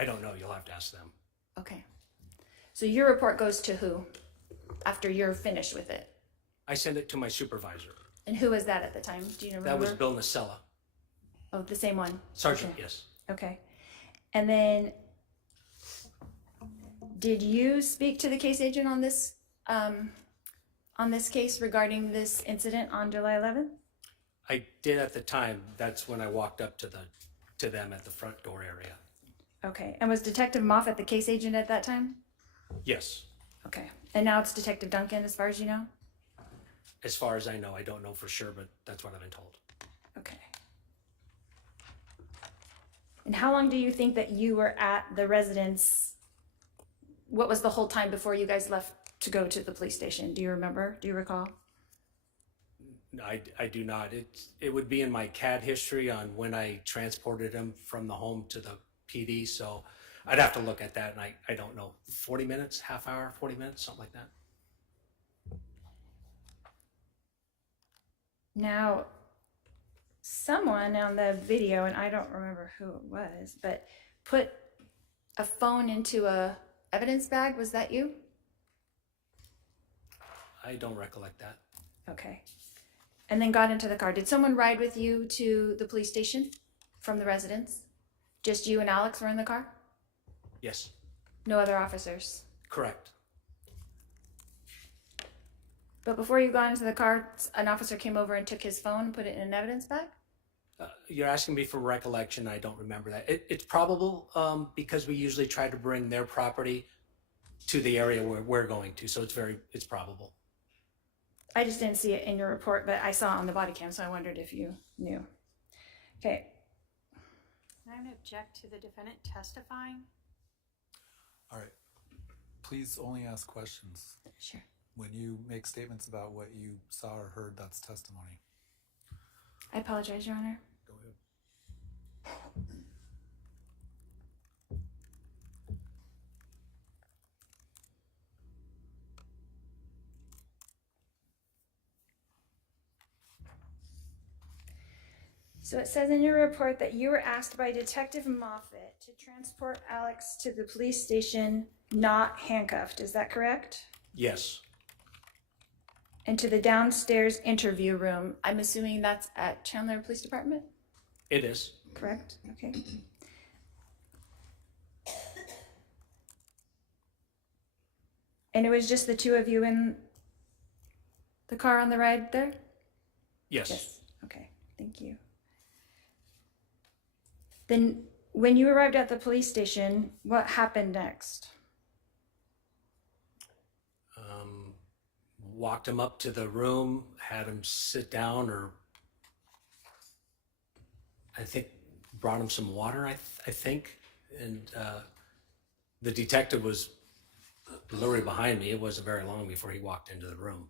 I don't know. You'll have to ask them. Okay. So your report goes to who after you're finished with it? I sent it to my supervisor. And who was that at the time? Do you remember? That was Bill Nacella. Oh, the same one. Sergeant, Okay. yes. Okay. And then did you speak to the case agent on this case regarding this incident on July 11th? I did at the time. That's when I walked up to them at the front door area. Okay. And was Detective Moffat the case agent at that time? Yes. Okay. And now it's Detective Duncan, as far as you know? As far as I know, I don't know for sure, but that's what I've been told. Okay. And how long do you think that you were at the residence? What was the whole time before you guys left to go to the police station? Do you remember? Do you recall? No, I do not. It would be in my CAD history on when I transported him from the home to the PD, so I'd have to look at that, and I don't know. 40 minutes, half hour, 40 minutes, something like that. Now, someone on the video, and I don't remember who it was, but put a phone into a evidence bag. Was that you? I don't recollect that. Okay. And then got into the car. Did someone ride with you to the police station from the residence? Just you and Alex were in the car? Yes, No other officers? correct. But before you got into the car, an officer came over and took his phone and put it in an evidence bag? You're asking me for recollection. I don't remember that. It's probable because we usually try to bring their property to the area where we're going to, so it's probable. I just didn't see it in your report, but I saw it on the body cam, so I wondered if you knew. Okay. Can I object to the defendant testifying? All right. Please only ask questions. Sure. When you make statements about what you saw or heard, that's testimony. I apologize, Your Honor. Go ahead. So it says in your report that you were asked by Detective Moffett to transport Alex to the police station not handcuffed. Is that correct? Yes. And to the downstairs interview room. I'm assuming that's at Chandler Police Department? It is. Correct? Okay. And it was just the two of you in the car on the ride there? Yes. Okay, thank you. Then, when you arrived at the police station, what happened next? Walked him up to the room, had him sit down, or I think brought him some water, I think. And the detective was literally behind me. It wasn't very long before he walked into the room.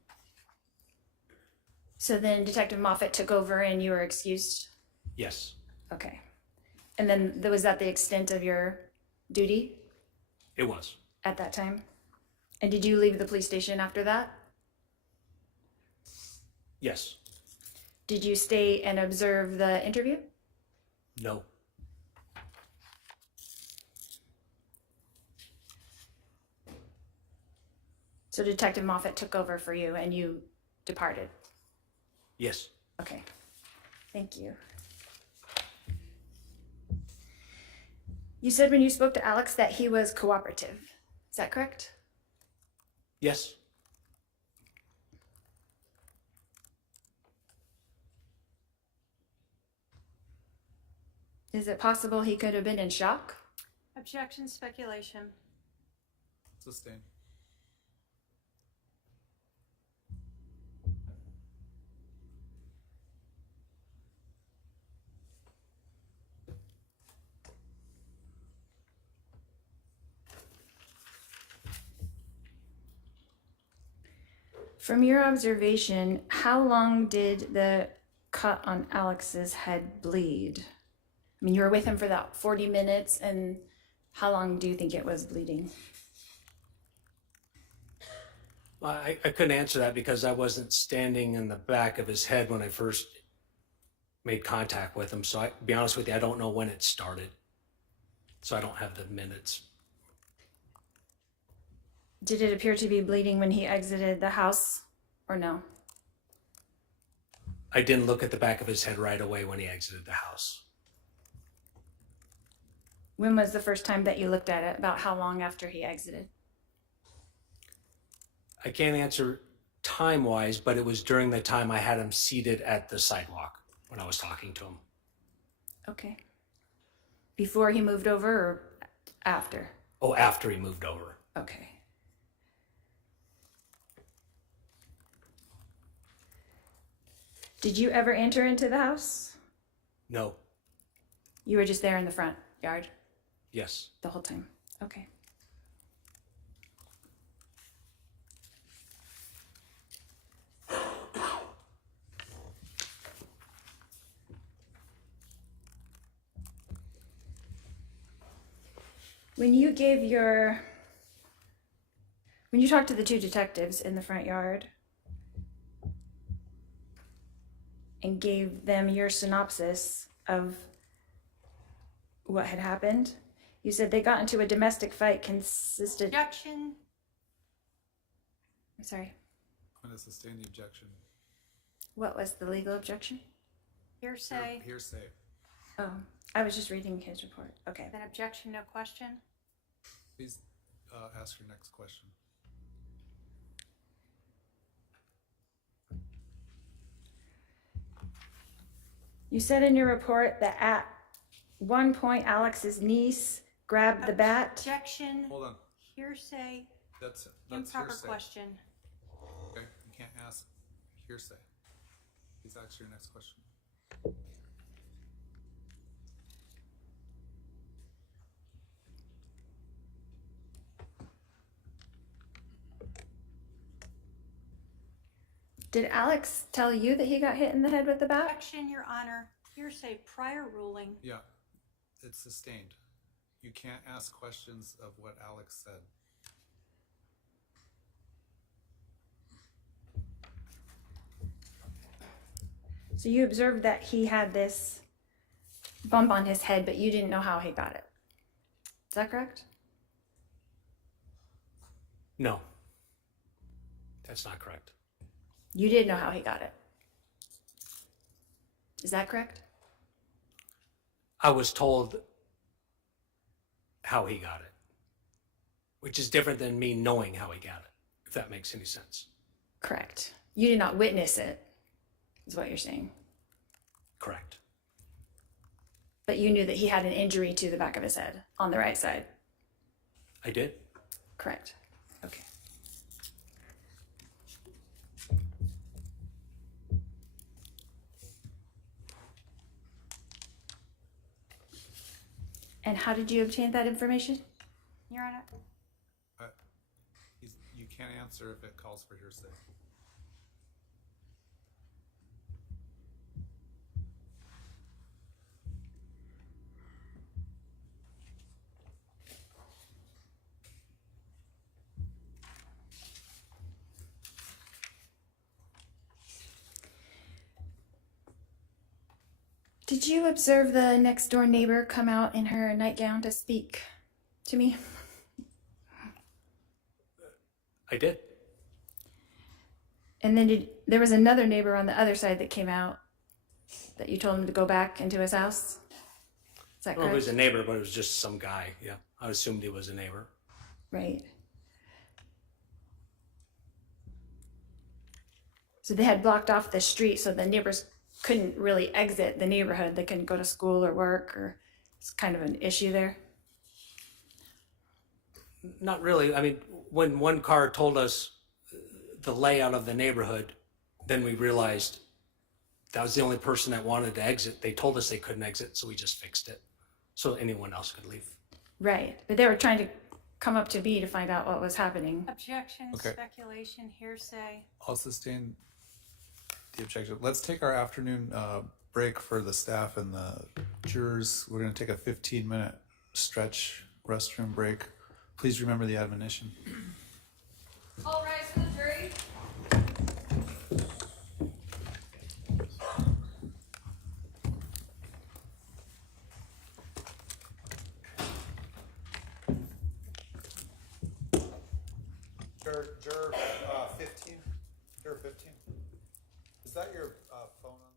So then Detective Moffett took over and you were excused? Yes. Okay. And then was that the extent of your duty It was. at that time? And did you leave the police station after that? Yes. Did you stay and observe the interview? No. So Detective Moffett took over for you and you departed? Yes. Okay. Thank you. You said when you spoke to Alex that he was cooperative. Is that correct? Yes. Is it possible he could have been in shock? Objection, speculation. Sustain. From your observation, how long did the cut on Alex's head bleed? I mean, you were with him for that 40 minutes, and how long do you think it was bleeding? I couldn't answer that because I wasn't standing in the back of his head when I first made contact with him. So to be honest with you, I don't know when it started. So I don't have the minutes. Did it appear to be bleeding when he exited the house, or no? I didn't look at the back of his head right away when he exited the house. When was the first time that you looked at it? About how long after he exited? I can't answer time-wise, but it was during the time I had him seated at the sidewalk when I was talking to him. Okay. Before he moved over or after? Oh, after he moved over. Okay. Did you ever enter into the house? No. You were just there in the front yard Yes. the whole time? Okay. When you talked to the two detectives in the front yard and gave them your synopsis of what had happened, you said they got into a domestic fight consisted. Objection. I'm sorry. I'm going to sustain the objection. What was the legal objection? Hearsay. Hearsay. Oh, I was just reading his report. Okay. Then objection, no question. Please ask your next question. You said in your report that at one point Alex's niece grabbed the bat. Objection. Hold on. Hearsay. That's Improper hearsay. question. Okay, you can't ask hearsay. Please ask your next question. Did Alex tell you that he got hit in the head with the bat? Objection, Your Honor. Hearsay prior ruling. Yeah, it's sustained. You can't ask questions of what Alex said. So you observed that he had this bump on his head, but you didn't know how he got it. Is that correct? No, that's not correct. You did know how he got it. Is that correct? I was told how he got it, which is different than me knowing how he got it, if that makes any sense. Correct. You did not witness it, is what you're saying. Correct. But you knew that he had an injury to the back of his head on the right side. I did. Correct. Okay. And how did you obtain that information, Your Honor? You can't answer if it calls for hearsay. Did you observe the next door neighbor come out in her nightgown to speak to me? I did. And then there was another neighbor on the other side that came out that you told him to go back into his house? Is that Well, it correct? was a neighbor, but it was just some guy. Yeah, I assumed he was a neighbor. Right. So they had blocked off the street so the neighbors couldn't really exit the neighborhood. They couldn't go to school or work, or it's kind of an issue there. Not really. I mean, when one car told us the layout of the neighborhood, then we realized that was the only person that wanted to exit. They told us they couldn't exit, so we just fixed it so anyone else could leave. Right. But they were trying to come up to me to find out what was happening. Objection, Okay. speculation, hearsay. I'll sustain the objection. Let's take our afternoon break for the staff and the jurors. We're going to take a 15-minute stretch restroom break. Please remember the admonition. All rise for the jury. Juror 15. Juror 15. Is that your phone on?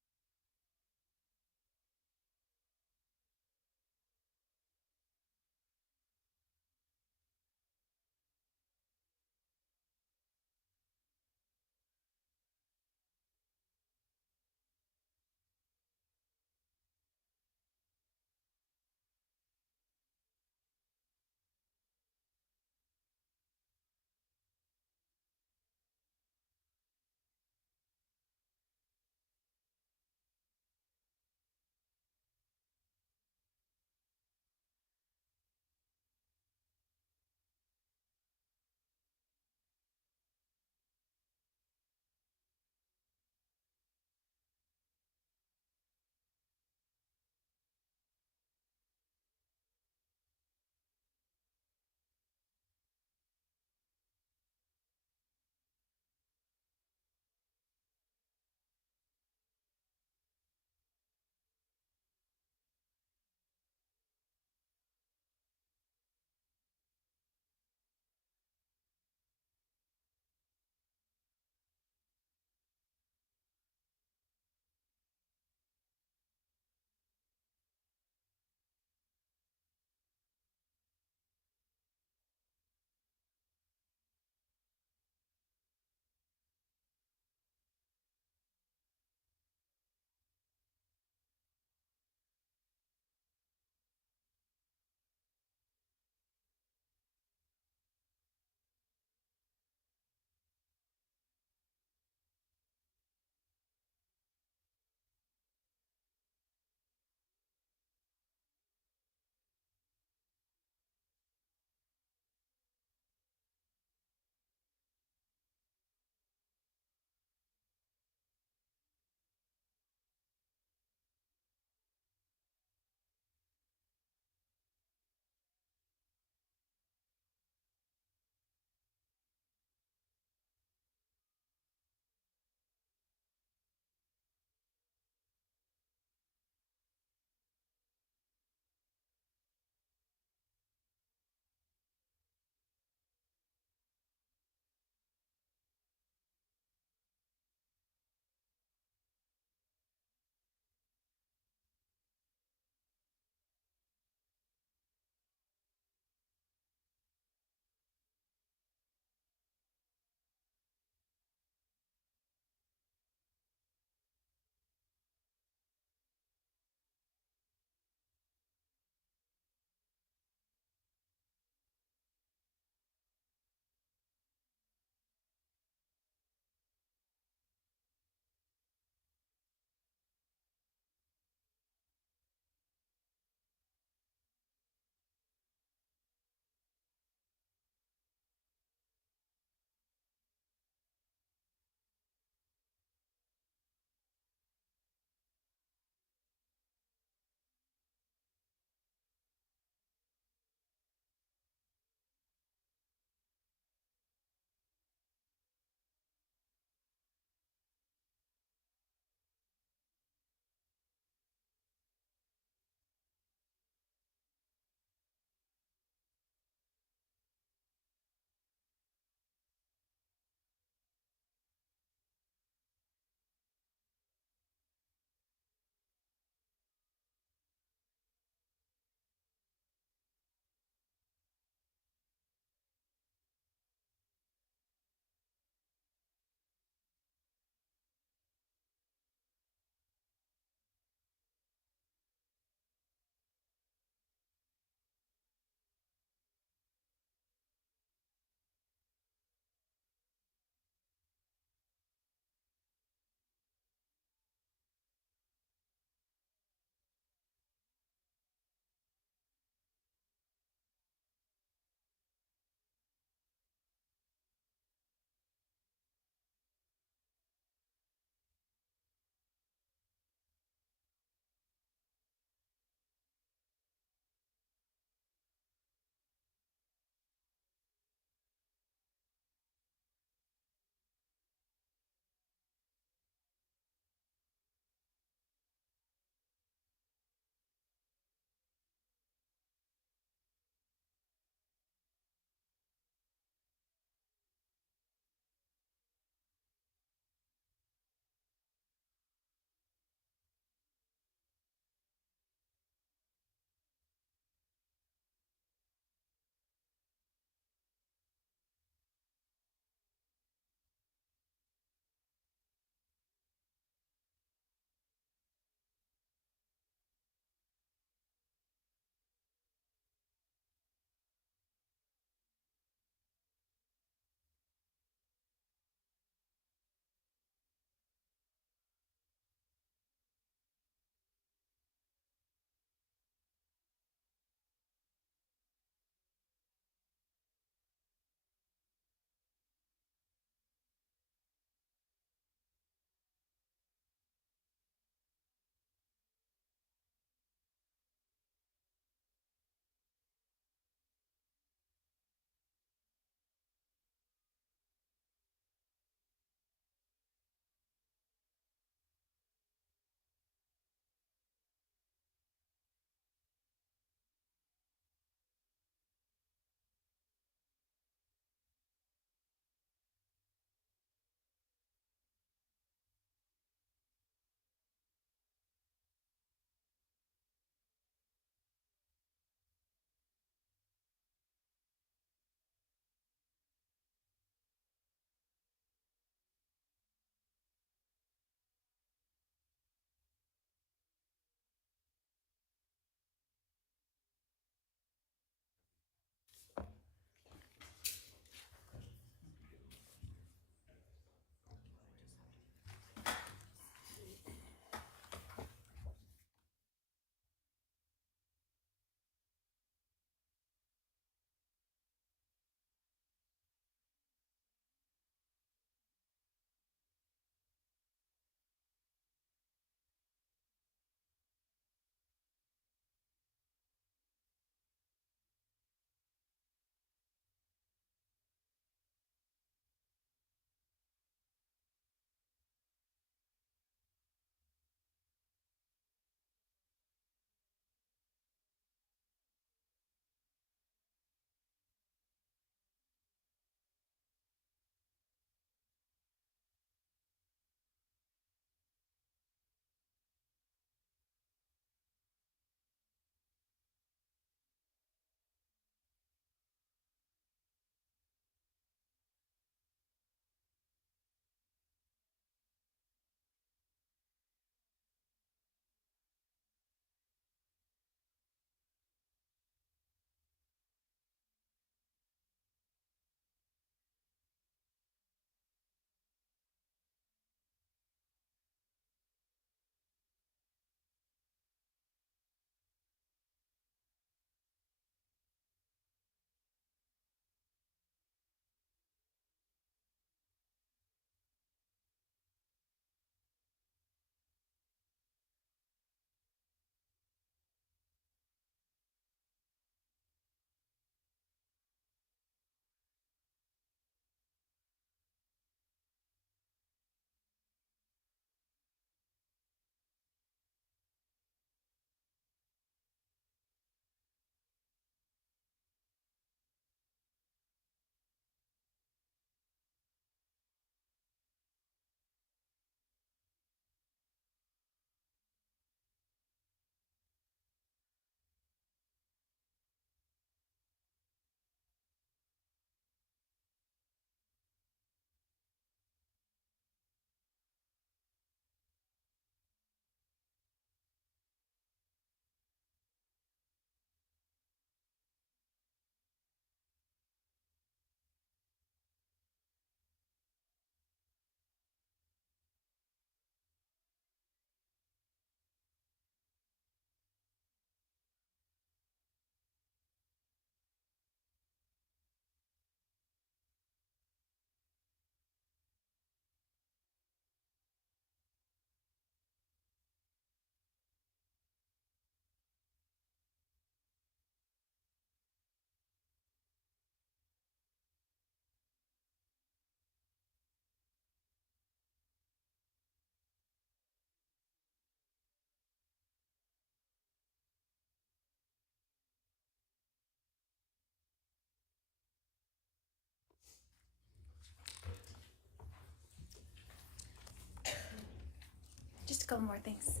couple more things.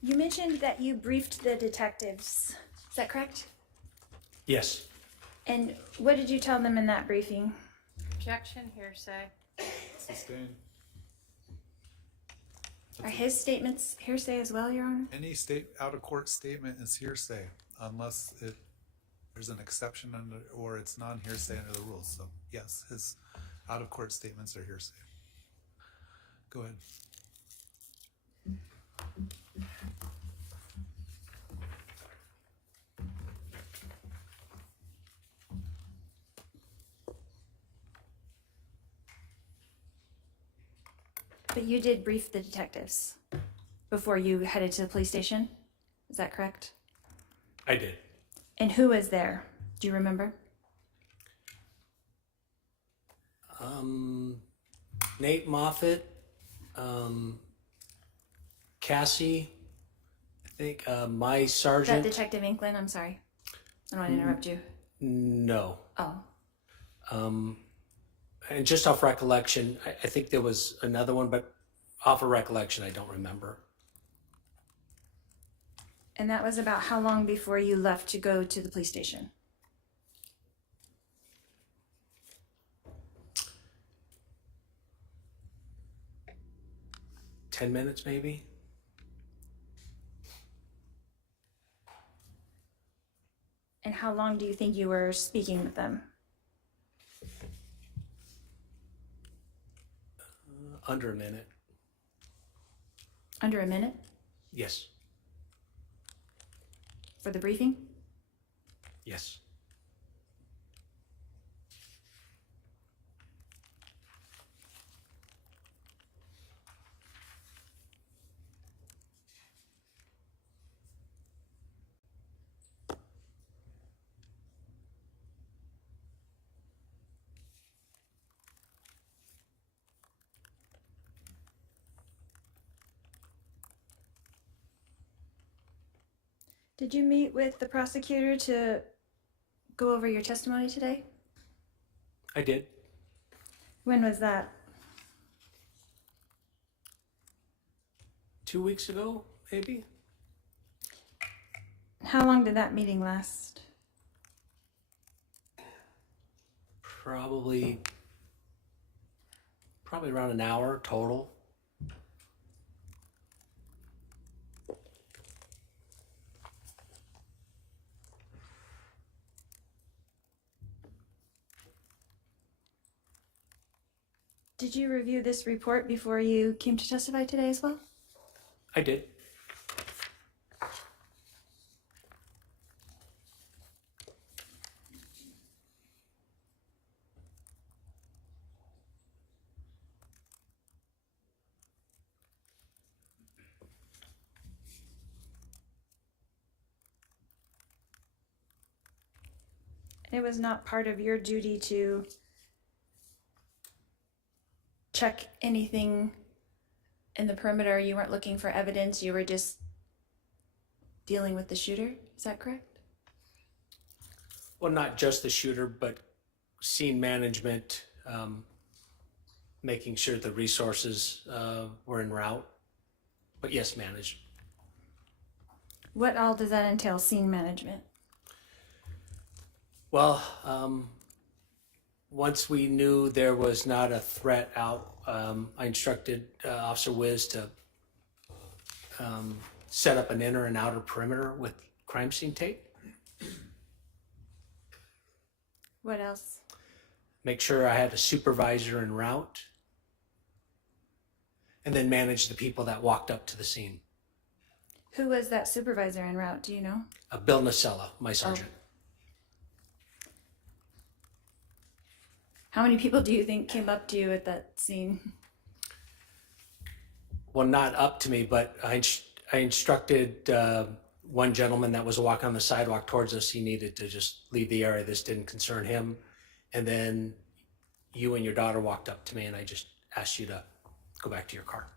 You mentioned that you briefed the detectives. Is that correct? Yes. And what did you tell them in that briefing? Objection, hearsay. Sustained. Are his statements hearsay as well, Your Honor? Any out of court statement is hearsay unless there's an exception or it's non-hearsay under the rules. So yes, his out of court statements are hearsay. Go ahead. But you did brief the detectives before you headed to the police station? Is that correct? I did. And who was there? Do you remember? Nate Moffett, Cassie, I think my Is that sergeant. Detective Inklin? I'm sorry. I don't want to interrupt you. No. Oh. And just off recollection, I think there was another one, but off of recollection, I don't remember. And that was about how long before you left to go to the police station? $10 minutes, maybe. And how long do you think you were speaking with them? Under a minute. Under a minute Yes. for the briefing? Yes. Did you meet with the prosecutor to go over your testimony today? I did. When was that? 2 weeks ago, maybe. How long did that meeting last? Probably around an hour total. Did you review this report before you came to testify today as well? I did. It was not part of your duty to check anything in the perimeter. You weren't looking for evidence. You were just dealing with the shooter. Is that correct? Well, not just the shooter, but scene management, making sure the resources were en route. But yes, managed. What all does that entail, scene management? Well, once we knew there was not a threat out, I instructed Officer Wiz to set up an inner and outer perimeter with crime scene tape. What else? Make sure I had a supervisor en route, and then manage the people that walked up to the scene. Who was that supervisor en route? Do you know? Bill Nacella, my sergeant. How many people do you think came up to you at that scene? Well, not up to me, but I instructed one gentleman that was walking on the sidewalk towards us. He needed to just leave the area. This didn't concern him. And then you and your daughter walked up to me, and I just asked you to go back to your car.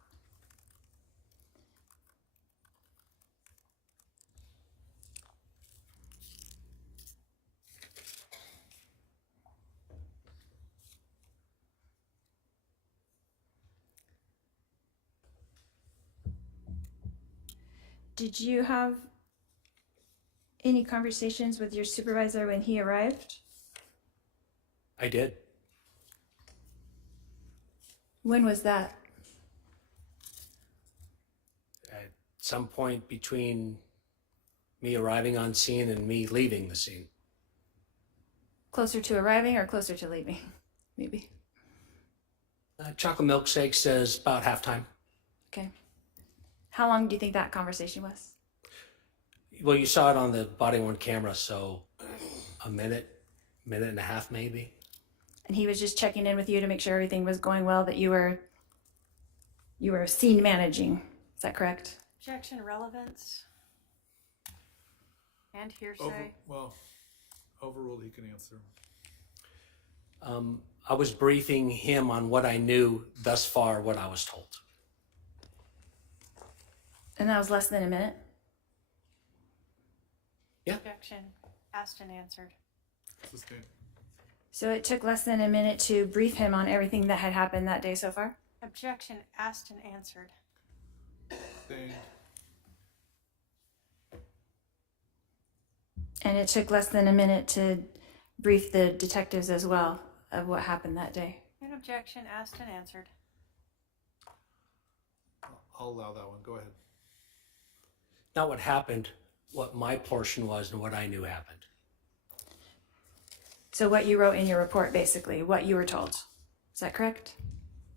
Did you have any conversations with your supervisor when he arrived? I did. When was that? At some point between me arriving on scene and me leaving the scene. Closer to arriving or closer to leaving? Maybe. Chocolate milkshake says about halftime. Okay. How long do you think that conversation was? Well, you saw it on the body-worn camera, so a minute and a half maybe. And he was just checking in with you to make sure everything was going well, that you were scene managing. Is that correct? Objection, relevance. And hearsay. Overruled, he can answer. I was briefing him on what I knew thus far, what I was told. And that was less than a minute? Yeah. Objection, asked and answered. Sustained. So it took less than a minute to brief him on everything that had happened that day so far? Objection, asked and answered. Sustained. And it took less than a minute to brief the detectives as well of what happened that day? An objection, asked and answered. I'll allow that one. Go ahead. Not what happened, what my portion was and what I knew happened. So what you wrote in your report, basically, what you were told. Is that correct?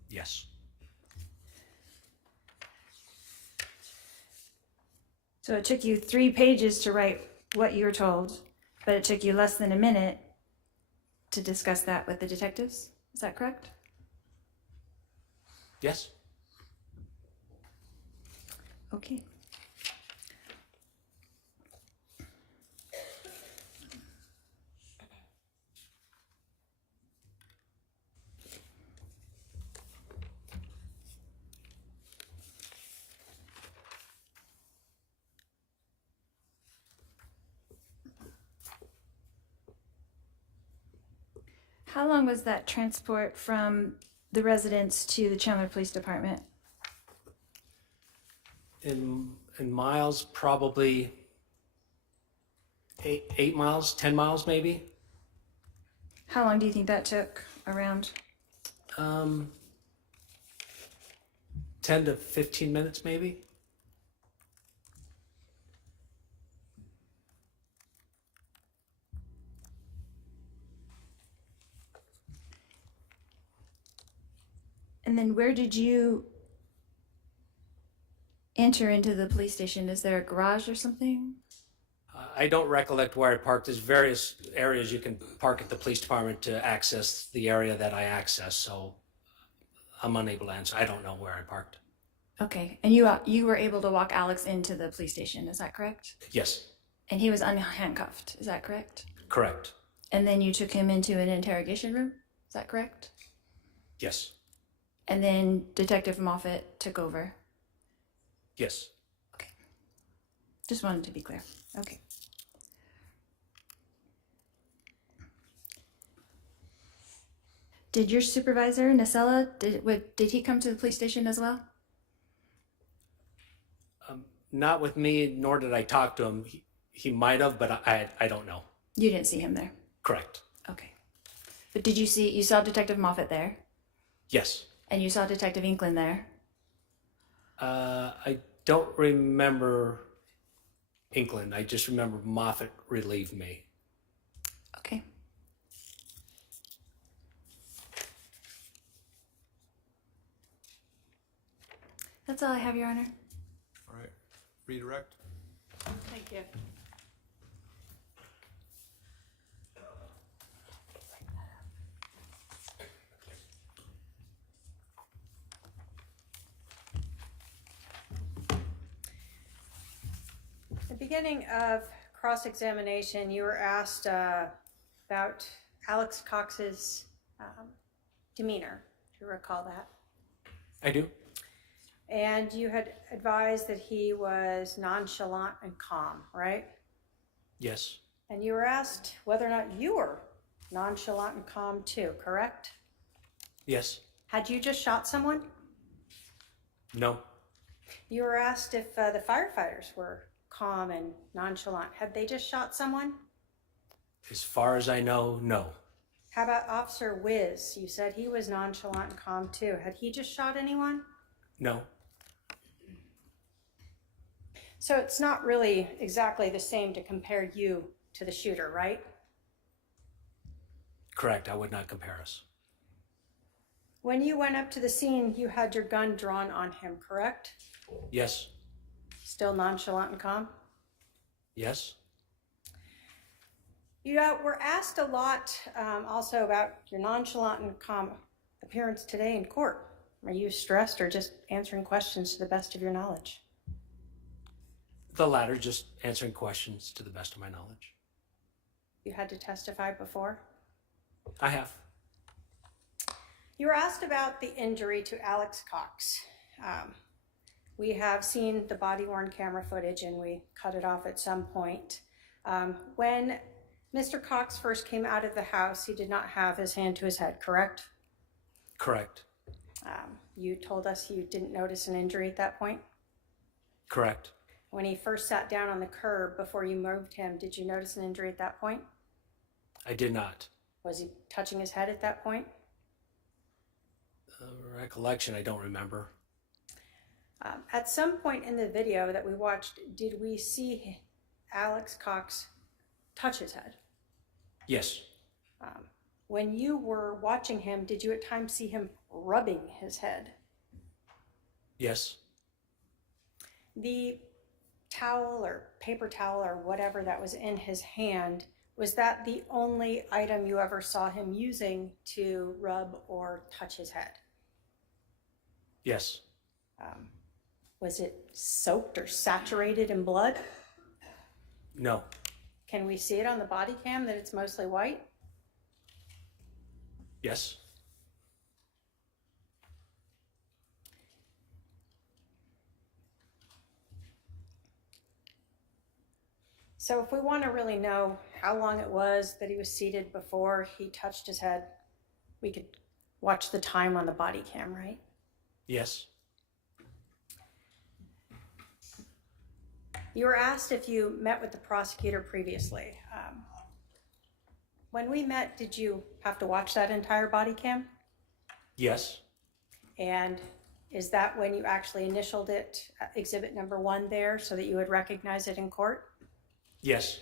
Yes. So it took you 3 pages to write what you were told, but it took you less than a minute to discuss that with the detectives. Is that correct? Yes. Okay. How long was that transport from the residence to the Chandler Police Department? In miles, probably 8 miles, 10 miles maybe. How long do you think that took around? 10 to 15 minutes maybe. And then where did you enter into the police station? Is there a garage or something? I don't recollect where I parked. There's various areas you can park at the police department to access the area that I access, so I'm unable to answer. I don't know where I parked. Okay, and you were able to walk Alex into the police station, is that correct? Yes, And he was unhandcuffed, is that correct? correct. And then you took him into an interrogation room, is that correct? Yes, And then Detective Moffat took over. yes. Just wanted to be clear. Okay. Did your supervisor, Nacella, did he come to the police station as well? Not with me, nor did I talk to him. He might have, but I don't know. You didn't see him there? Correct. Okay. But you saw Detective Moffat there? Yes. And you saw Detective Inklin there? I don't remember Inklin. I just remember Moffat relieved me. Okay. That's all I have, Your Honor. All right. Redirect. Thank you. At the beginning of cross-examination, you were asked about Alex Cox's demeanor. Do you recall that? I do. And you had advised that he was nonchalant and calm, right? Yes. And you were asked whether or not you were nonchalant and calm too, correct? Yes. Had you just shot someone? No. You were asked if the firefighters were calm and nonchalant. Had they just shot someone? As far as I know, no. How about Officer Wiz? You said he was nonchalant and calm too. Had he just shot anyone? No. So it's not really exactly the same to compare you to the shooter, right? Correct. I would not compare us. When you went up to the scene, you had your gun drawn on him, correct? Yes. Still nonchalant and calm? Yes. You were asked a lot also about your nonchalant and calm appearance today in court. Are you stressed or just answering questions to the best of your knowledge? The latter, just answering questions to the best of my knowledge. You had to testify before? I have. You were asked about the injury to Alex Cox. We have seen the body-worn camera footage and we cut it off at some point. When Mr. Cox first came out of the house, he did not have his hand to his head, correct? Correct. You told us you didn't notice an injury at that point? Correct. When he first sat down on the curb before you moved him, did you notice an injury at that point? I did not. Was he touching his head at that point? Recollection, I don't remember. At some point in the video that we watched, did we see Alex Cox touch his head? Yes. When you were watching him, did you at times see him rubbing his head? Yes. The towel or paper towel or whatever that was in his hand, was that the only item you ever saw him using to rub or touch his head? Yes. Was it soaked or saturated in blood? No. Can we see it on the body cam that it's mostly white? Yes. So if we want to really know how long it was that he was seated before he touched his head, we could watch the time on the body cam, right? Yes. You were asked if you met with the prosecutor previously. When we met, did you have to watch that entire body cam? Yes. And is that when you actually initialed it, exhibit number 1 there, so that you would recognize it in court? Yes.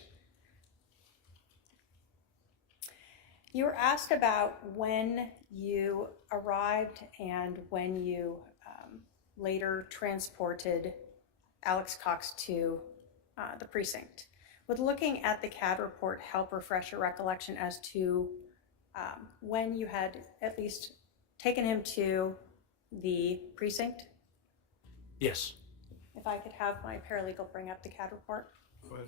You were asked about when you arrived and when you later transported Alex Cox to the precinct. Would looking at the CAD report help refresh your recollection as to when you had at least taken him to the precinct? Yes. If I could have my paralegal bring up the CAD report. Go ahead.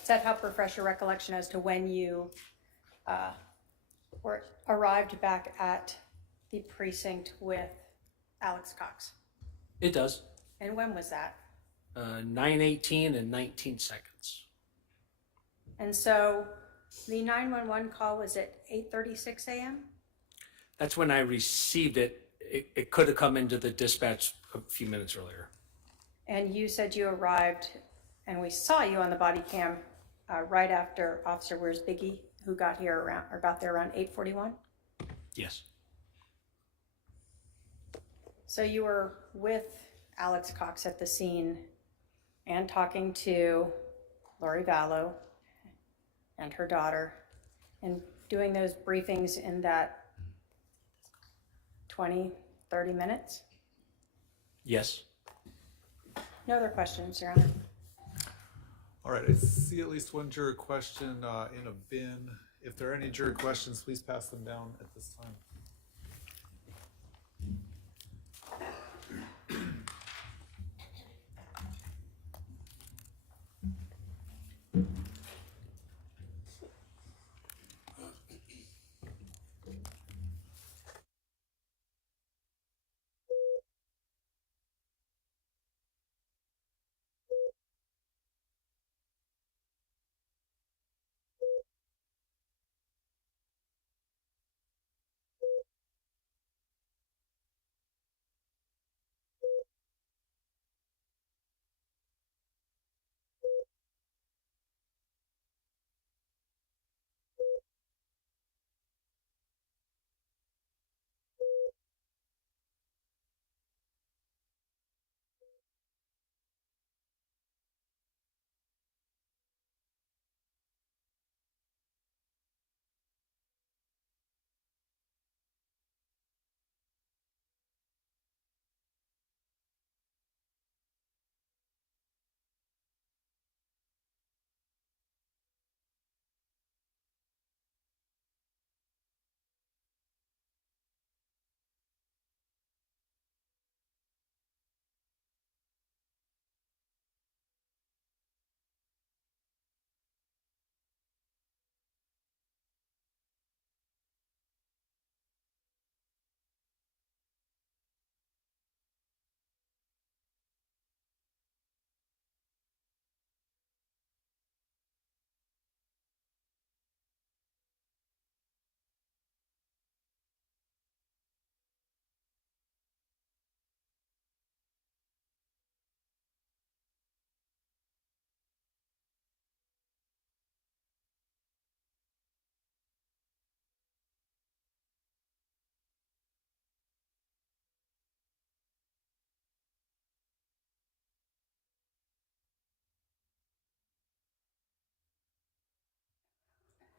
Does that help refresh your recollection as to when you arrived back at the precinct with Alex Cox? It does. And when was that? 9:18 and 19 seconds. And so the 911 call was at 8:36 a.m.? That's when I received it. It could have come into the dispatch a few minutes earlier. And you said you arrived, and we saw you on the body cam right after Officer Where's Biggie, who got there around 8:41? Yes. So you were with Alex Cox at the scene and talking to Lori Vallow and her daughter and doing those briefings in that 20, 30 minutes? Yes. No other questions, Your Honor. All right, I see at least one juror question in a bin. If there are any juror questions, please pass them down at this time.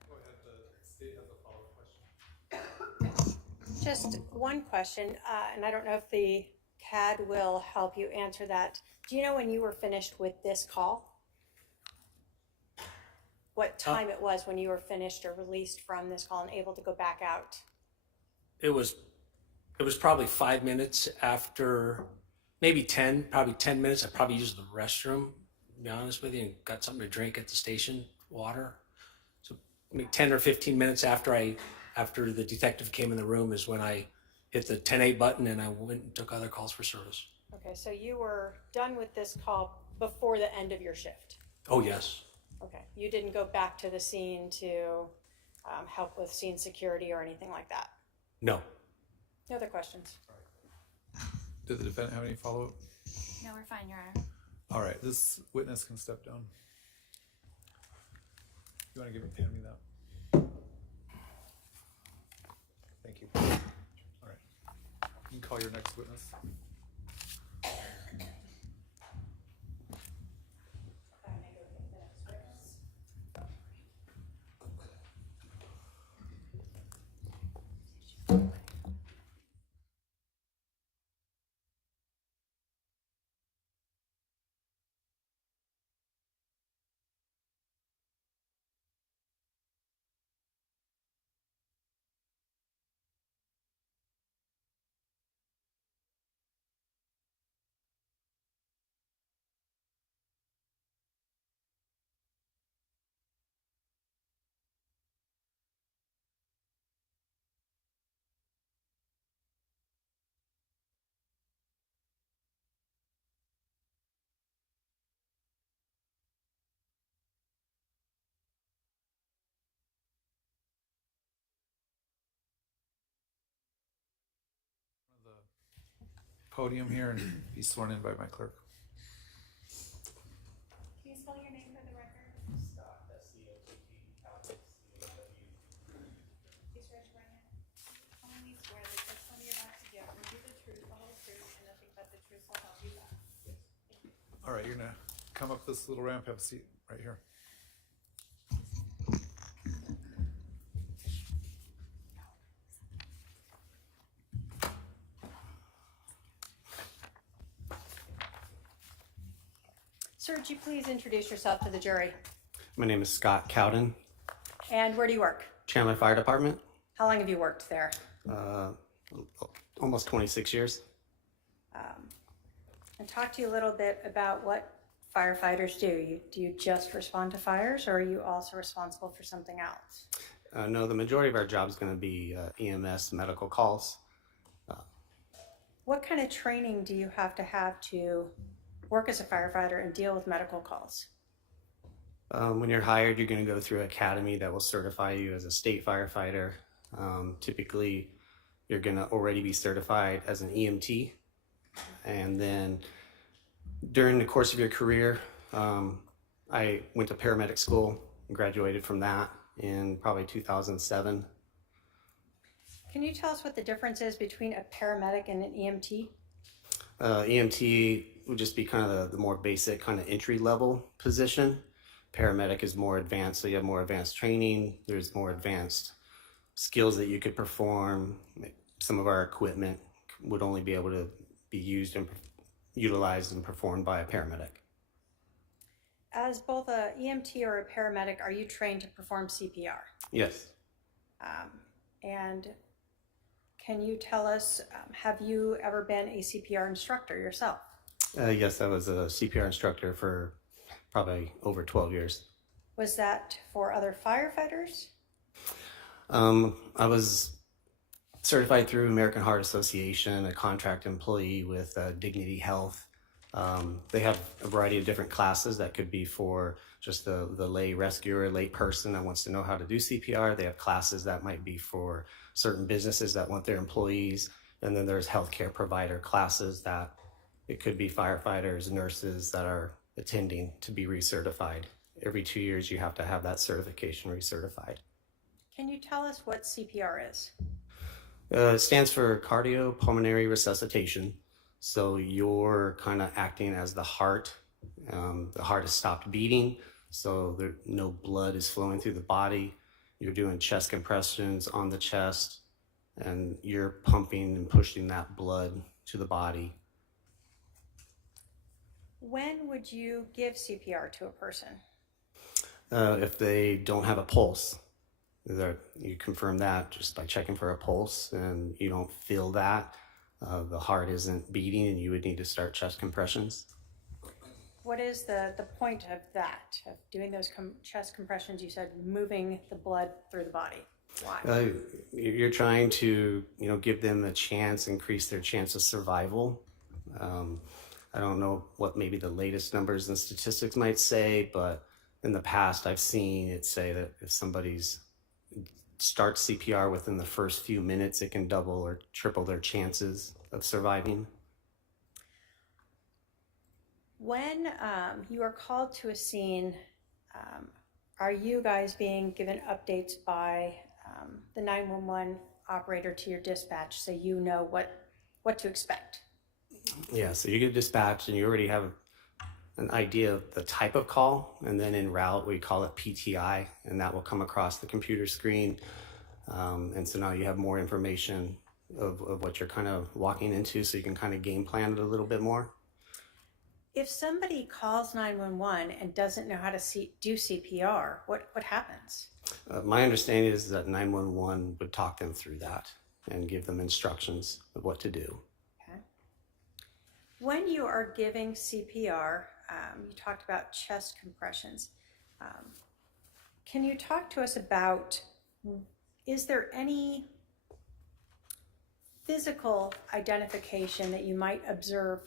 Go ahead, the state has a follow-up question. Just one question, and I don't know if the CAD will help you answer that. Do you know when you were finished with this call? What time it was when you were finished or released from this call and able to go back out? It was probably 5 minutes after, maybe 10, probably 10 minutes. I probably used the restroom, to be honest with you, and got something to drink at the station, water. So maybe 10 or 15 minutes after the detective came in the room is when I hit the 10-8 button and I went and took other calls for service. Okay, so you were done with this call before the end of your shift? Oh, yes. Okay, you didn't go back to the scene to help with scene security or anything like that? No. No other questions? Did the defendant have any follow-up? No, we're fine, Your Honor. All right, this witness can step down. You want to hand me that? Thank you. All right. You can call your next witness. Podium here and be sworn in by my clerk. Can you spell your name for the record? Scott, S-C-O-T-T, Please raise your right hand. Solemnly swear that the testimony you're about to give will be the truth, the whole truth, and nothing but the truth, so help you God. Yes. Thank you. All right, you're gonna come up this little ramp, have a seat right here. Sir, would you please introduce yourself to the jury? My name is Scott Cowden, And where do you work? Chandler Fire Department. How long have you worked there? Almost 26 years. And talk to you a little bit about what firefighters do. Do you just respond to fires, or are you also responsible for something else? No, the majority of our job is going to be EMS medical calls. What kind of training do you have to work as a firefighter and deal with medical calls? When you're hired, you're going to go through an academy that will certify you as a state firefighter. Typically, you're going to already be certified as an EMT. And then during the course of your career, I went to paramedic school and graduated from that in probably 2007. Can you tell us what the difference is between a paramedic and an EMT? EMT would just be kind of the more basic kind of entry level position. Paramedic is more advanced, so you have more advanced training. There's more advanced skills that you could perform. Some of our equipment would only be able to be used and utilized and performed by a paramedic. As both a EMT or a paramedic, are you trained to perform CPR? Yes. And can you tell us, have you ever been a CPR instructor yourself? Yes, I was a CPR instructor for probably over 12 years. Was that for other firefighters? I was certified through American Heart Association, a contract employee with Dignity Health. They have a variety of different classes that could be for just the lay rescuer, lay person that wants to know how to do CPR. They have classes that might be for certain businesses that want their employees. And then there's healthcare provider classes that it could be firefighters, nurses that are attending to be recertified. Every 2 years, you have to have that certification recertified. Can you tell us what CPR is? It stands for cardiopulmonary resuscitation. So you're kind of acting as the heart. The heart has stopped beating, so no blood is flowing through the body. You're doing chest compressions on the chest, and you're pumping and pushing that blood to the body. When would you give CPR to a person? If they don't have a pulse, you confirm that just by checking for a pulse, and you don't feel that. The heart isn't beating, and you would need to start chest compressions. What is the point of that, of doing those chest compressions? You said moving the blood through the body. Why? You're trying to, give them a chance, increase their chance of survival. I don't know what maybe the latest numbers and statistics might say, but in the past I've seen it say that if somebody's starts CPR within the first few minutes, it can double or triple their chances of surviving. When you are called to a scene, are you guys being given updates by the 911 operator to your dispatch so you know what to expect? Yeah, so you get dispatched and you already have an idea of the type of call, and then en route we call it PTI, and that will come across the computer screen. And so now you have more information of what you're kind of walking into, so you can kind of game plan it a little bit more. If somebody calls 911 and doesn't know how to do CPR, what happens? My understanding is that 911 would talk them through that and give them instructions of what to do. Okay. When you are giving CPR, you talked about chest compressions. Can you talk to us about, is there any physical identification that you might observe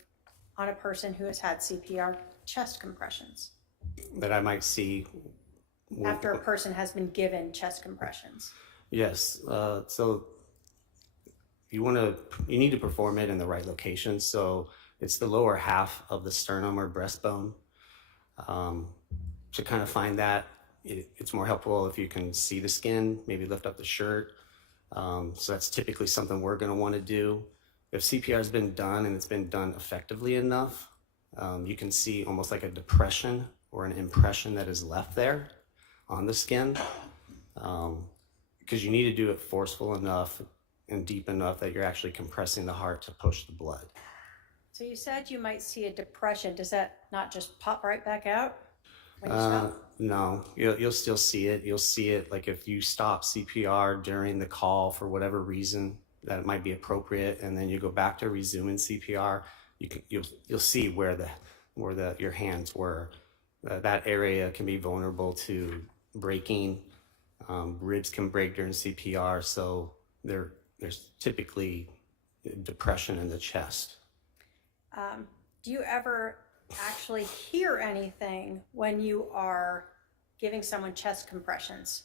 on a person who has had CPR chest compressions? That I might see after a person has been given chest compressions? Yes. So you need to perform it in the right location. So it's the lower half of the sternum or breastbone. To kind of find that, it's more helpful if you can see the skin, maybe lift up the shirt. So that's typically something we're going to want to do. If CPR has been done and it's been done effectively enough, you can see almost like a depression or an impression that is left there on the skin, because you need to do it forceful enough and deep enough that you're actually compressing the heart to push the blood. So you said you might see a depression. Does that not just pop right back out when you stop? No, you'll still see it. You'll see it like if you stop CPR during the call for whatever reason that it might be appropriate, and then you go back to resuming CPR. You'll see where your hands were. That area can be vulnerable to breaking. Ribs can break during CPR, so there's typically depression in the chest. Do you ever actually hear anything when you are giving someone chest compressions?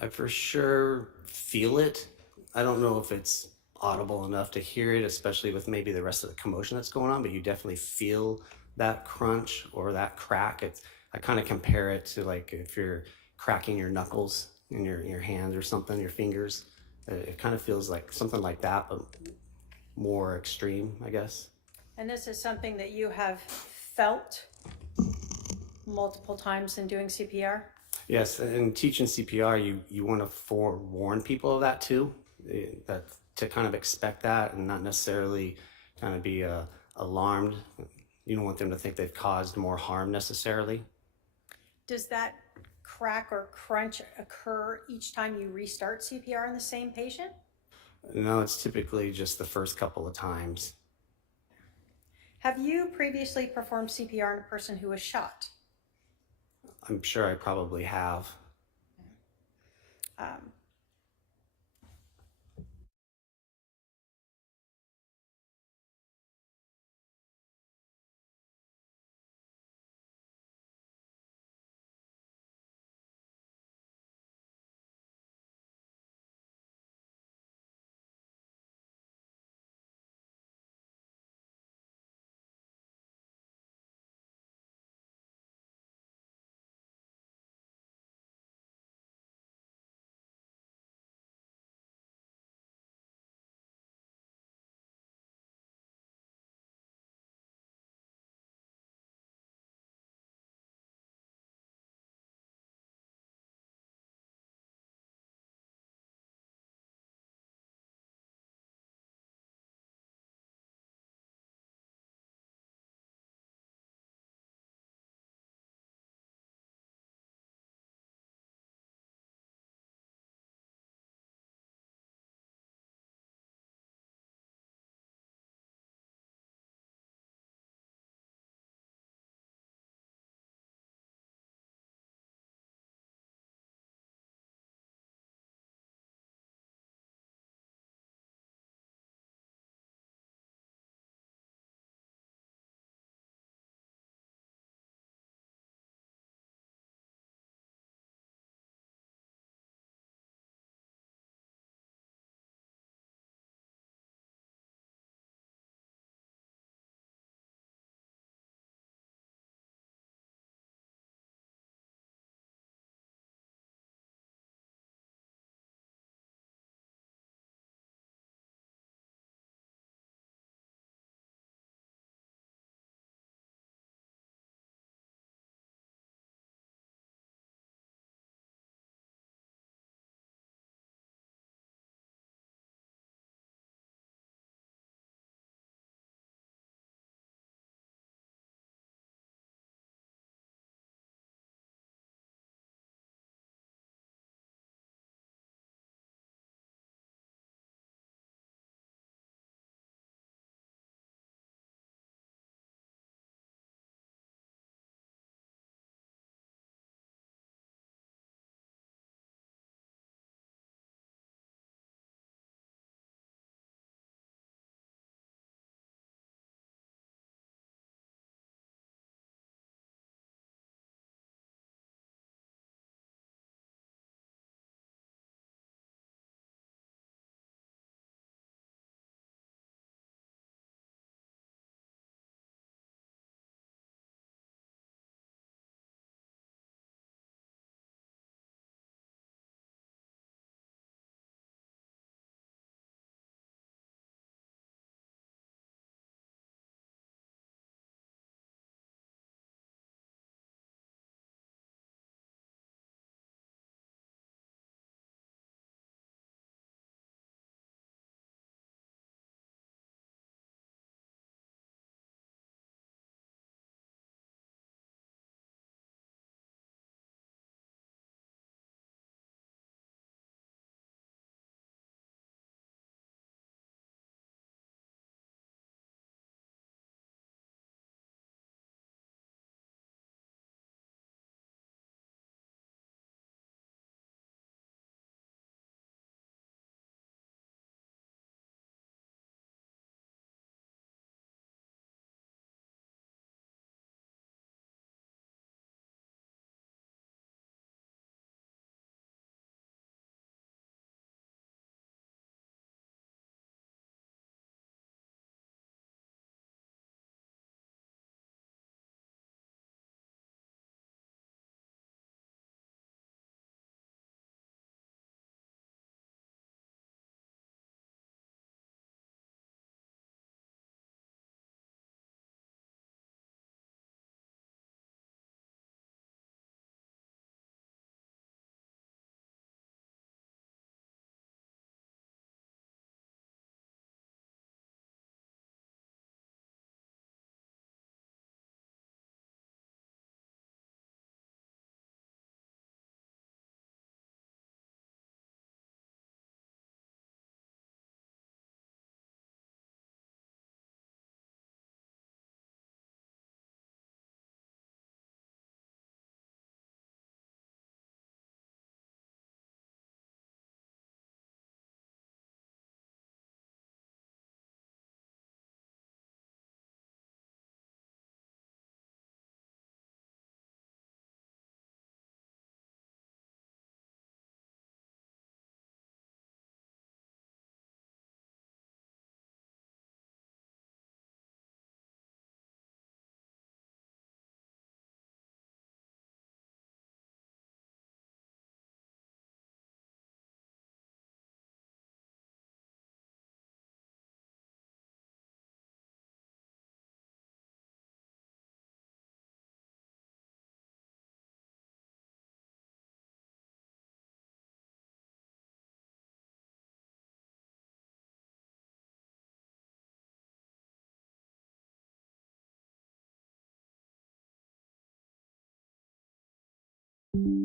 I for sure feel it. I don't know if it's audible enough to hear it, especially with maybe the rest of the commotion that's going on, but you definitely feel that crunch or that crack. I kind of compare it to like if you're cracking your knuckles in your hands or something, your fingers. It kind of feels like something like that, but more extreme, I guess. And this is something that you have felt multiple times in doing CPR? Yes, and teaching CPR, you want to forewarn people of that too, that to kind of expect that and not necessarily kind of be alarmed. You don't want them to think they've caused more harm necessarily. Does that crack or crunch occur each time you restart CPR in the same patient? No, it's typically just the first couple of times. Have you previously performed CPR on a person who was shot? I'm sure I probably have. Um, you.